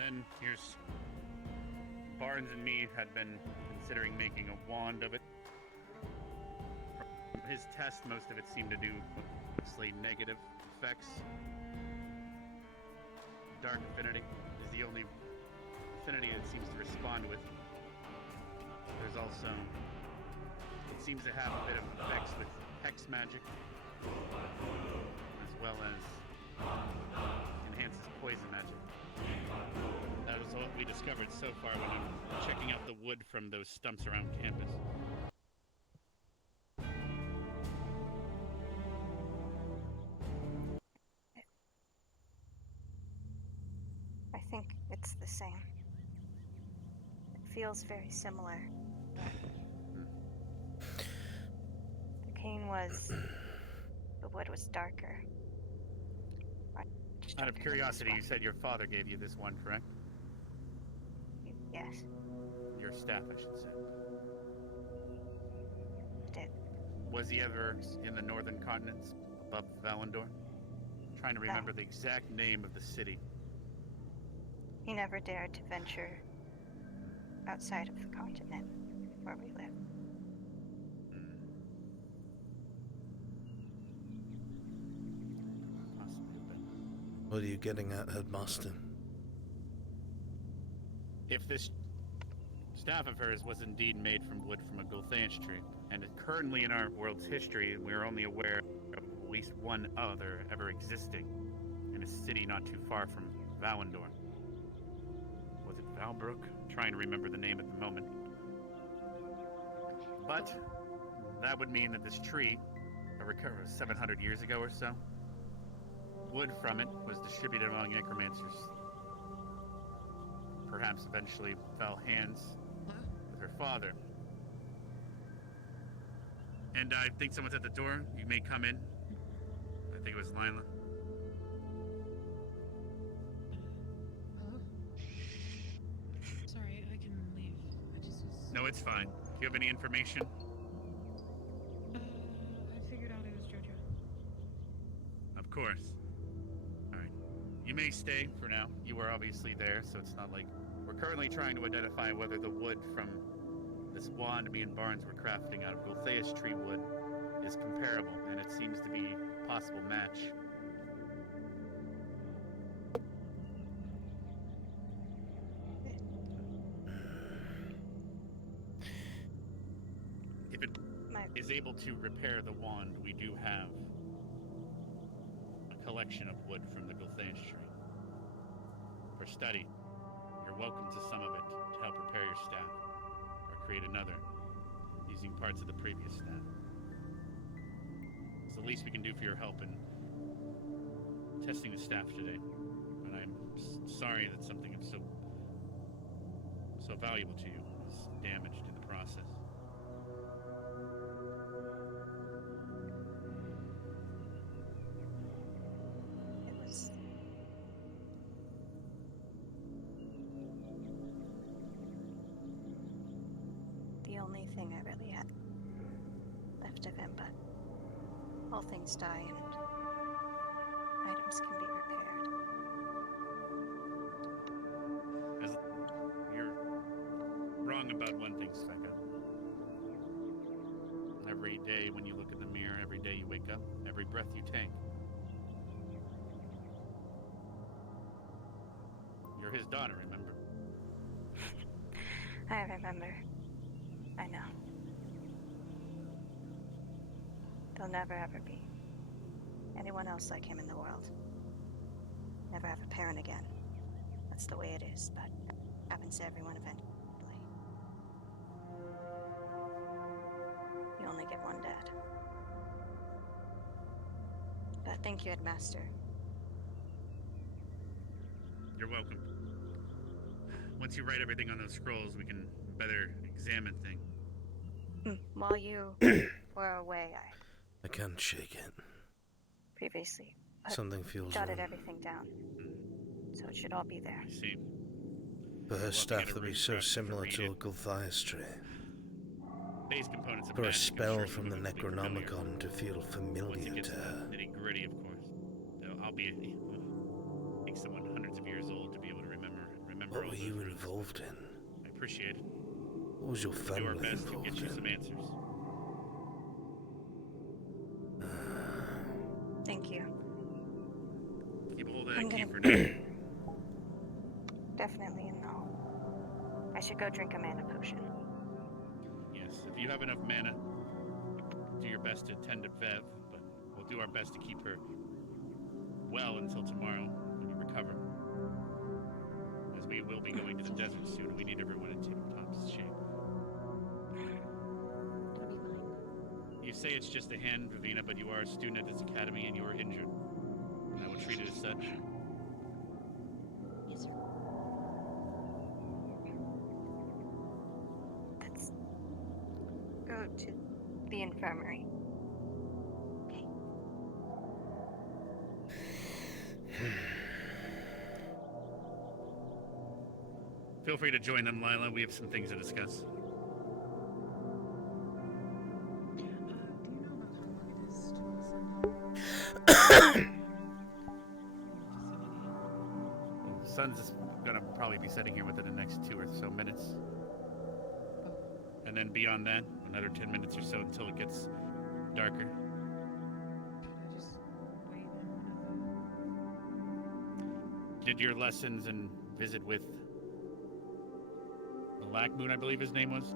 then here's Barnes and me had been considering making a wand of it. From his test, most of it seemed to do mostly negative effects. Dark affinity is the only affinity it seems to respond with. There's also, it seems to have a bit of effects with hex magic, as well as enhances poison magic. That was what we discovered so far when I'm checking out the wood from those stumps around campus. I think it's the same. It feels very similar. The cane was... the wood was darker. Out of curiosity, you said your father gave you this one, correct? Yes. Your staff, I should say. Did. Was he ever in the northern continents, above Valandor? I'm trying to remember the exact name of the city. He never dared to venture outside of the continent where we live. What are you getting at, Headmaster? If this staff of hers was indeed made from wood from a Gulthanish tree, and currently in our world's history, we're only aware of at least one other ever existing in a city not too far from Valandor. Was it Valbrook? I'm trying to remember the name at the moment. But that would mean that this tree, a recovery 700 years ago or so, wood from it was distributed among necromancers. Perhaps eventually fell hands with her father. And I think someone's at the door. You may come in. I think it was Lila. Hello? Sorry, I can leave. I just was... No, it's fine. Do you have any information? I figured out it was Jojo. Of course. Alright. You may stay for now. You were obviously there, so it's not like... We're currently trying to identify whether the wood from this wand me and Barnes were crafting out of Gulthaius tree wood is comparable, and it seems to be a possible match. If it is able to repair the wand, we do have a collection of wood from the Gulthaius tree. For study, you're welcome to some of it to help repair your staff, or create another, using parts of the previous staff. It's the least we can do for your help in testing the staff today. And I'm sorry that something of so valuable to you was damaged in the process. It was... the only thing I really had left of him, but all things die and items can be repaired. As you're wrong about one thing, Sveka. Every day when you look in the mirror, every day you wake up, every breath you take, you're his daughter, remember? I remember. I know. There'll never ever be anyone else like him in the world. Never have a parent again. That's the way it is, but it happens to everyone eventually. You only get one dad. But thank you, Headmaster. You're welcome. Once you write everything on those scrolls, we can better examine things. While you were away, I can't shake it. previously Something feels jotted wrong. everything down. So it should all be there. I see. For her staff to be so similar to a Gulthaius tree. Base components of For a magic, I'm spell sure from you the will be familiar. Necronomicon to feel Once it familiar gets to to her. the nitty-gritty, of course. I'll be take someone hundreds of years old to be able to remember remember. What were you involved in? I appreciate it. What was your We'll do our family best to get involved you in? some answers. Thank you. Keep a hold of I'm that key gonna- for now. Definitely a no. I should go drink a mana potion. Yes, if you have enough mana, do your best to tend to Vev, but we'll do our best to keep her well until tomorrow when you recover. As we will be going to the desert soon, we need everyone in tip-top shape. You say it's just a hand, Vivina, but you are a student at this academy and you are injured. And I will treat it as such. Yes, sir. Let's go to the infirmary. Feel free to join them, Lila. We have some things to discuss. The sun's gonna probably be setting here within the next 2 or so minutes. And then beyond that, another 10 minutes or so until it gets darker. Did your lessons and visit with the Black Moon, I believe his name was?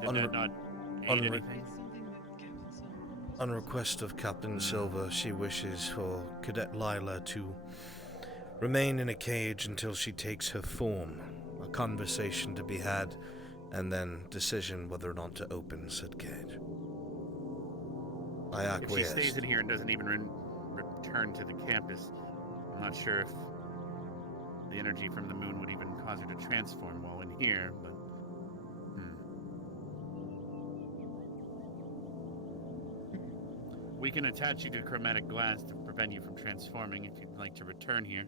Did that not aid anything? On request of Captain Silver, she wishes for Cadet Lila to remain in a cage until she takes her form. A conversation to be had, and then decision whether or not to open said cage. I If she acquiesced. stays in here and doesn't even return to the campus, I'm not sure if the energy from the moon would even cause her to transform while in here, but... We can attach you to chromatic glass to prevent you from transforming if you'd like to return here.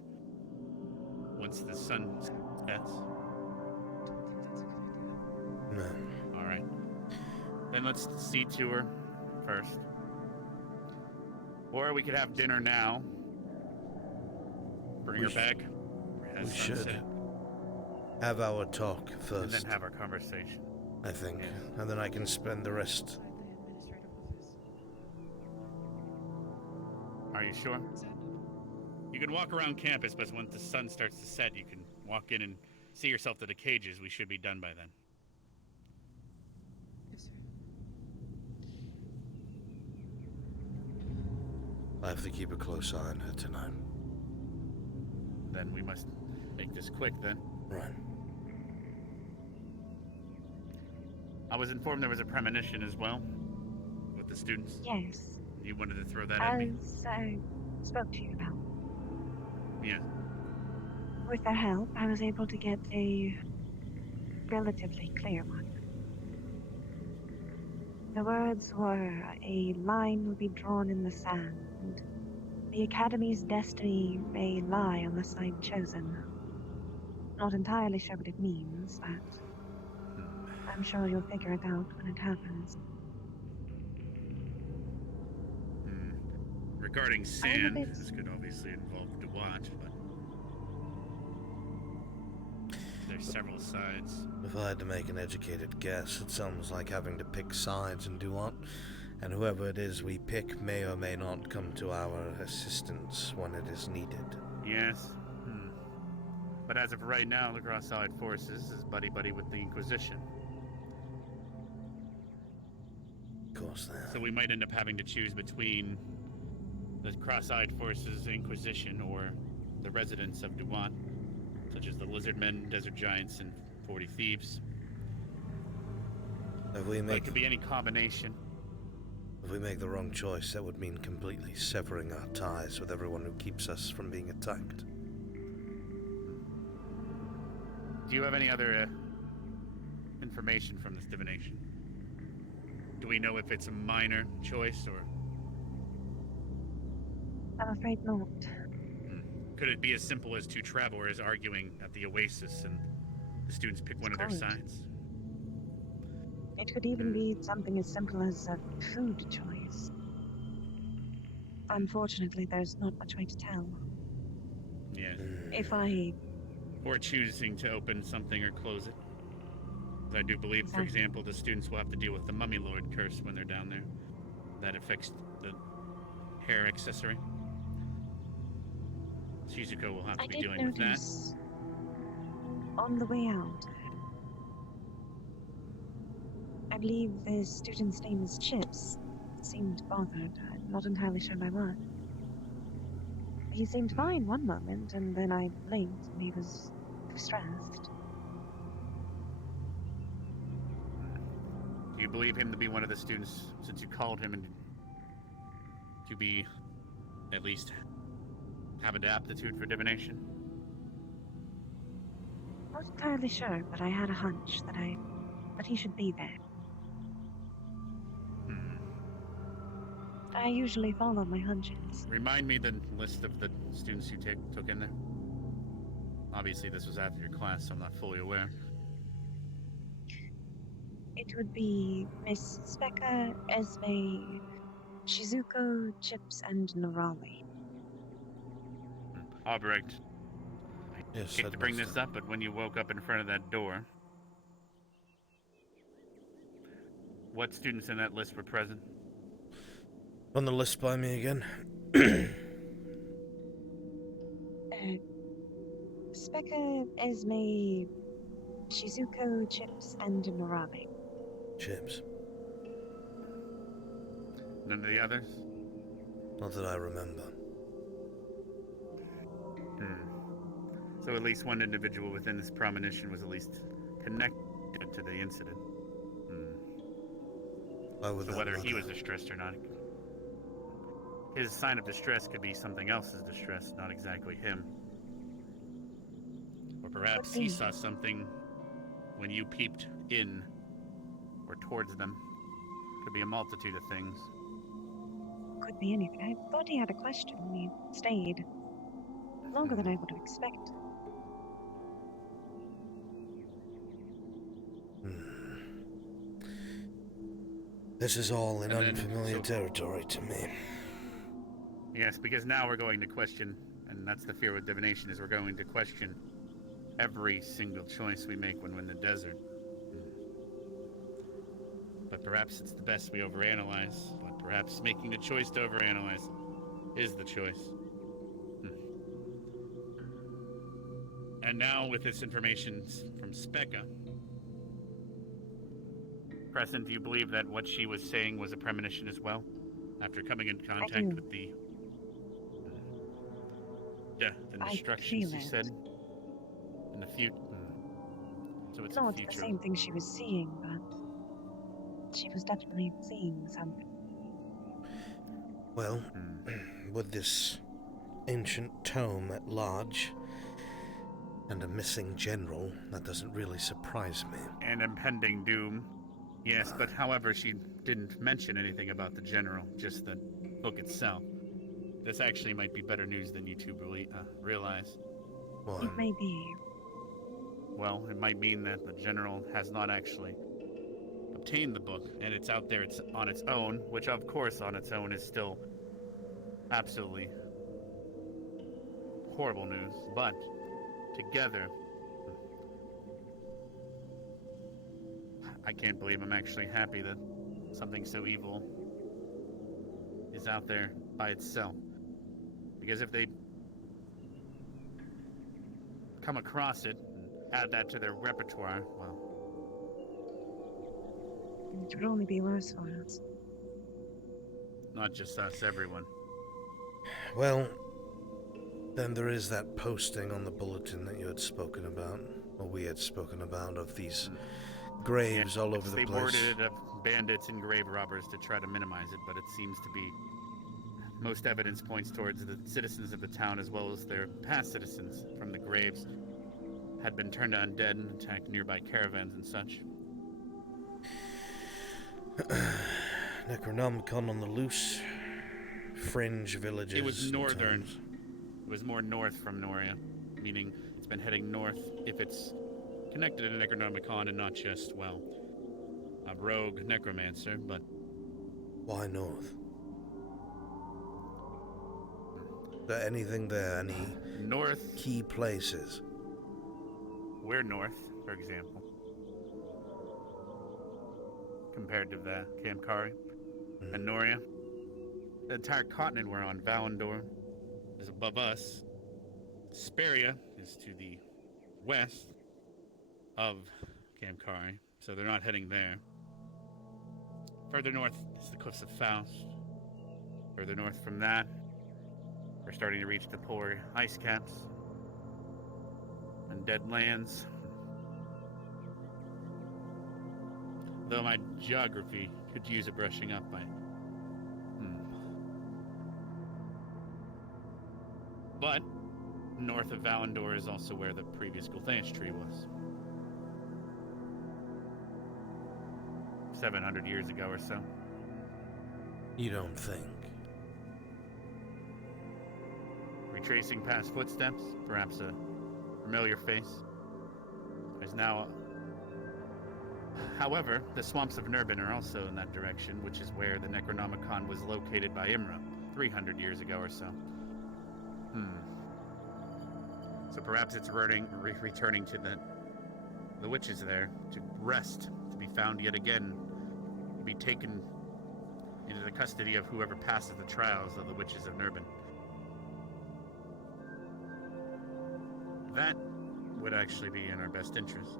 Once the sun sets. No. Alright. Then let's see to her first. Or we could have dinner now. Bring her back. We should have our talk first. And then have our conversation. I think. And then I can spend the rest. Are you sure? You can walk around campus, but once the sun starts to set, you can walk in and see yourself to the cages. We should be done by then. I have to keep a close eye on her tonight. Then we must make this quick, then. Right. I was informed there was a premonition as well with the students. Yes. You wanted to throw that at me? As I spoke to you about. Yeah. With their help, I was able to get a relatively clear one. The words were, a line will be drawn in the sand. The Academy's destiny may lie on the side chosen. Not entirely sure what it means, but I'm sure you'll figure it out when it happens. Regarding sand, this could obviously involve Duat, but there's several sides. If I had to make an educated guess, it sounds like having to pick sides in Duat, and whoever it is we pick may or may not come to our assistance when it is needed. Yes. But as of right now, the Cross-Allied Forces is buddy-buddy with the Inquisition. Of course they are. So we might end up having to choose between the Cross-Eyed Forces, Inquisition, or the residents of Duat, such as the Lizardmen, Desert Giants, and 40 Thieves. It could be any combination. If we make the wrong choice, that would mean completely severing our ties with everyone who keeps us from being attacked. Do you have any other information from this divination? Do we know if it's a minor choice, or I'm afraid not. could it be as simple as two travelers arguing at the oasis and the students pick one of their Could. sides? It could even be something as simple as a food choice. Unfortunately, there's not much way to tell. Yeah. If I or choosing to open something or close it. 'Cause I do believe, for example, the students will have to deal with the Mummy Lord curse when they're down there. That affects the hair accessory. Shizuko will have to be dealing with that. On the way out, I believe the student's name is Chips. Seemed bothered. I'm not entirely sure by what. He seemed fine one moment, and then I blinked, and he was stressed. Do you believe him to be one of the students, since you called him and to be, at least, have an aptitude for divination? Not entirely sure, but I had a hunch that he should be there. I usually follow my hunches. Remind me the list of the students you took in there. Obviously, this was after your class, so I'm not fully aware. It would be Miss Specca, Esme, Shizuko, Chips, and Norali. Albrecht. Yes, I hate to bring this up, but when you woke up in front of that door, what students in that list were present? Run the list by me again. Specca, Esme, Shizuko, Chips, and Norali. Chips. None of the others? Not that I remember. So at least one individual within this premonition was at least connected to the incident. Why would So that whether matter? he was distressed or not, his sign of distress could be something else's distress, not exactly him. Or perhaps he saw something when you peeped in or towards them. Could be a multitude of things. Could be anything. I thought he had a question. He stayed longer than I would have expected. This is all in And then, unfamiliar territory to me. Yes, because now we're going to question, and that's the fear with divination, is we're going to question every single choice we make when we're in the desert. But perhaps it's the best we overanalyze, but perhaps making the choice to overanalyze is the choice. And now with this information from Specca, Crescent, do you believe that what she was saying was a premonition as well? After coming in contact with the death and destruction, she said, in the future. So it's Not a the future. same thing she was seeing, but she was definitely seeing something. Well, with this ancient tome at large and a missing general, that doesn't really surprise me. And impending doom. Yes, but however, she didn't mention anything about the general, just the book itself. This actually might be better news than you two realize. Why? It may be. Well, it might mean that the general has not actually obtained the book, and it's out there on its own, which of course on its own is still absolutely horrible news, but together, I can't believe I'm actually happy that something so evil is out there by itself. Because if they come across it and add that to their repertoire, well, It would only be worse for us. not just us, everyone. Well, then there is that posting on the bulletin that you had spoken about, or we had spoken about, of these graves all over the They place. boarded it up bandits and grave robbers to try to minimize it, but it seems to be most evidence points towards the citizens of the town as well as their past citizens from the graves had been turned undead and attacked nearby caravans and such. Necronomicon on the loose, fringe villages. It was and northern. towns. It was more north from Noria, meaning it's been heading north if it's connected to Necronomicon and not just, well, a rogue necromancer, but... Why north? Is there anything there? Any north key places? we're north, for example, compared to the Kamkari and Noria. The entire continent we're on, Valandor, is above us. Speria is to the west of Kamkari, so they're not heading there. Further north is the cliffs of Faust. Further north from that, we're starting to reach the polar ice caps and dead lands. Though my geography could use a brushing up by. But north of Valandor is also where the previous Gulthanch tree was. 700 years ago or so. You don't think? Retracing past footsteps, perhaps a familiar face. There's now However, the swamps of Nurbin are also in that direction, which is where the Necronomicon was located by Imra 300 years ago or so. So perhaps it's returning to the witches there, to rest, to be found yet again, to be taken into the custody of whoever passes the trials of the witches of Nurbin. That would actually be in our best interest.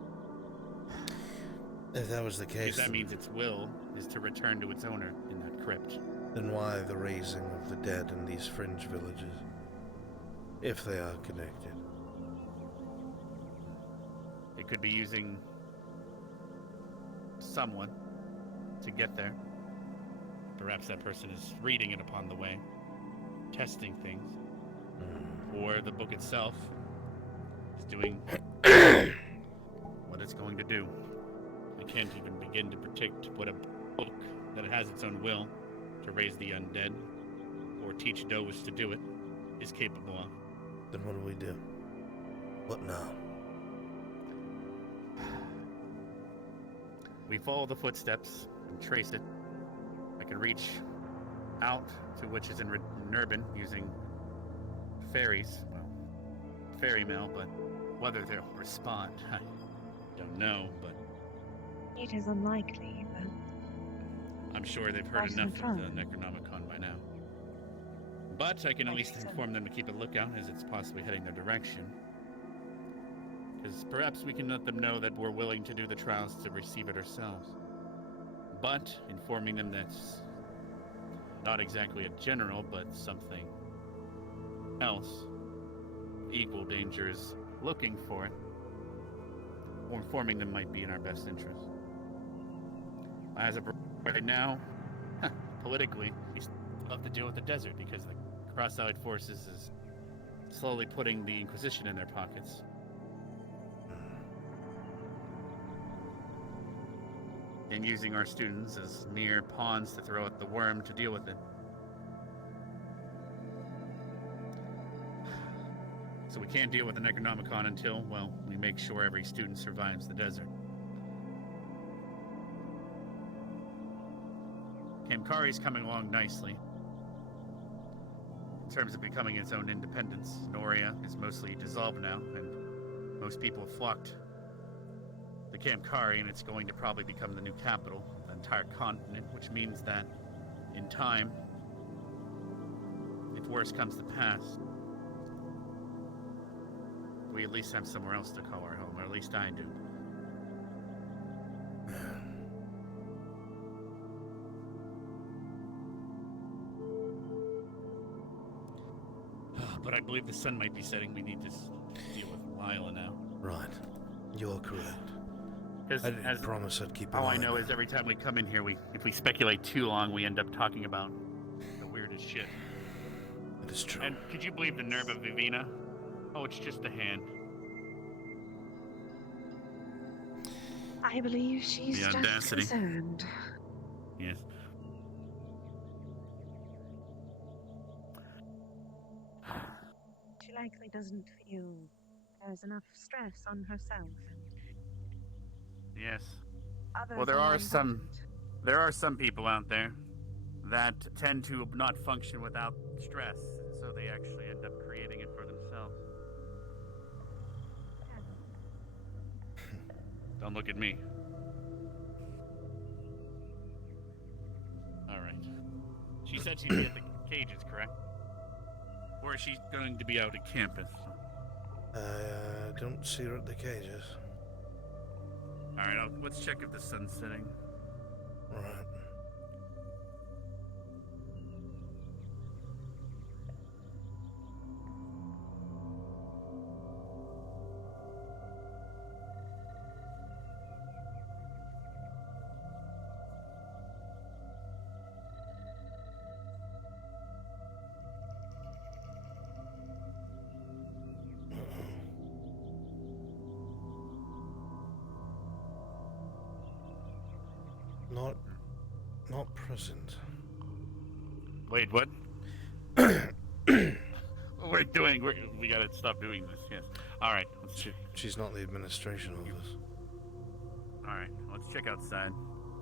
If that was the case, because that means its will is to return to its owner in that crypt. Then why the raising of the dead in these fringe villages, if they are connected? It could be using someone to get there. Perhaps that person is reading it upon the way, testing things. Or the book itself is doing what it's going to do. I can't even begin to predict what a book that has its own will to raise the undead or teach Doas to do it is capable of. Then what do we do? What now? We follow the footsteps and trace it. I can reach out to witches in Nurbin using fairies, well, fairy mail, but whether they'll respond, I don't know, but it is unlikely, but I'm sure they've heard enough of the Necronomicon by now. But I can at least inform them to keep a lookout as it's possibly heading their direction. Because perhaps we can let them know that we're willing to do the trials to receive it ourselves. But informing them that's not exactly a general, but something else. Equal danger is looking for it. Or informing them might be in our best interest. As of right now, politically, we still have to deal with the desert because the Cross-Allied Forces is slowly putting the Inquisition in their pockets. And using our students as mere pawns to throw at the worm to deal with it. So we can't deal with the Necronomicon until, well, we make sure every student survives the desert. Kamkari's coming along nicely. In terms of becoming its own independence, Noria is mostly dissolved now, and most people have flocked the Kamkari, and it's going to probably become the new capital of the entire continent, which means that, in time, if worse comes to pass, we at least have somewhere else to call our home, or at least I do. But I believe the sun might be setting. We need to deal with Lila now. Right. You're correct. I didn't promise I'd keep an all eye I know on is every time we come in here, if we speculate too long, we end up talking about the weirdest shit. It is true. And could you believe the nerve of Vivina? Oh, it's just a hand. I believe she's The just audacity. concerned. Yes. She likely doesn't feel there's enough stress on herself. Yes. Others Well, there are some people out there that tend to not function without stress, so they actually end up creating it for themselves. Don't look at me. All right. She said she'd be at the cages, correct? Or is she going to be out at campus? I don't see her at the cages. All right, let's check if the sun's setting. Right. Not present. Wait, what? We're doing. We gotta stop doing this. Yes. All right. She's not the administration office. All right. Let's check outside.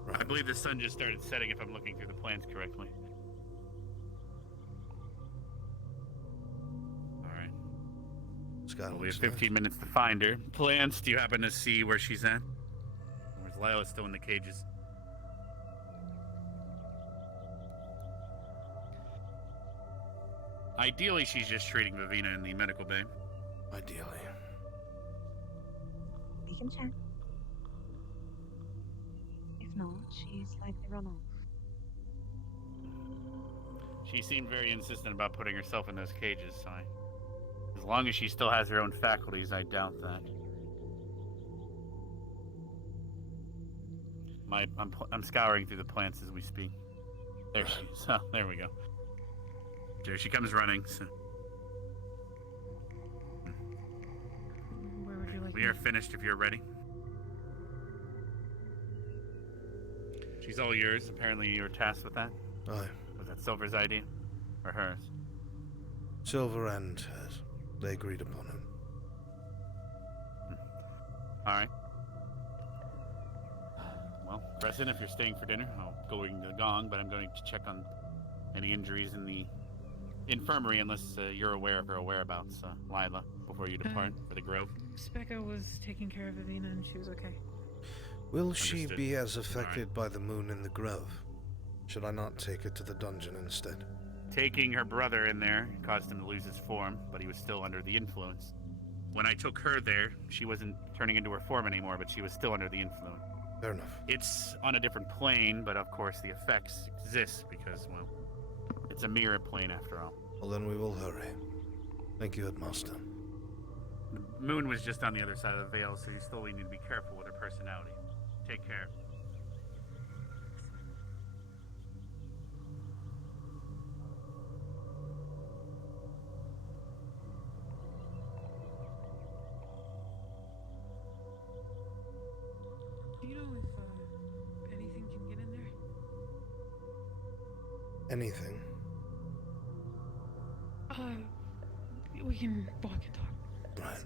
Right. I believe the sun just started setting. If I'm looking through the plans correctly. All right. Scott, we have 15 minutes to find her. Plans? Do you happen to see where she's at? Or is Lila still in the cages? Ideally, she's just treating Vivina in the medical bay. Ideally. We can check. If not, she's likely run off. She seemed very insistent about putting herself in those cages, so as long as she still has her own faculties, I doubt that. I'm scouring through the plants as we speak. There she is. Oh, there we go. There she comes running. So. Where would you like We are finished if you're ready. She's all yours. Apparently you were tasked with that. Aye. Was that Silver's idea? Or hers? Silver and hers. They agreed upon it. Alright. Well, press in if you're staying for dinner. I'll go ring the gong, but I'm going to check on any injuries in the infirmary unless you're aware of her whereabouts, Lila, before you depart for the Grove. Specca was taking care of Vivina and she was okay. Will she Understood. be as affected by the moon in the Grove? Should I not take her to the dungeon instead? Taking her brother in there caused him to lose his form, but he was still under the influence. When I took her there, she wasn't turning into her form anymore, but she was still under the influence. Fair enough. It's on a different plane, but of course the effects exist because, well, it's a mirror plane after all. Well, then we will hurry. Thank you, Headmaster. The moon was just on the other side of the veil, so you still need to be careful with her personality. Take care. Do you know if anything can get in there? Anything? We can walk and talk. Right.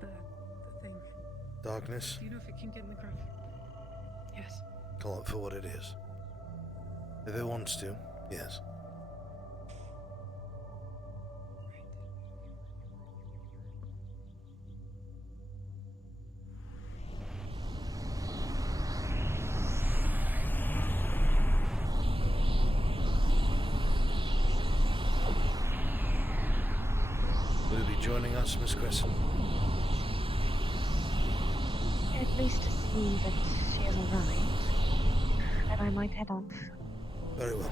I mean the thing. Darkness? Do you know if it can get in the Grove? Yes. Call it for what it is. If it wants to, yes. Will you be joining us, Miss Crescent? At least to see that she is alright. Then I might head off. Very well.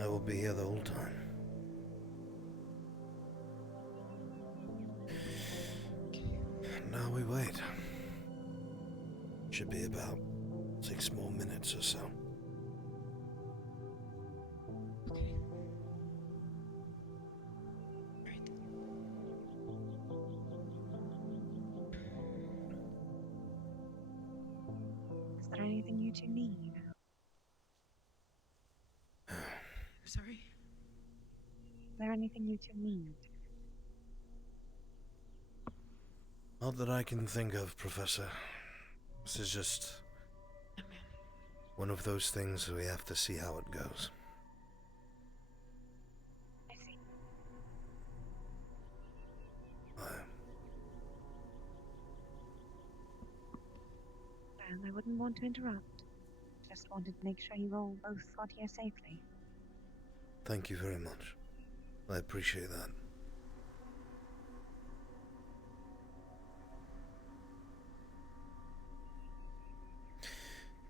I will be here the whole time. Now we wait. Should be about 6 more minutes or so. Okay. Right. Is there anything you two need? Sorry? Is there anything you two need? Not that I can think of, Professor. This is just one of those things we have to see how it goes. I see. Well, I wouldn't want to interrupt. Just wanted to make sure you all both got here safely. Thank you very much. I appreciate that.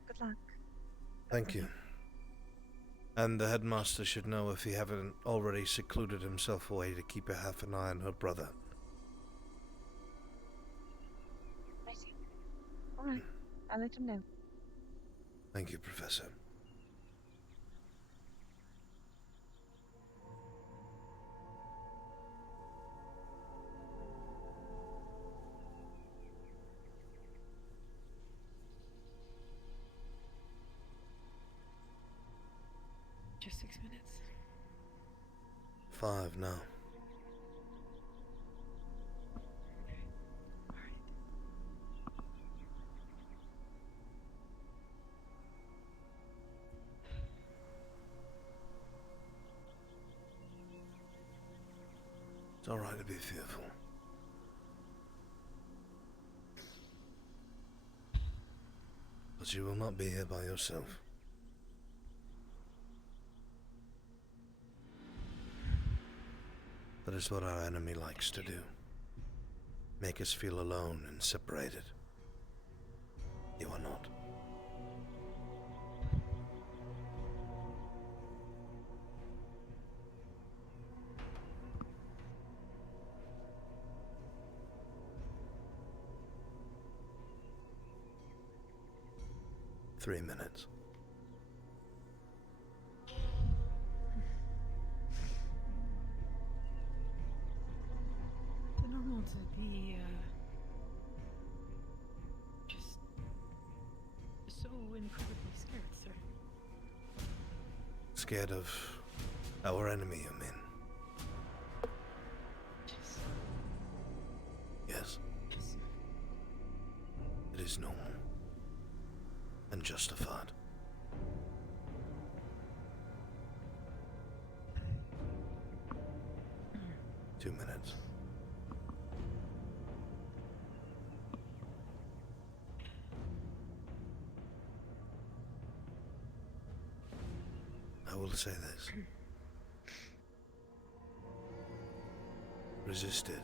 Good luck. Thank you. And the headmaster should know if he haven't already secluded himself away to keep a half an eye on her brother. I see. Alright, I'll let him know. Thank you, Professor. Just 6 minutes. 5 now. It's all right to be fearful. But you will not be here by yourself. That is what our enemy likes to do. Make us feel alone and separated. You are not. Three minutes. The normal to be, just so incredibly scared, sir. Scared of our enemy, you mean? Yes. Yes. Yes. It is normal. And justified. Mm. 2 minutes. I will say this. Resist it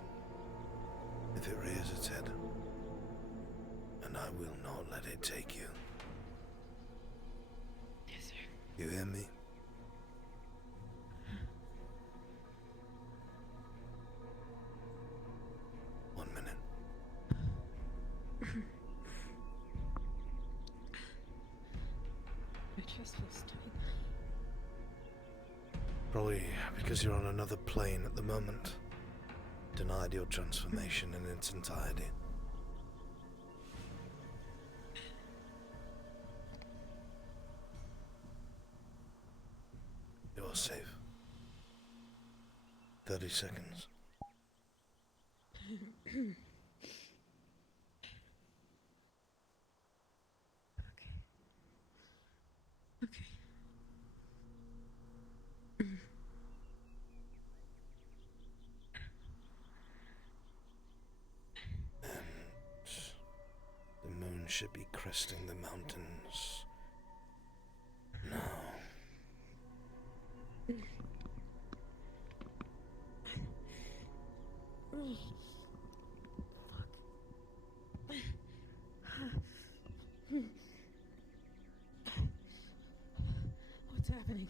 if it rears its head, and I will not let it take you. Yes, sir. You hear me? One minute. My chest feels tight. Probably because you're on another plane at the moment. Denied your transformation in its entirety. You are safe. 30 seconds. Okay. The moon should be cresting the mountains now. What's happening?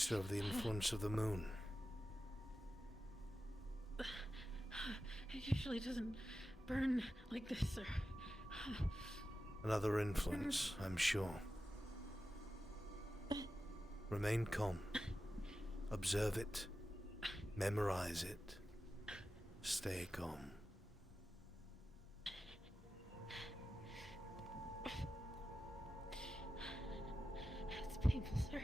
Master of the influence of the moon. It usually doesn't burn like this, sir. Another influence, I'm sure. Remain calm. Observe it. Memorize it. Stay calm. It's painful, sir.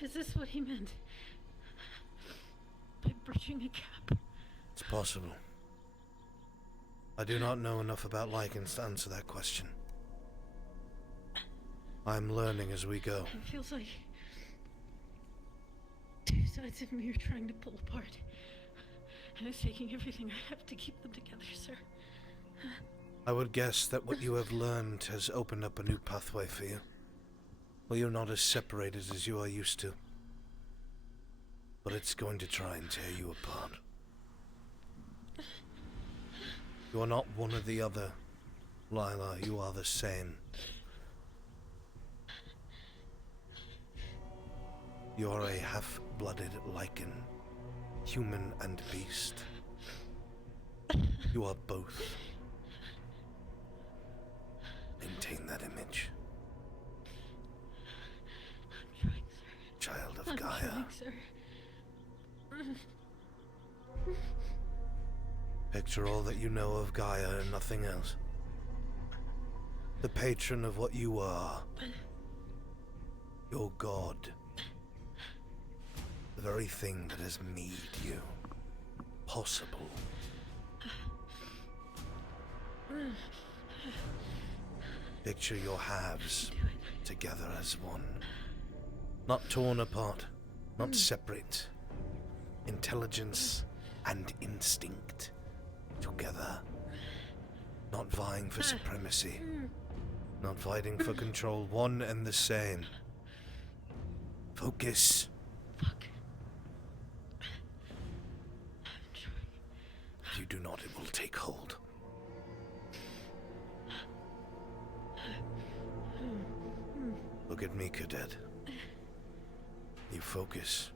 Is this what he meant? By bridging a gap? It's possible. I do not know enough about lichens to answer that question. I'm learning as we go. It feels like two sides of me are trying to pull apart. And it's taking everything I have to keep them together, sir. I would guess that what you have learned has opened up a new pathway for you. Well, you're not as separated as you are used to. But it's going to try and tear you apart. You are not one or the other, Lila. You are the same. You are a half-blooded lichen, human and beast. You are both. Maintain that image. I'm trying, sir. Child of I'm Gaia. trying, sir. Picture all that you know of Gaia and nothing else. The patron of what you are. Your god. The very thing that has made you possible. Picture your halves together as one. Not torn apart, not separate. Intelligence and instinct together. Not vying for supremacy. Not fighting for control, one and the same. Focus. If you do not, it will take hold. Look at me, cadet. You focus.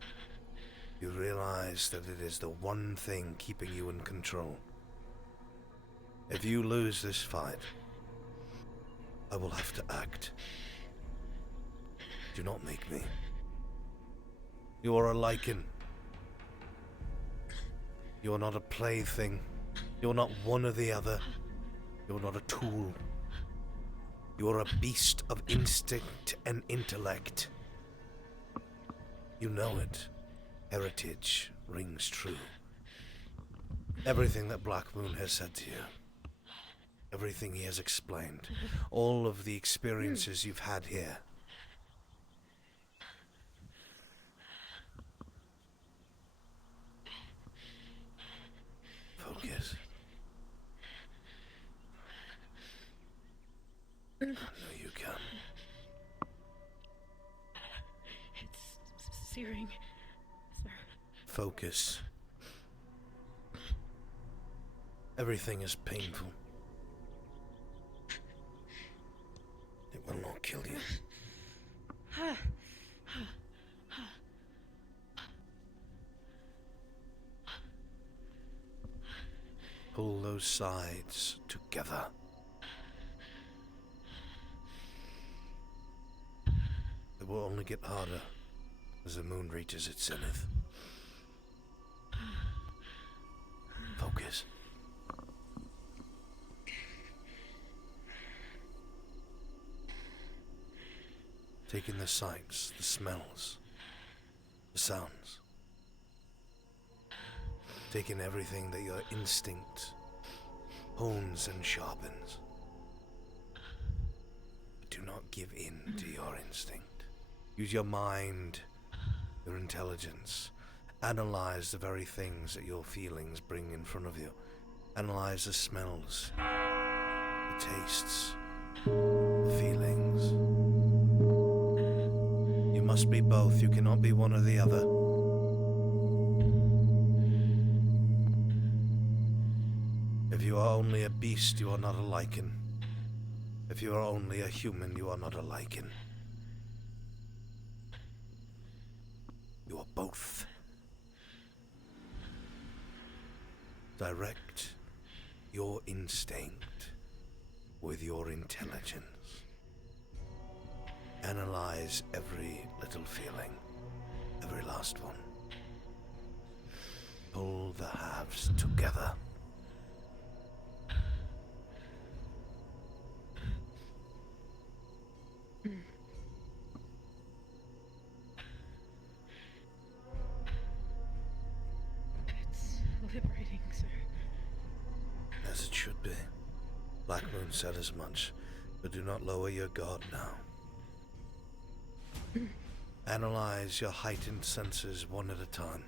You realize that it is the one thing keeping you in control. If you lose this fight, I will have to act. Do not make me. You are a lichen. You are not a plaything. You are not one or the other. You are not a tool. You are a beast of instinct and intellect. You know it. Heritage rings true. Everything that Black Moon has said to you. Everything he has explained. All of the experiences you've had here. Focus. I know you can. It's searing, sir. Focus. Everything is painful. It will not kill you. Pull those sides together. It will only get harder as the moon reaches its zenith. Focus. Take in the sights, the smells, the sounds. Take in everything that your instinct hones and sharpens. But do not give in to your instinct. Use your mind, your intelligence. Analyze the very things that your feelings bring in front of you. Analyze the smells, the tastes, the feelings. You must be both. You cannot be one or the other. If you are only a beast, you are not a lichen. If you are only a human, you are not a lichen. both. Direct your instinct with your intelligence. Analyze every little feeling, every last one. Pull the halves together. It's liberating, sir. As it should be. Black Moon said as much, but do not lower your guard now. Analyze your heightened senses one at a time.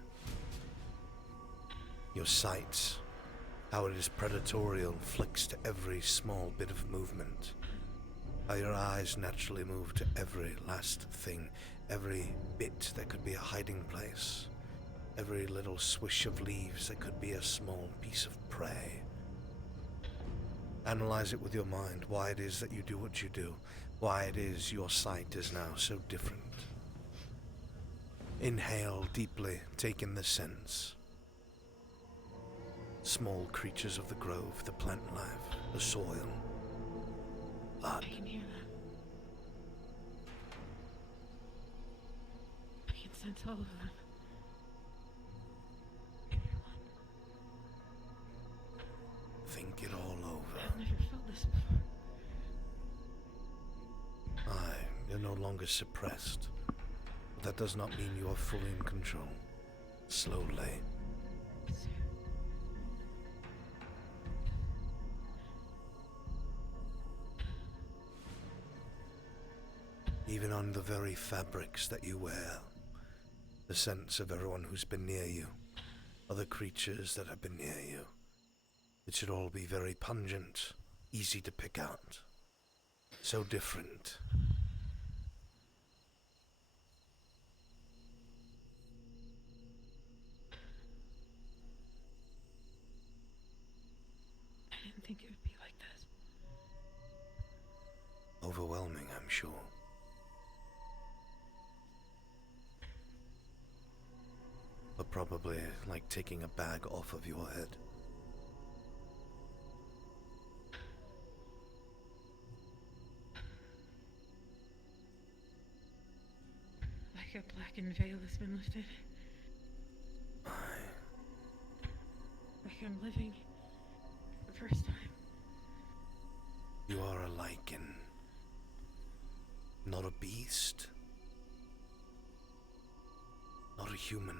Your sight, how it is predatory and flicks to every small bit of movement. How your eyes naturally move to every last thing, every bit that could be a hiding place, every little swish of leaves that could be a small piece of prey. Analyze it with your mind, why it is that you do what you do, why it is your sight is now so different. Inhale deeply, take in the scents. Small creatures of the grove, the plant life, the soil, blood. I can hear that. I can sense all of them. Think it all over. I've never felt this before. Aye, you're no longer suppressed. But that does not mean you are fully in control. Slowly. Even on the very fabrics that you wear, the sense of everyone who's been near you, other creatures that have been near you. It should all be very pungent, easy to pick out. So different. I didn't think it would be like this. Overwhelming, I'm sure. But probably like taking a bag off of your head. Like a blackened veil has been lifted. Like I'm living for the first time. You are a lichen, not a beast, not a human.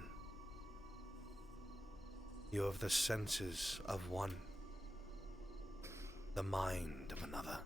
You have the senses of one, the mind of another.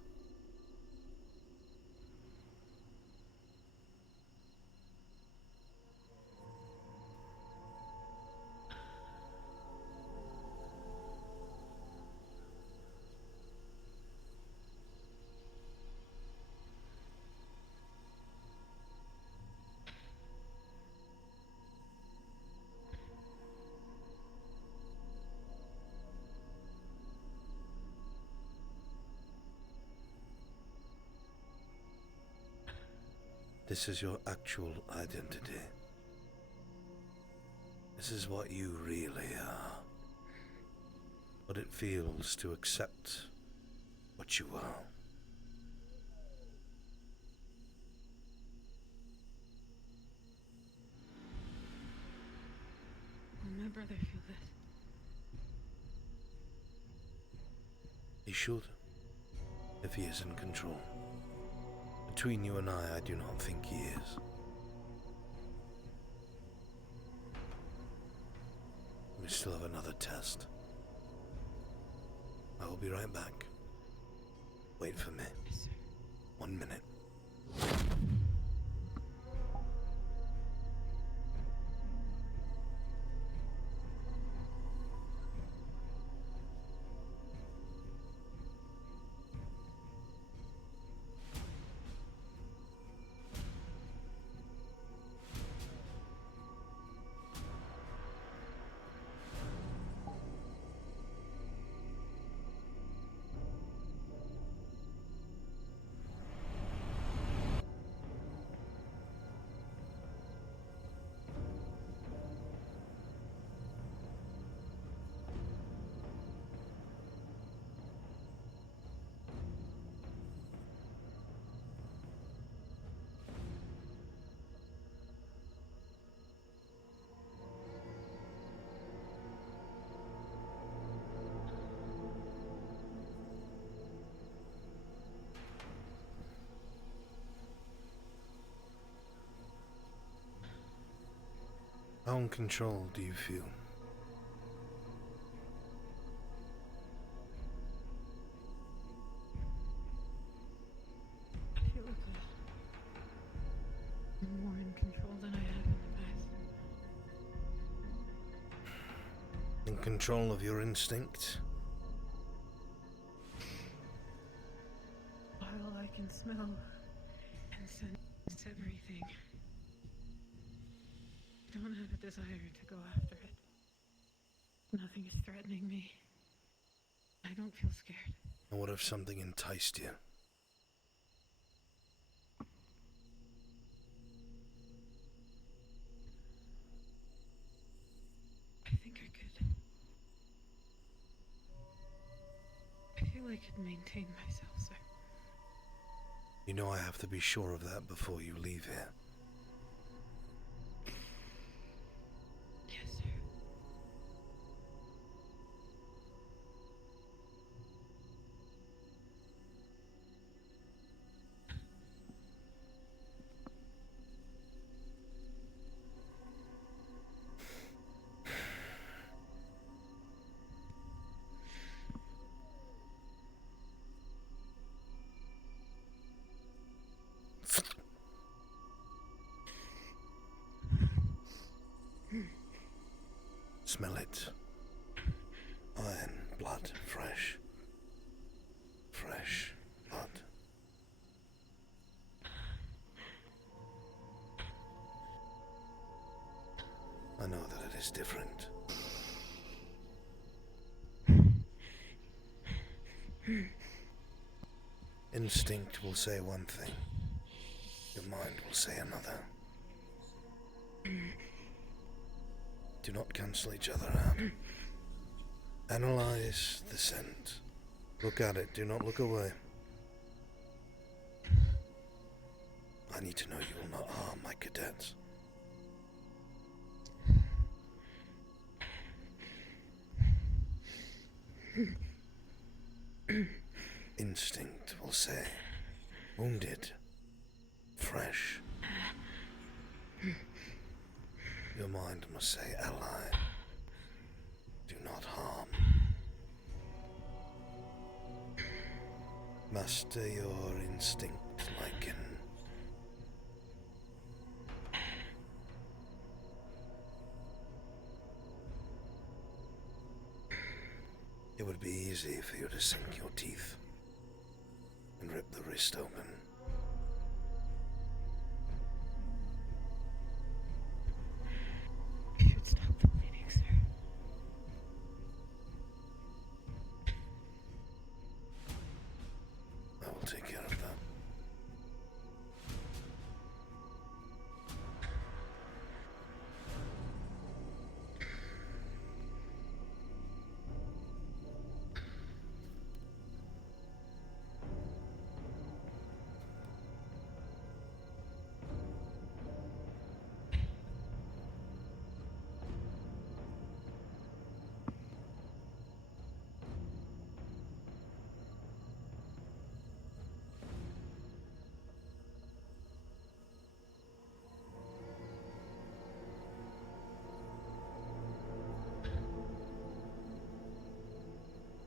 This is your actual identity. This is what you really are. What it feels to accept what you are. Will my brother feel this? He should, if he is in control. Between you and I do not think he is. We still have another test. I will be right back. Wait for me. 1 minute. How in control do you feel? I feel like I'm more in control than I had in the past. In control of your instinct? While I can smell and sense everything, I don't have a desire to go after it. Nothing is threatening me. I don't feel scared. And what if something enticed you? I think I could. I feel I could maintain myself, sir. You know I have to be sure of that before you leave here. Yes, sir. Smell it. Iron, blood, fresh. Fresh blood. I know that it is different. Instinct will say one thing. Your mind will say another. Do not cancel each other out. Analyze the scent. Look at it, do not look away. I need to know you will not harm my cadets. Instinct will say, wounded, fresh. Your mind must say, ally, do not harm. Master your instinct, Lycan. It would be easy for you to sink your teeth and rip the wrist open. You should stop the bleeding, sir. I will take care of that.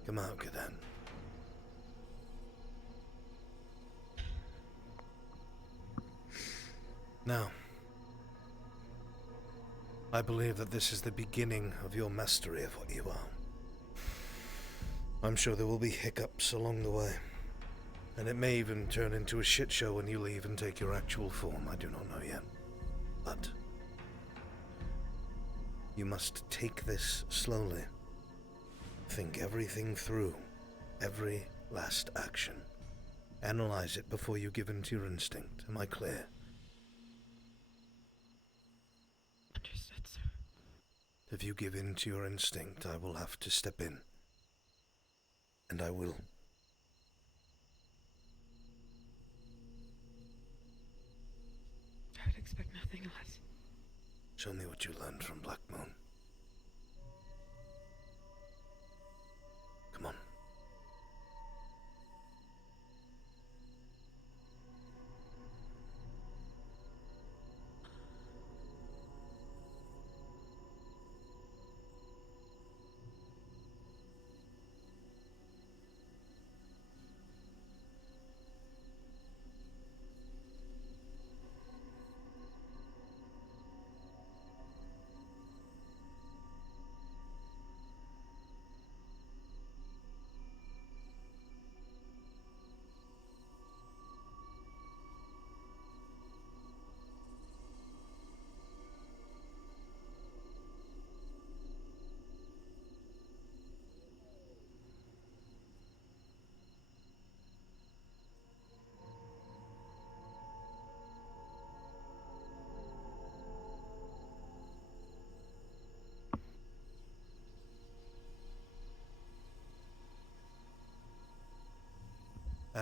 Come out, cadet. Now, I believe that this is the beginning of your mastery of what you are. I'm sure there will be hiccups along the way, and it may even turn into a shit show when you leave and take your actual form. I do not know yet. But you must take this slowly. Think everything through, every last action. Analyze it before you give in to your instinct. Am I clear? Understood, sir. If you give in to your instinct, I will have to step in. And I will. I would expect nothing less. Show me what you learned from Black Moon. Come on.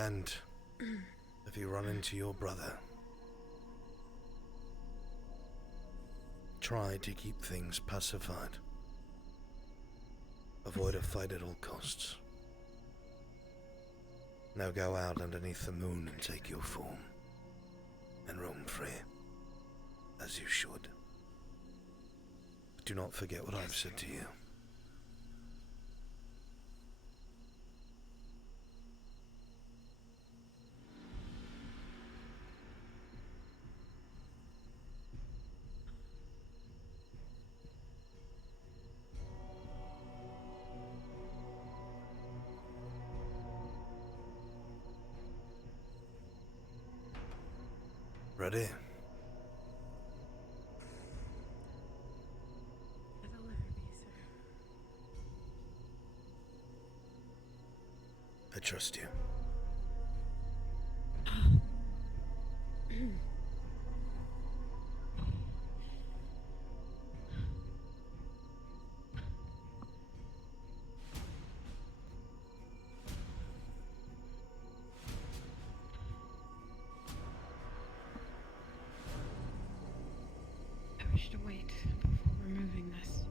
And if you run into your brother, try to keep things pacified. Avoid a fight at all costs. Now go out underneath the moon and take your form, and roam free, as you should. But do not forget what I've said to you. Ready? I trust you. I wish to wait before removing this.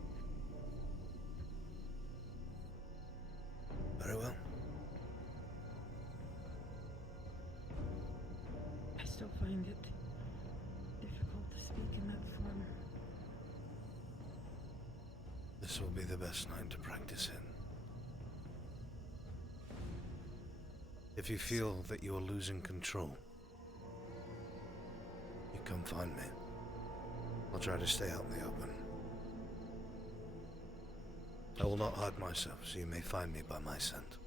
Very well. I still find it difficult to speak in that form. This will be the best night to practice in. If you feel that you are losing control, you come find me. I'll try to stay out in the open. I will not hide myself, so you may find me by my scent.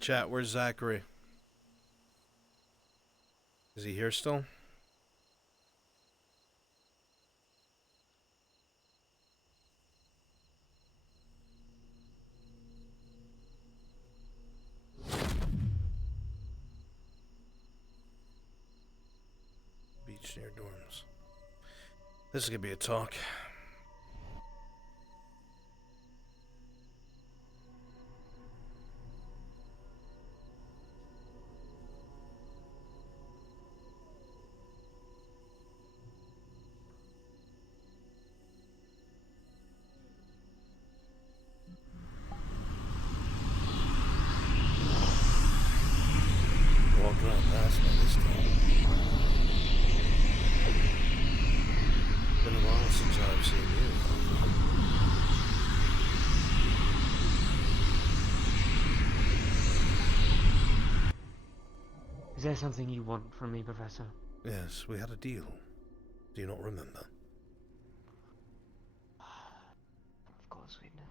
Chat, where's Zachary? Is he here still? Beach near dorms. This is gonna be a talk. Walked right past me this time. Been a while since I've seen you. Is there something you want from me, Professor? Yes, we had a deal. Do you not remember? Of course we did.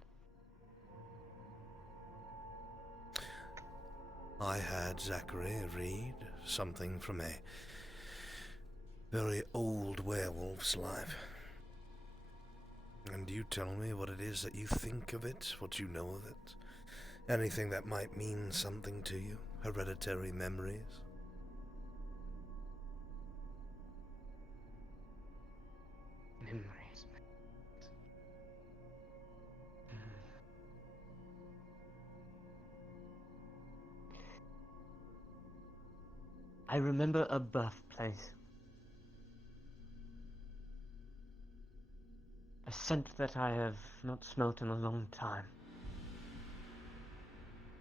I had Zachary read something from a very old werewolf's life. And you tell me what it is that you think of it, what you know of it. Anything that might mean something to you. Hereditary memories. Memories. I remember a birthplace. A scent that I have not smelt in a long time.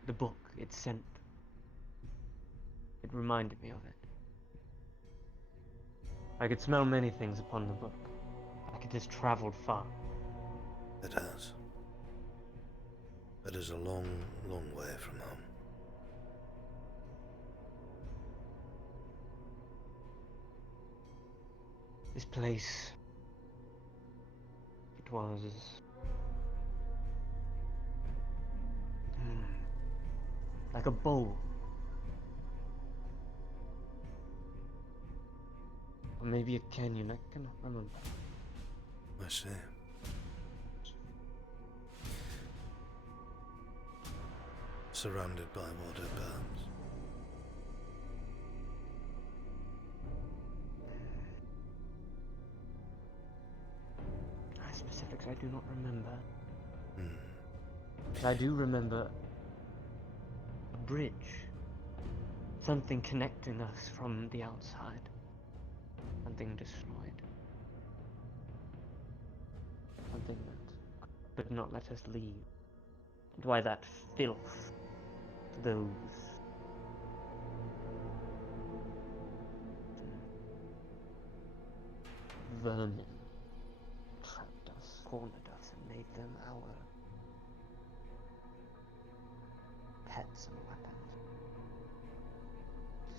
The book it sent. It reminded me of it. I could smell many things upon the book. Like it has traveled far. It has. It is a long, long way from home. This place, it was Like a bowl. Or maybe a canyon, I cannot remember. I see. Surrounded by water, perhaps. Specifics I do not remember. But I do remember a bridge. Something connecting us from the outside. Something destroyed. Something that could not let us leave. And why that filth, those vermin trapped us, cornered us, and made them our pets and weapons.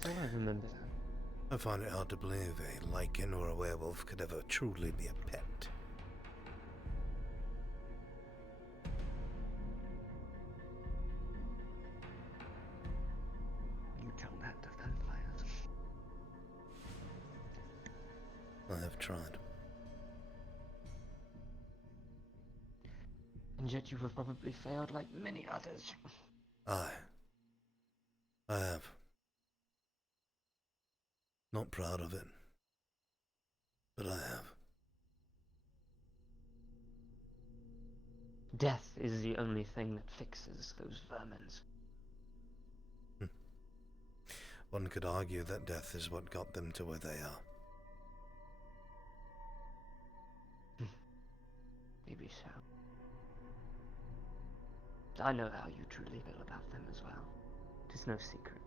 That's all I remember. I find it hard to believe a lichen or a werewolf could ever truly be a pet. You tell that to vampires. I have tried. And yet you have probably failed like many others. I have. Not proud of it, but I have. Death is the only thing that fixes those vermins. One could argue that death is what got them to where they are. Maybe so. I know how you truly feel about them as well. It is no secret.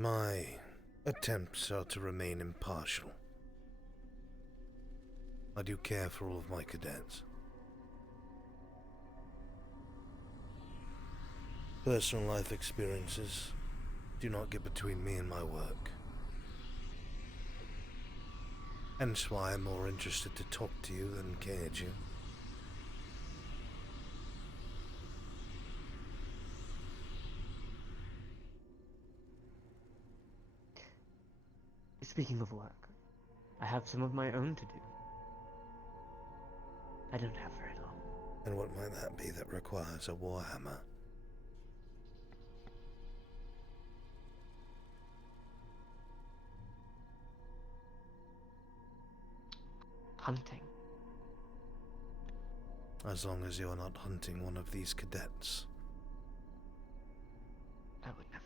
My attempts are to remain impartial. I do care for all of my cadets. Personal life experiences do not get between me and my work. Hence why I'm more interested to talk to you than cage you. Speaking of work, I have some of my own to do. I don't have very long. And what might that be that requires a warhammer? Hunting. As long as you are not hunting one of these cadets. I would never.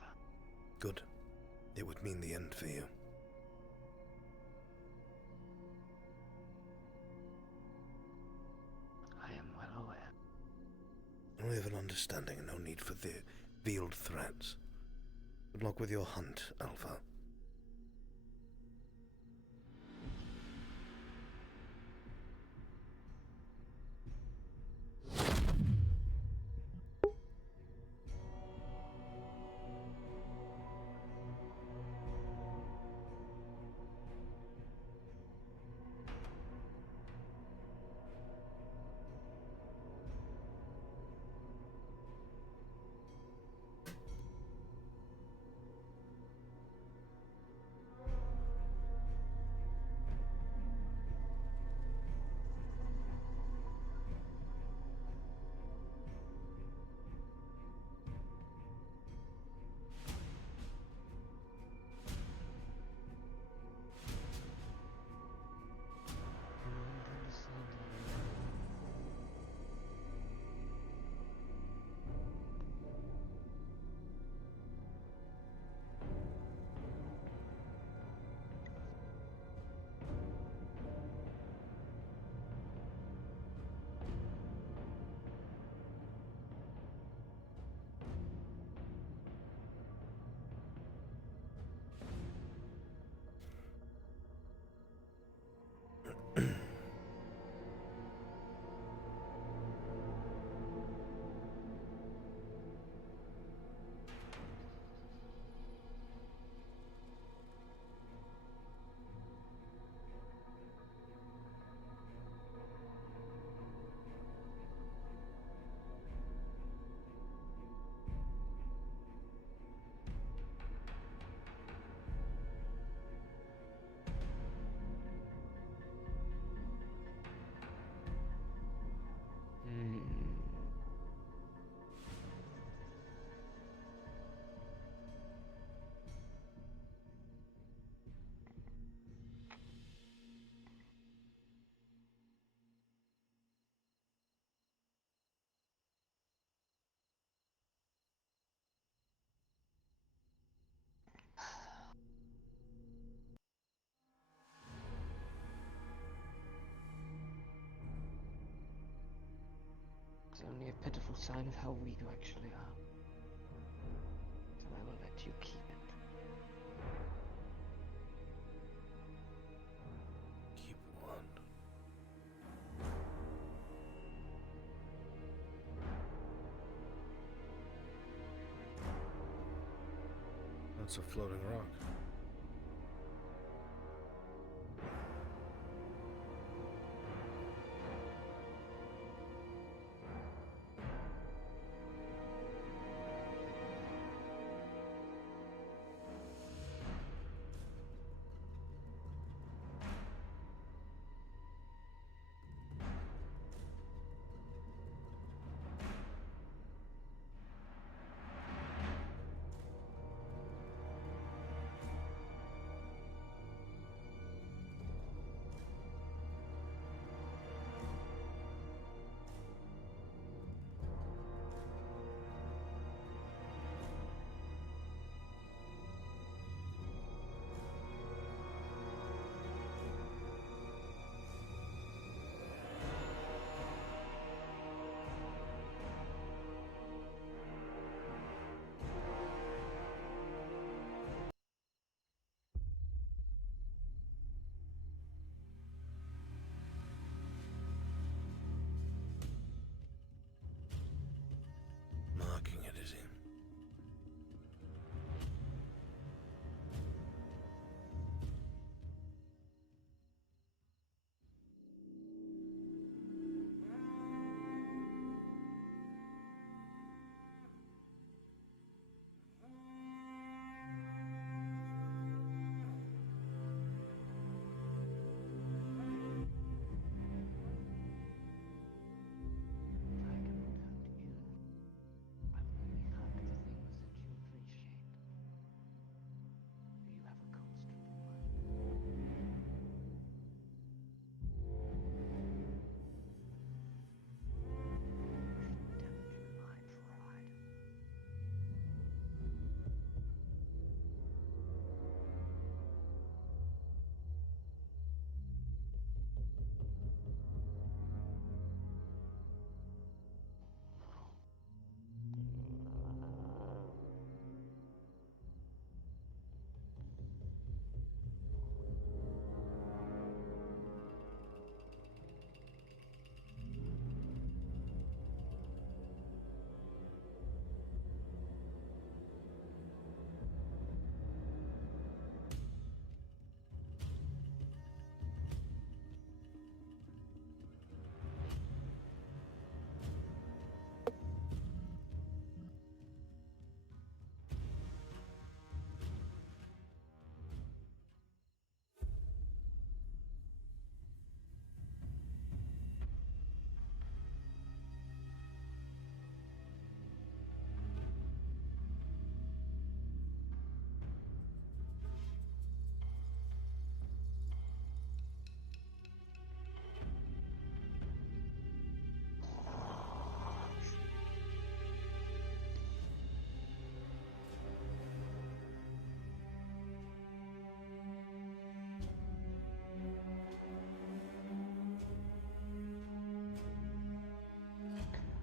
Good. It would mean the end for you. I am well aware. We have an understanding and no need for the veiled threats. Good luck with your hunt, Alpha. a pitiful sign of how weak you actually are. So I will let you keep it. Keep one. That's a floating rock. Marking it, is he?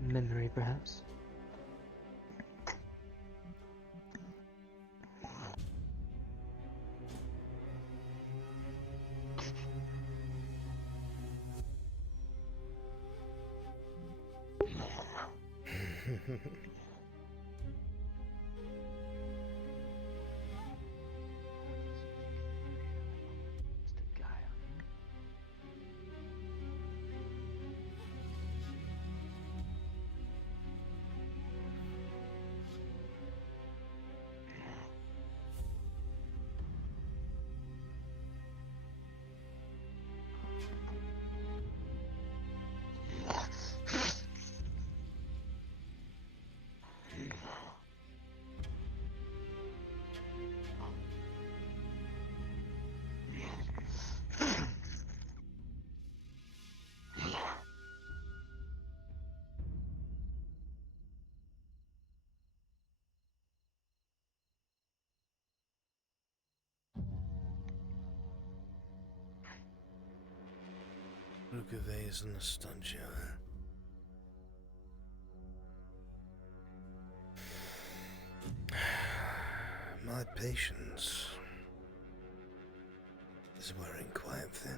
Memory, perhaps? Rukave is nostalgia. My patience is wearing quite thin.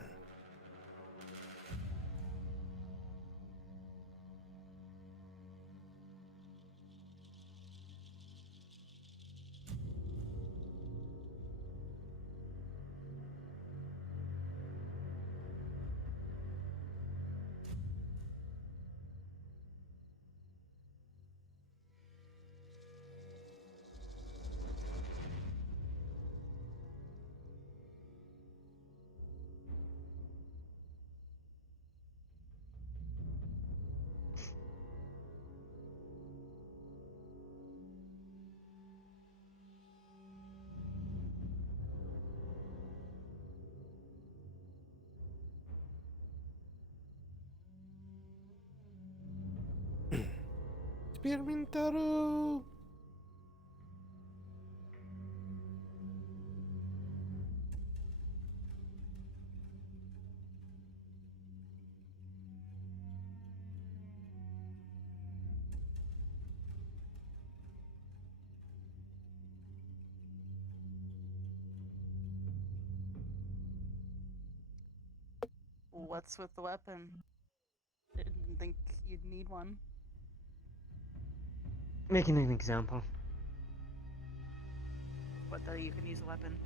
Experimentaro! What's with the weapon? Didn't think you'd need one. Making an example. What, though you can use a weapon?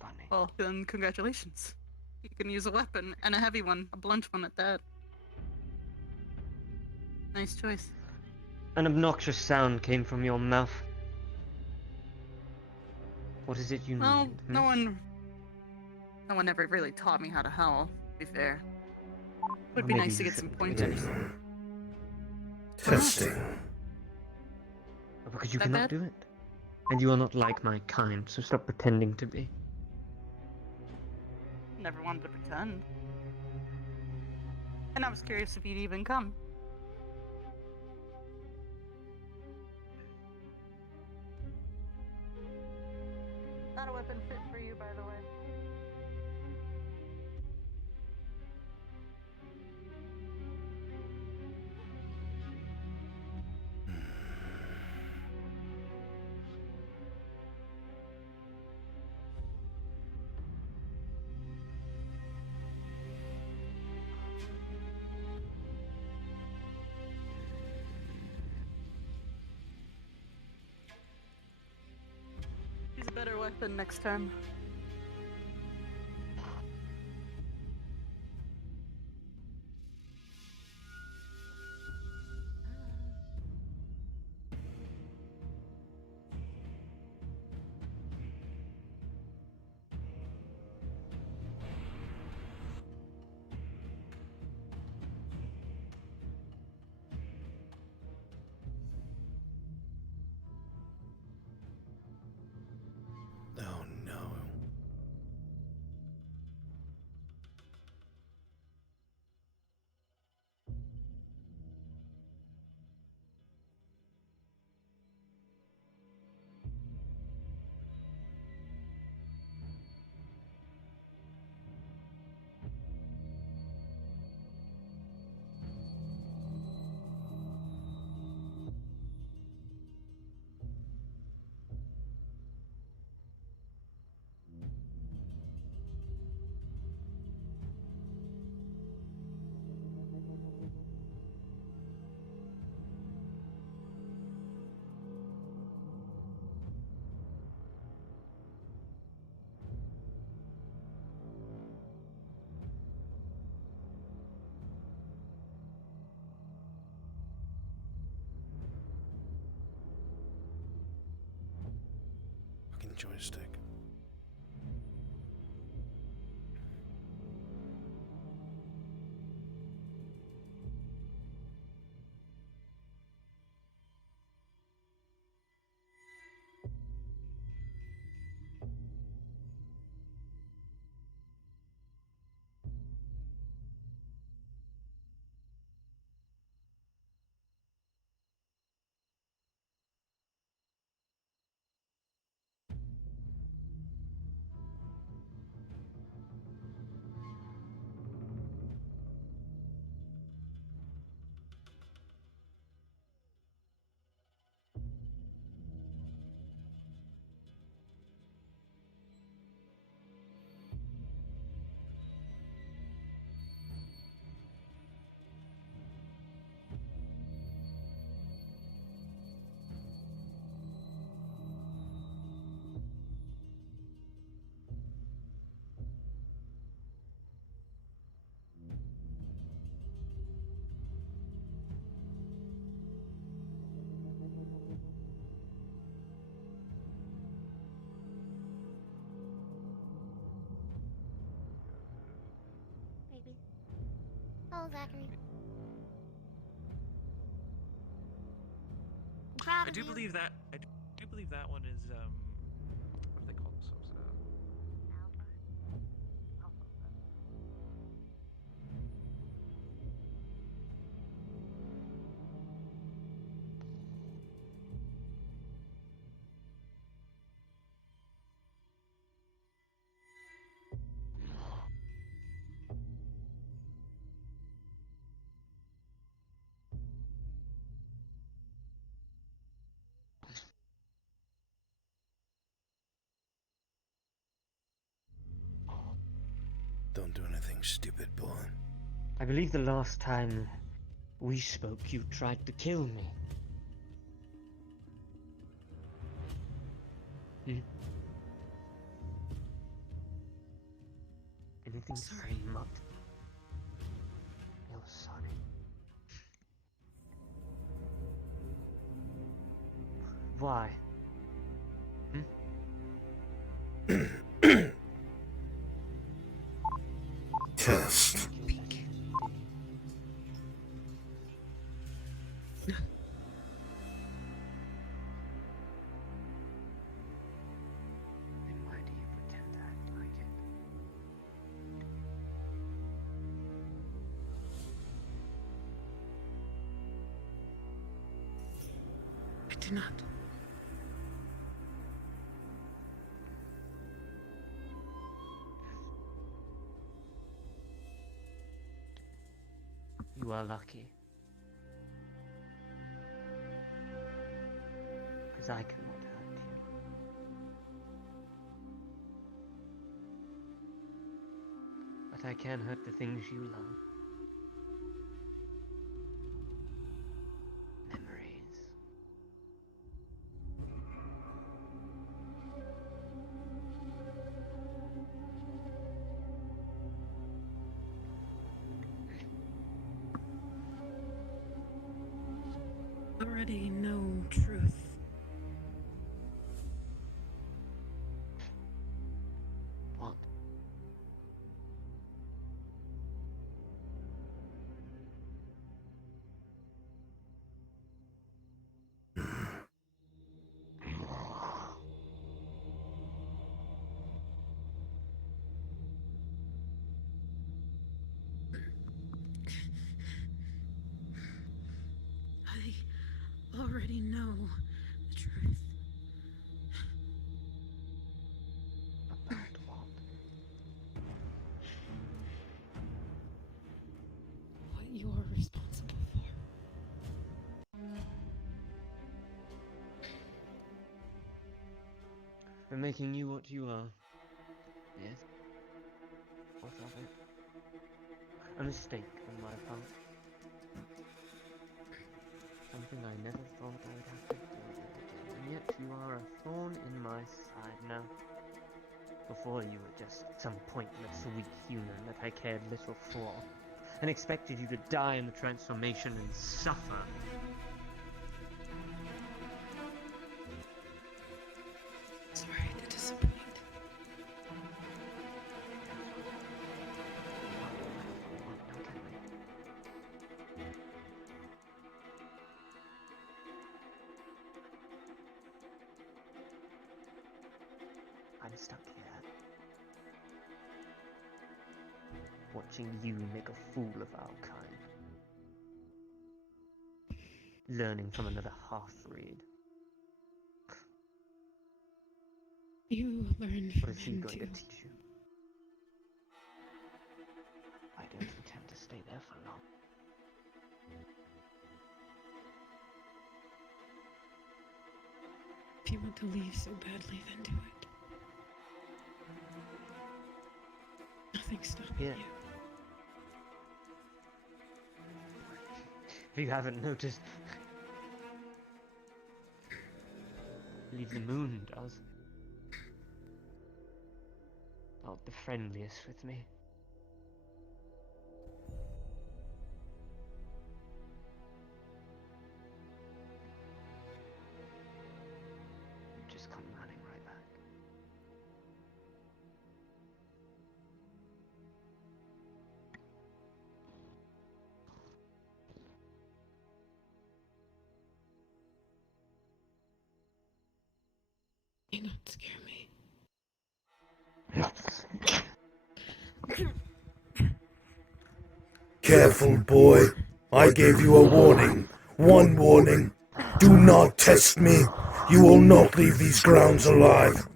Funny. Well, then congratulations. You can use a weapon, and a heavy one, a blunt one at that. Nice choice. An obnoxious sound came from your mouth. What is it you Well, need? no one ever really taught me how to howl, to be fair. Would Well, be maybe nice to you get some shouldn't do it. pointers. Testing. Because you That cannot bad? do it. And you are not like my kind, so stop pretending to be. Never wanted to pretend. And I was curious if you'd even come. Not a weapon fit for you, by the way. Use a better weapon next time. Oh no. Fucking joystick. Oh, Zachary. I do believe that. I do believe that one is what do they call themselves? Don't do anything stupid, boy. I believe the last time we spoke, you tried to kill me. Anything to say, Mutt? You're sorry. Why? Test. Then why do you pretend to act like it? I do not. You are lucky. Because I cannot hurt you. But I can hurt the things you love. Memories. Already know truth. What? I already know the truth. About what? What you're responsible for. For making you what you are. Yes. What of it? A mistake on my part. Something I never thought I would have to deal with again. And yet you are a thorn in my side now. Before you were just some pointless, weak human that I cared little for, and expected you to die in the transformation and suffer. Sorry to disappoint. I'm stuck here, watching you make a fool of our kind, learning from another half-breed. You learned What from is he him going too. to teach you? I don't intend to stay there for long. If you want to leave so badly, then do it. Nothing's stopping Here. you. If you haven't noticed, I believe the moon does. Not the friendliest with me. You just come running right back. You don't scare me. Careful, boy. I gave you a warning. One warning. Do not test me. You will not leave these grounds alive.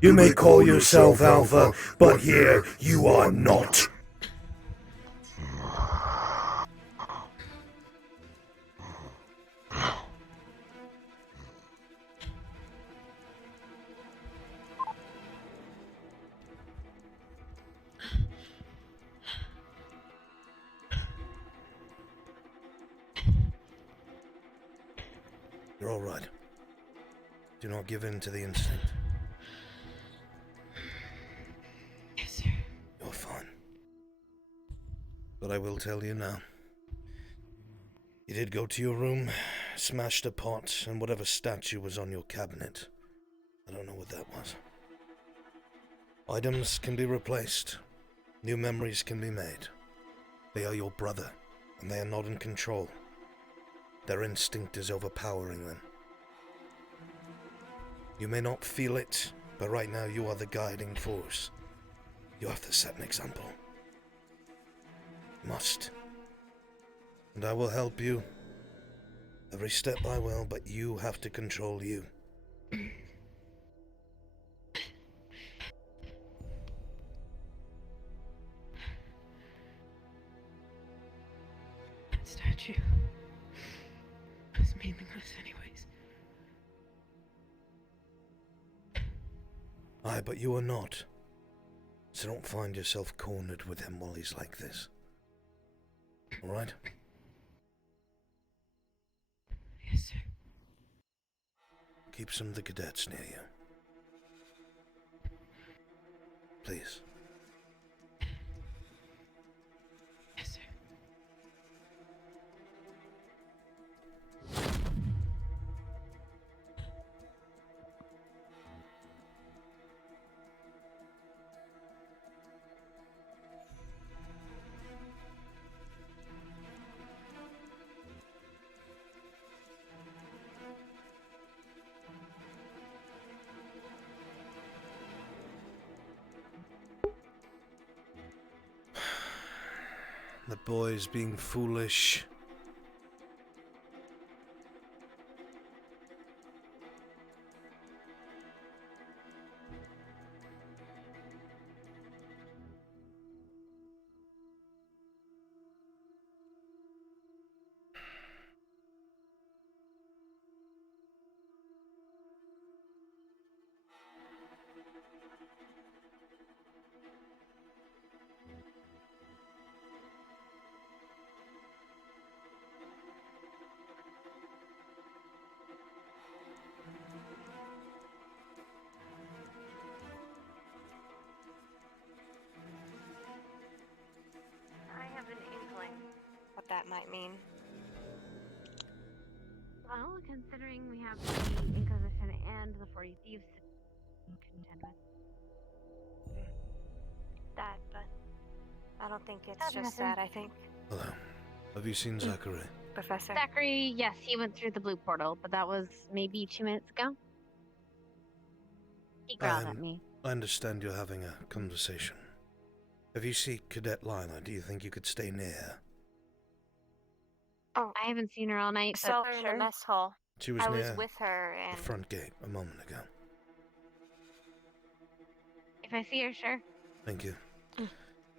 You may call yourself Alpha, but here you are not. You're all right. Do not give in to the instinct. Yes, sir. You're fine. But I will tell you now. You did go to your room, smashed a pot, and whatever statue was on your cabinet. I don't know what that was. Items can be replaced. New memories can be made. They are your brother, and they are not in control. Their instinct is overpowering them. You may not feel it, but right now you are the guiding force. You have to set an example. You must. And I will help you. Every step I will, but you have to control you. That statue was meaningless anyways. Aye, but you are not. So don't find yourself cornered with him while he's like this. Alright? Yes, sir. Keep some of the cadets near you. Please. Yes, sir. The boy's being foolish. I have an inkling what that might mean. Well, considering we have the Inquisition and the 40 Thieves to contend with. That, but I don't think it's Have just nothing. that. I think Hello. Have you seen Zachary? Professor. Zachary, yes, he went through the blue portal, but that was maybe 2 minutes ago. He growled at me. I understand you're having a conversation. If you see Cadet Lila, do you think you could stay near her? Oh, I haven't seen her all night, I saw but her in sure. the mess hall. She was I near was with her the and front gate a moment ago. If I see her, sure. Thank you.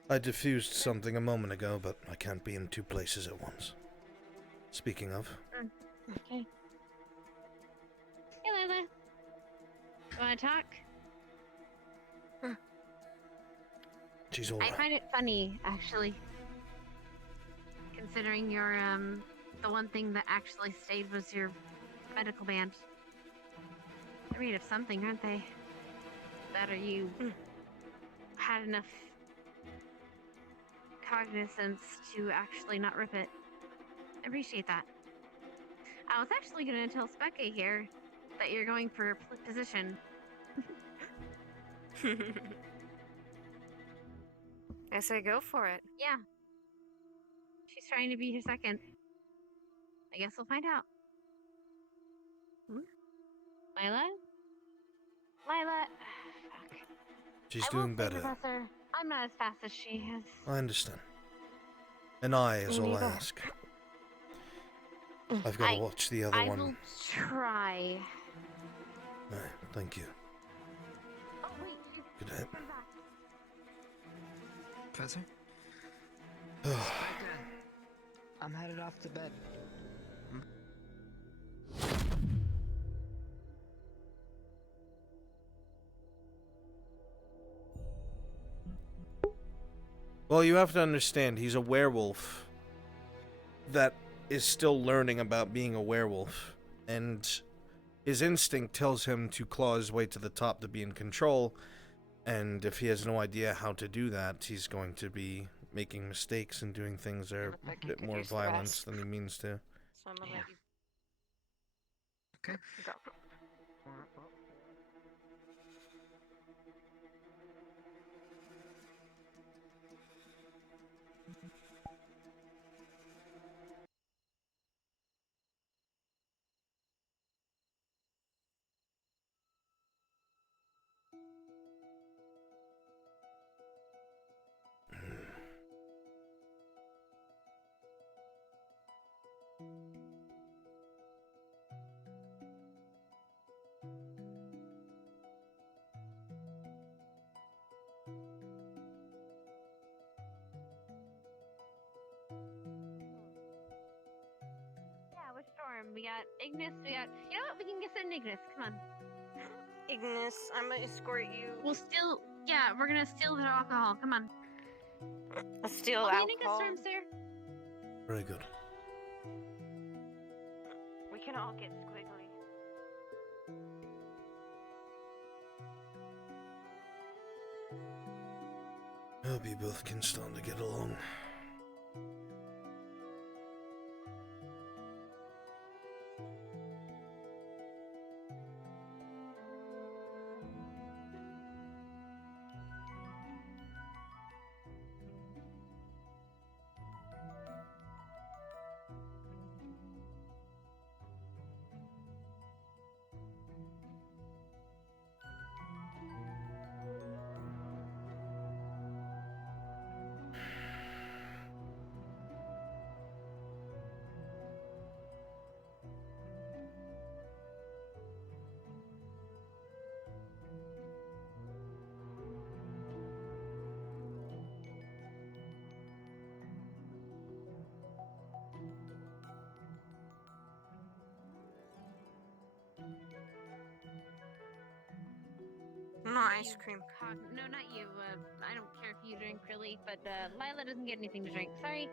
I diffused something a moment ago, but I can't be in 2 places at once. Speaking of, Okay. Hey, Lila. Wanna talk? she's all I right. find it funny, actually. Considering your, the one thing that actually stayed was your medical band. They're made of something, aren't they? That or you had enough cognizance to actually not rip it. I appreciate that. I was actually gonna tell Specca here that you're going for position. I say go for it. Yeah. She's trying to be your second. I guess we'll find out. Lila? Lila. Fuck. She's I will doing say, better. Professor, I'm not as fast as she is. I understand. An eye is Me all I neither. ask. I've got to watch the other I one. will try. Right, thank you. Oh, wait. Good night. Professor? I'm headed off to bed. Well, you have to understand, he's a werewolf that is still learning about being a werewolf, and his instinct tells him to claw his way to the top to be in control, and if he has no idea how to do that, he's going to be making mistakes and doing things that are a bit more violent than he means to. So I'm gonna let you Okay. go. Yeah, which storm? We got Ignis, we got... You know what? We can get send Ignis. Come on. Ignis, I'm gonna escort you. We'll steal... Yeah, we're gonna steal their alcohol. Come on. Let's steal We'll be in Ignis alcohol. storm, sir. Very good. We can all get squiggly. I hope you both can start to get along. No ice cream. No, not you. I don't care if you drink, really, but Lila doesn't get anything to drink. Sorry.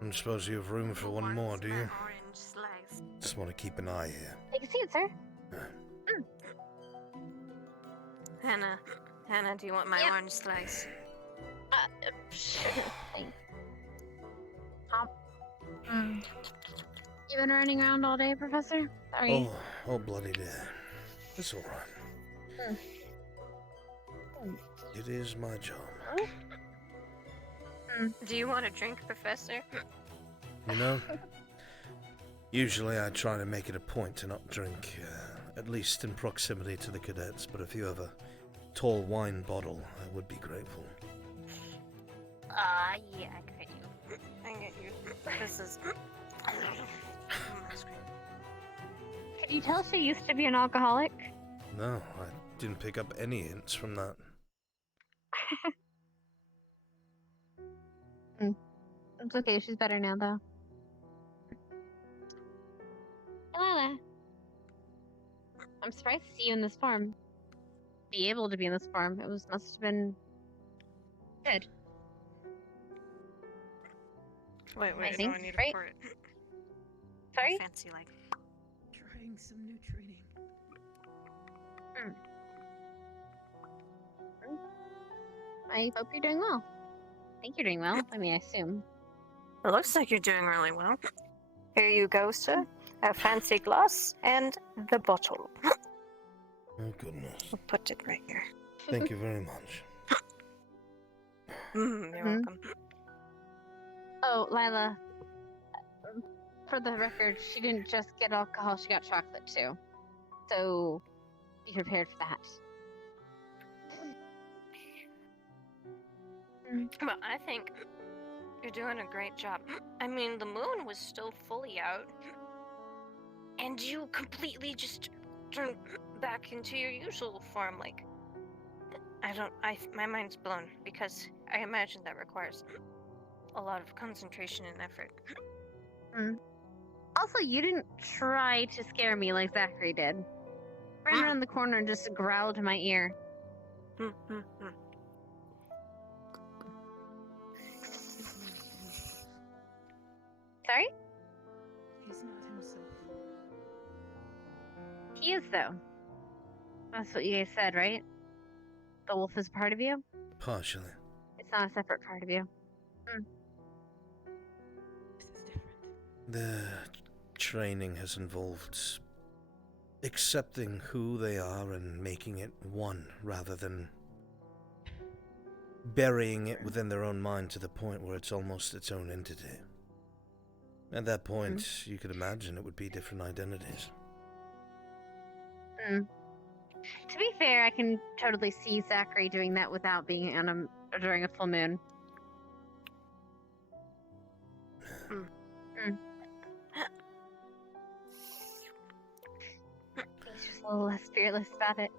I suppose you have room for one more, do you? Orange slice. Just want to keep an eye here. Take a seat, sir. Hannah, do you want my orange slice? Sure. Thanks. You been running around all day, Professor? Sorry. Oh, bloody dear. It's all right. It is my job. Do you want a drink, Professor? You know, usually I try to make it a point to not drink, at least in proximity to the cadets, but if you have a tall wine bottle, I would be grateful. Yeah, I get you. I get you. This is... Could you tell she used to be an alcoholic? No, I didn't pick up any hints from that. It's okay, she's better now, though. Hey, Lila. I'm surprised to see you in this form. Be able to be in this form. It must have been good. Wait, I do think, I need right? to pour it? Sorry? Fancy, like... Trying some new training. I hope you're doing well. I think you're doing well. I mean, I assume. It looks like you're doing really well. Here you go, sir. A fancy glass and the bottle. Oh, goodness. I'll put it right here. Thank you very much. You're welcome. Oh, Lila. for the record, she didn't just get alcohol, she got chocolate too. So, be prepared for that. Well, I think you're doing a great job. I mean, the moon was still fully out, and you completely just turned back into your usual form. Like, my mind's blown because I imagine that requires a lot of concentration and effort. Also, you didn't try to scare me like Zachary did. Ran around the corner and just growled in my ear. Sorry? He's not himself. He is, though. That's what you guys said, right? The wolf is part of you? Partially. It's not a separate part of you. This is different. The training has involved accepting who they are and making it one, rather than burying it within their own mind to the point where it's almost its own entity. At that point, you could imagine it would be different identities. To be fair, I can totally see Zachary doing that without being on during a full moon. He's just a little less fearless about it.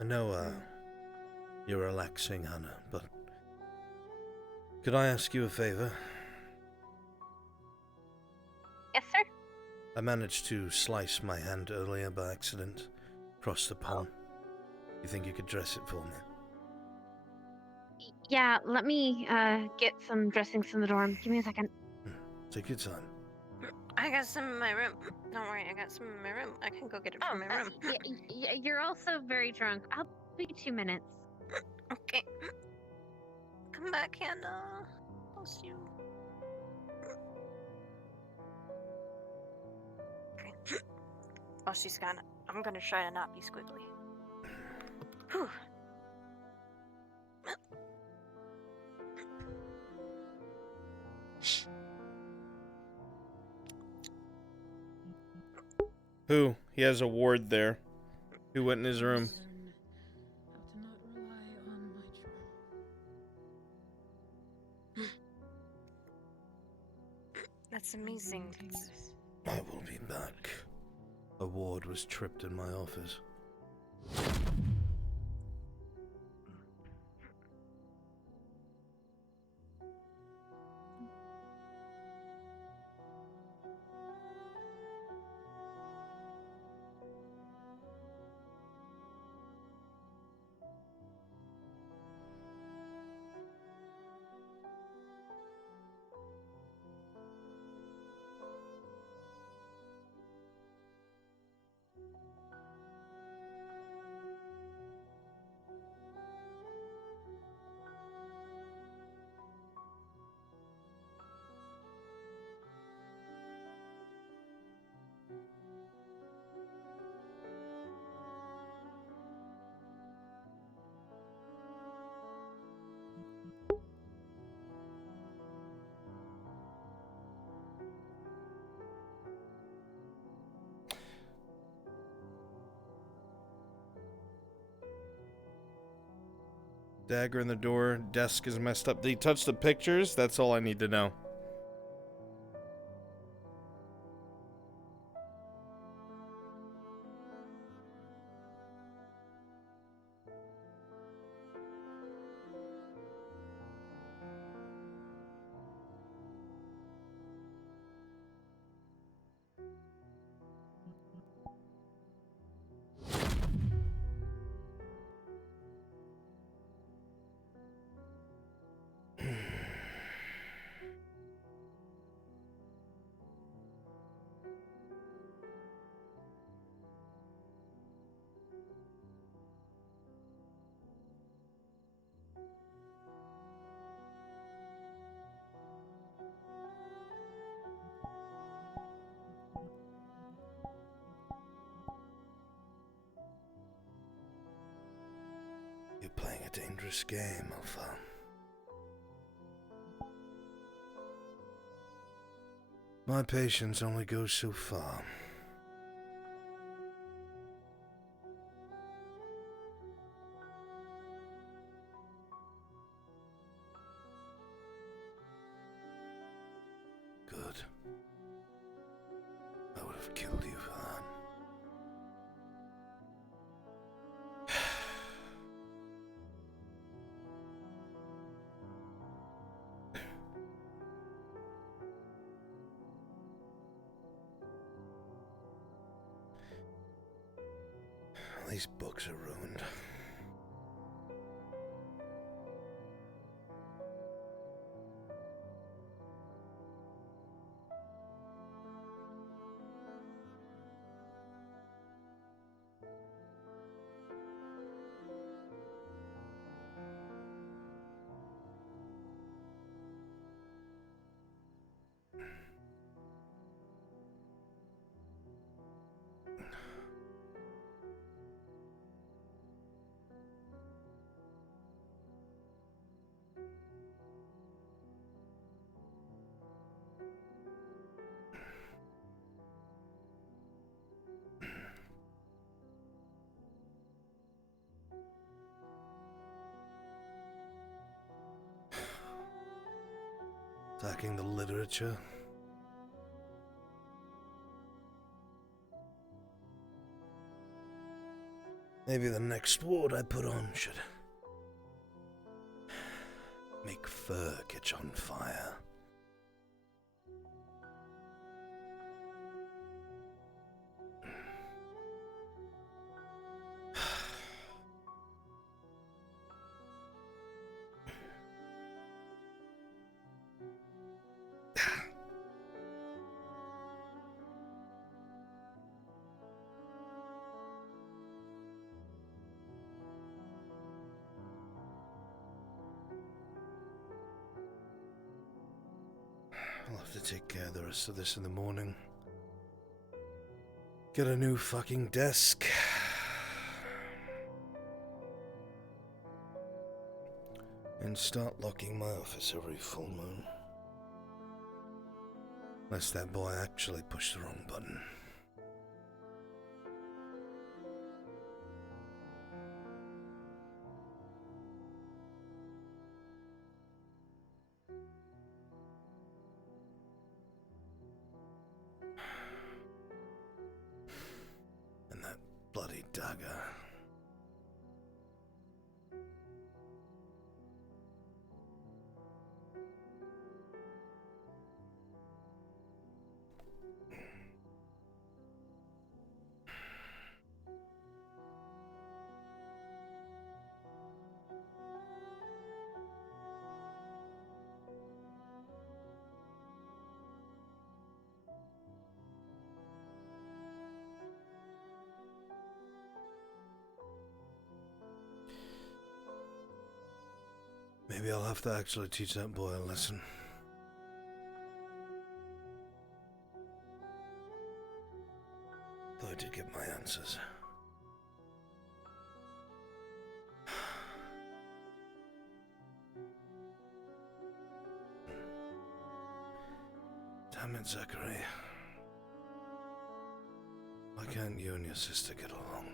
I know, you're relaxing, Hannah, but could I ask you a favor? Yes, sir? I managed to slice my hand earlier by accident across the palm. You think you could dress it for me? Yeah, let me get some dressings from the dorm. Give me a second. Take your time. I got some in my room. Don't worry, I got some in my room. I can go get it from my room. You're also very drunk. I'll be 2 minutes. Okay. Come back, Hannah. I'll see you. Okay. Oh, she's gone. I'm gonna try to not be squiggly. Whew. Who? He has a ward there. Who went in his room? How to not rely on my charm. That's amazing. I will be back. A ward was tripped in my office. Dagger in the door. Desk is messed up. Did he touch the pictures? That's all I need to know. You're playing a dangerous game, Alpha. My patience only goes so far. Good. I would have killed you for that. These books are ruined. Attacking the literature. Maybe the next ward I put on should make fur catch on fire. I'll have to take care of the rest of this in the morning. Get a new fucking desk. And start locking my office every full moon. Unless that boy actually pushed the wrong button. And that bloody dagger. Maybe I'll have to actually teach that boy a lesson. Though I did get my answers. Damn it, Zachary. Why can't you and your sister get along?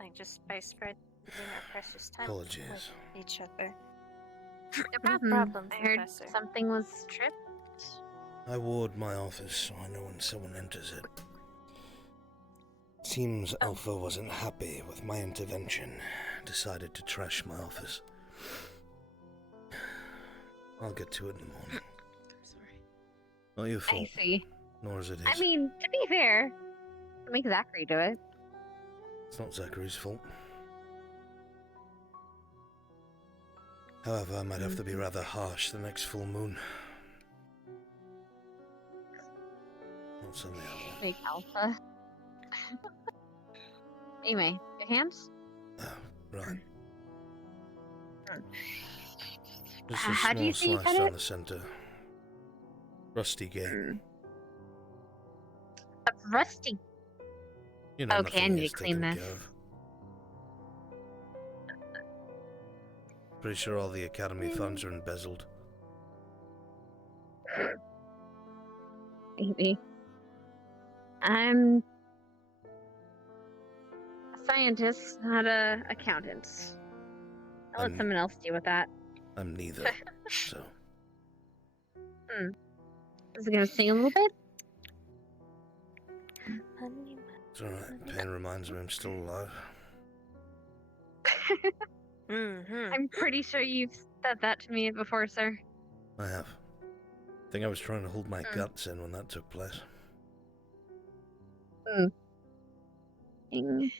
Like just by spreading our precious time Apologies. with each other. No No problem. problem, I heard Professor. something was tripped. I ward my office so I know when someone enters it. Seems Alpha wasn't happy with my intervention. Decided to trash my office. I'll get to it in the morning. I'm sorry. Not your fault. I see. Nor is it his. I mean, to be fair, make Zachary do it. It's not Zachary's fault. However, I might have to be rather harsh the next full moon. Not something else. Make Alpha. Anyway, your hands? Right. Just a How do you small see you slash cut down it? the center. Rusty gate. A rusty. You know, Okay, I nothing need is to clean taken this. care of. Pretty sure all the Academy funds are embezzled. Maybe. I'm a scientist, not a accountant. I'll let someone else deal with that. I'm neither, so... Is it gonna sing a little bit? It's alright. Pain reminds me I'm still alive. I'm pretty sure you've said that to me before, sir. I have. I think I was trying to hold my guts in when that took place. Ding.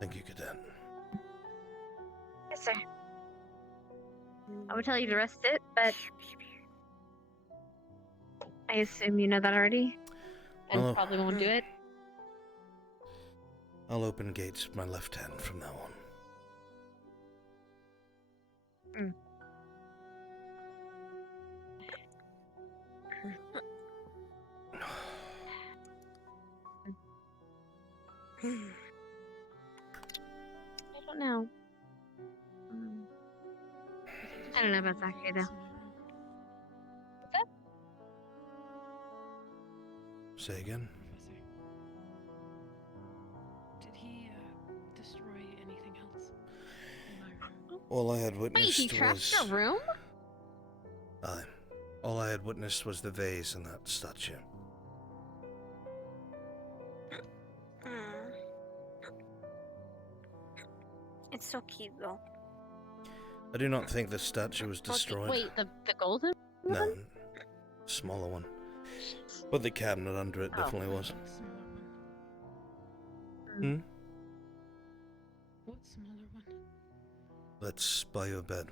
Thank you, Cadet. Yes, sir. I would tell you to rest it, but I assume you know that already, and Well, probably won't do it. I'll open gates with my left hand from now on. I don't know. I don't know about Zachary, though. What's that? Say again? Did he destroy anything else in my room? All I had Wait, witnessed he trashed was... your room? Aye. All I had witnessed was the vase and that statue. It's so cute, though. I do not think the statue was destroyed. Wait, the golden No, one? smaller one. But the cabinet under it definitely was. Hmm? What smaller one? That's by your bed.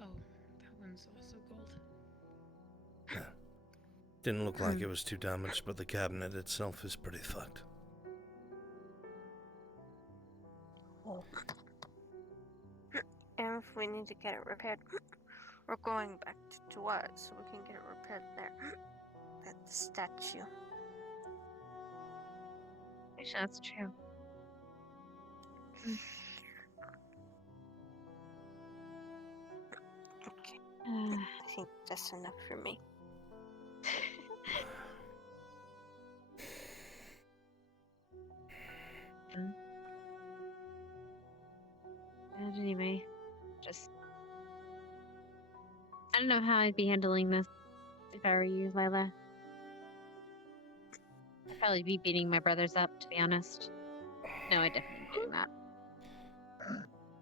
Oh, that one's also gold. Yeah. Didn't look like it was too damaged, but the cabinet itself is pretty fucked. And if we need to get it repaired, we're going back to what? So we can get it repaired there. That statue. Actually, that's true. Okay. I think that's enough for me. And anyway, just... I don't know how I'd be handling this if I were you, Lila. I'd probably be beating my brothers up, to be honest. No, I definitely am doing that.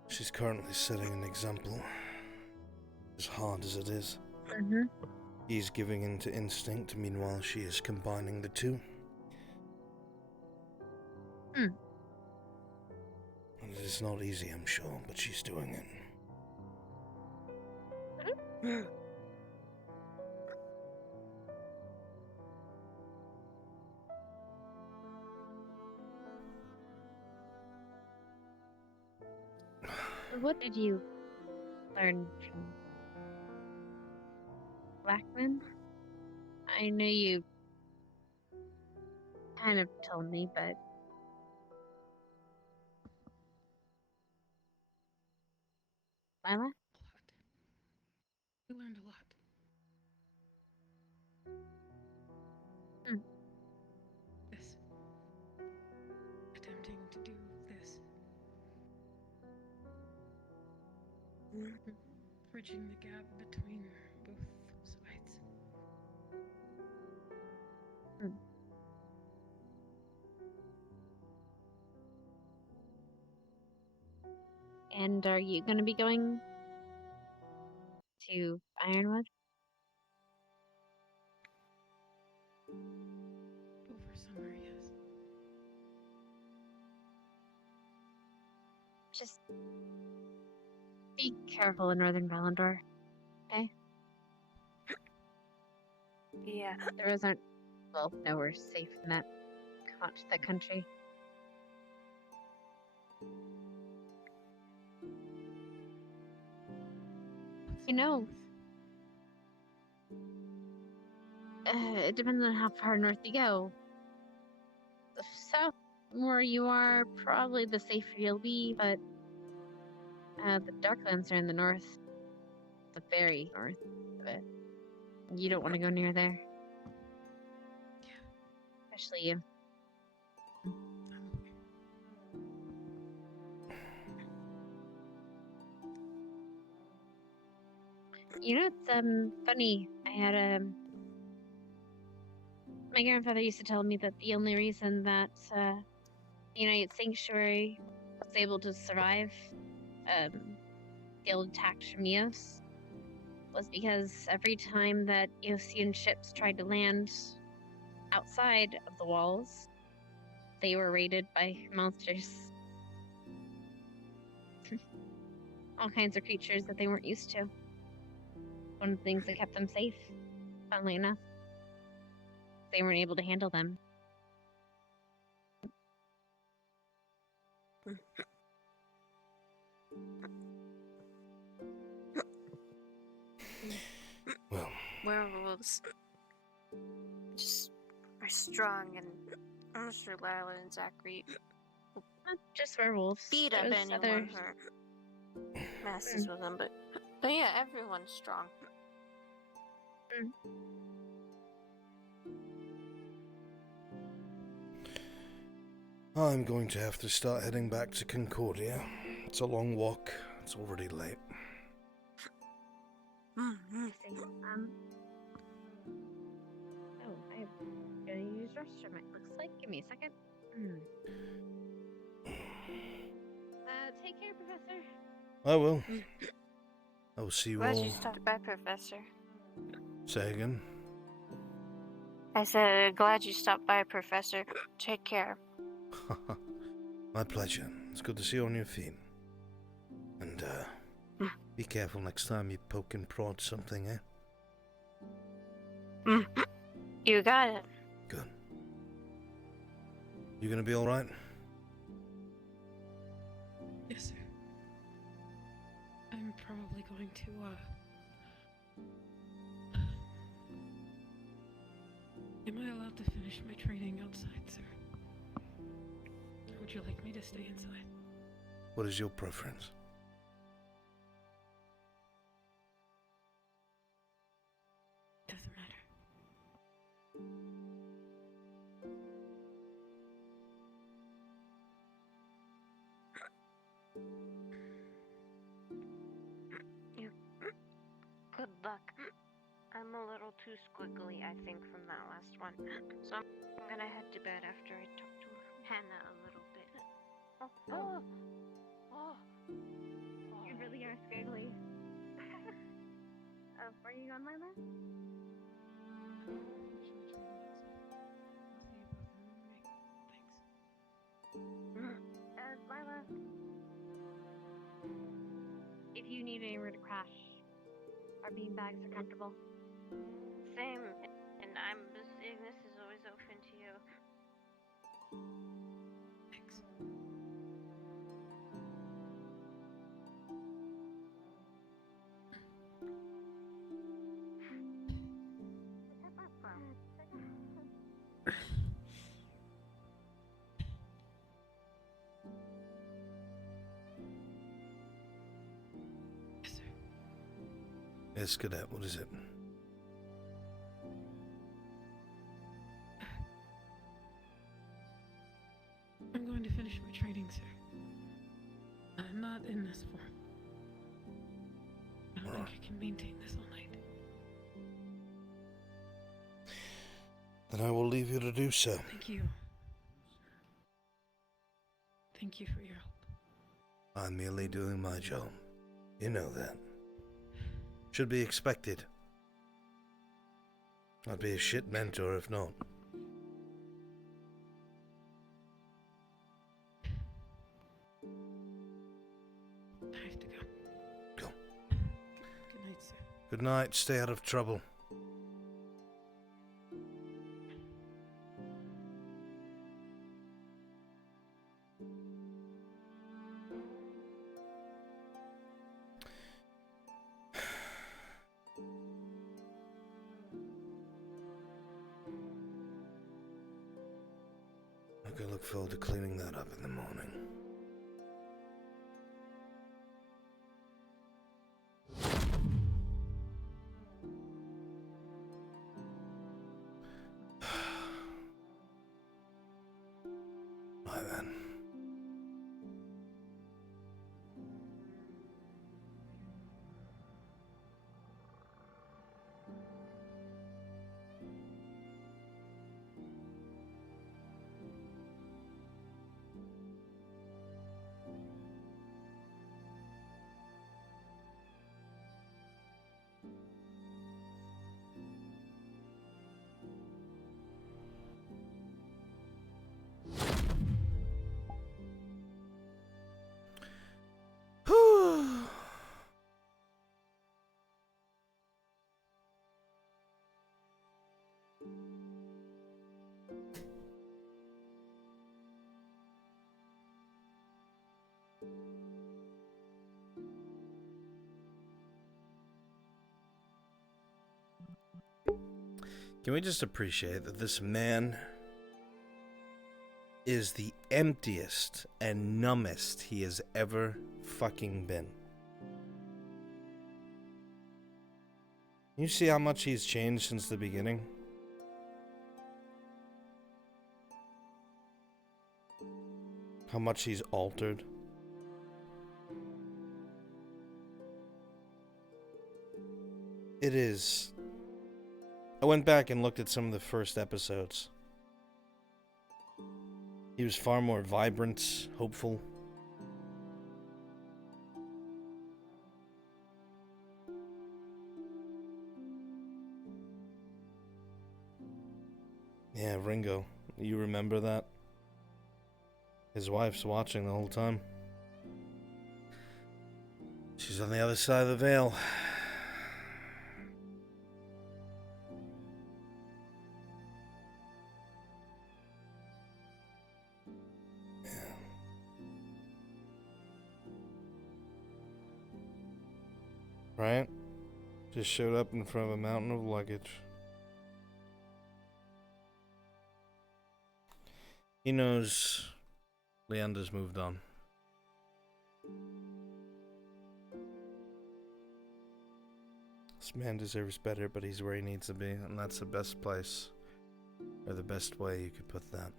She's currently setting an example. As hard as it is. He's giving in to instinct, meanwhile she is combining the two. And it is not easy, I'm sure, but she's doing it. What did you learn from Blackman? I know you kind of told me, but... Lila? We learned a lot. This. Attempting to do this. Bridging the gap between both sides. And are you going to be going to Ironwood? Over summer, yes. Just be careful in Northern Valandor, okay? Yeah. The roads aren't, well, nowhere safe in that country. You know, it depends on how far north you go. The south, where you are, probably the safer you'll be, but the Darklands are in the north, the very north of it. You don't want to go near there. Especially you. You know, it's funny. I had my grandfather used to tell me that the only reason that the United Sanctuary was able to survive the old attacks from Eos was because every time that Eosian ships tried to land outside of the walls, they were raided by monsters. All kinds of creatures that they weren't used to. One of the things that kept them safe, funnily enough. They weren't able to handle them. Well, werewolves just are strong, and I'm sure Lila and Zachary Not just werewolves. beat up There's anyone other- who messes with them, but yeah, everyone's strong. I'm going to have to start heading back to Concordia. It's a long walk. It's already late. Oh, I'm gonna use restroom, it looks like. Give me a second. Take care, Professor. I will. I will see you Glad all. you stopped by, Professor. Say again. I said, glad you stopped by, Professor. Take care. My pleasure. It's good to see you on your feet. And, be careful next time you poke and prod something, eh? You got it. Good. You gonna be alright? Yes, sir. I'm probably going to, Am I allowed to finish my training outside, sir? Or would you like me to stay inside? What is your preference? Doesn't matter. Good luck. I'm a little too squiggly, I think, from that last one. So I'm gonna head to bed after I talk to Hannah a little bit. You really are squiggly. Where are you going, Lila? Lila. If you need anywhere to crash, our beanbags are comfortable. Same, and Ignis is always open to you. Thanks. Yes, Cadet, what is it? I'm going to finish my training, sir. I'm not in this form. I don't think I can maintain this all night. Then I will leave you to do so. Thank you. Thank you for your help. I'm merely doing my job. You know that. Should be expected. I'd be a shit mentor if not. I have to go. Go. Good night, sir. Good night. Stay out of trouble. I look forward to cleaning that up in the morning. Bye then. Can we just appreciate that this man is the emptiest and numbest he has ever fucking been? You see how much he's changed since the beginning? How much he's altered? It is... I went back and looked at some of the first episodes. He was far more vibrant, hopeful. Yeah, Ringo. You remember that? His wife's watching the whole time. She's on the other side of the veil. Right? Just showed up in front of a mountain of luggage. He knows Leander's moved on. This man deserves better, but he's where he needs to be, and that's the best place, or the best way you could put that.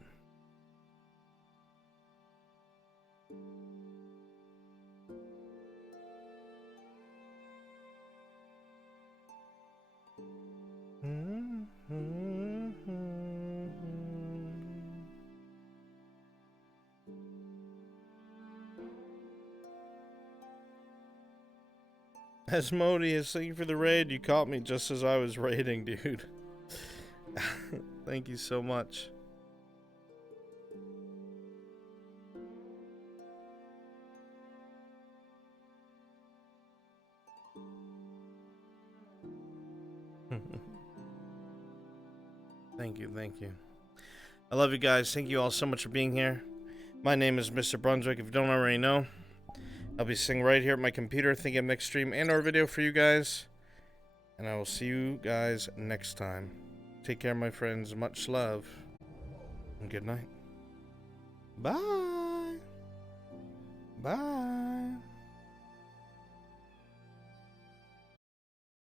Asmodeus, thank you for the raid. You caught me just as I was raiding, dude. Thank you so much. Thank you, thank you. I love you guys. Thank you all so much for being here. My name is Mr. Brunswick, if you don't already know. I'll be sitting right here at my computer thinking of next stream and or video for you guys. And I will see you guys next time. Take care, my friends. Much love. And good night. Bye. Bye.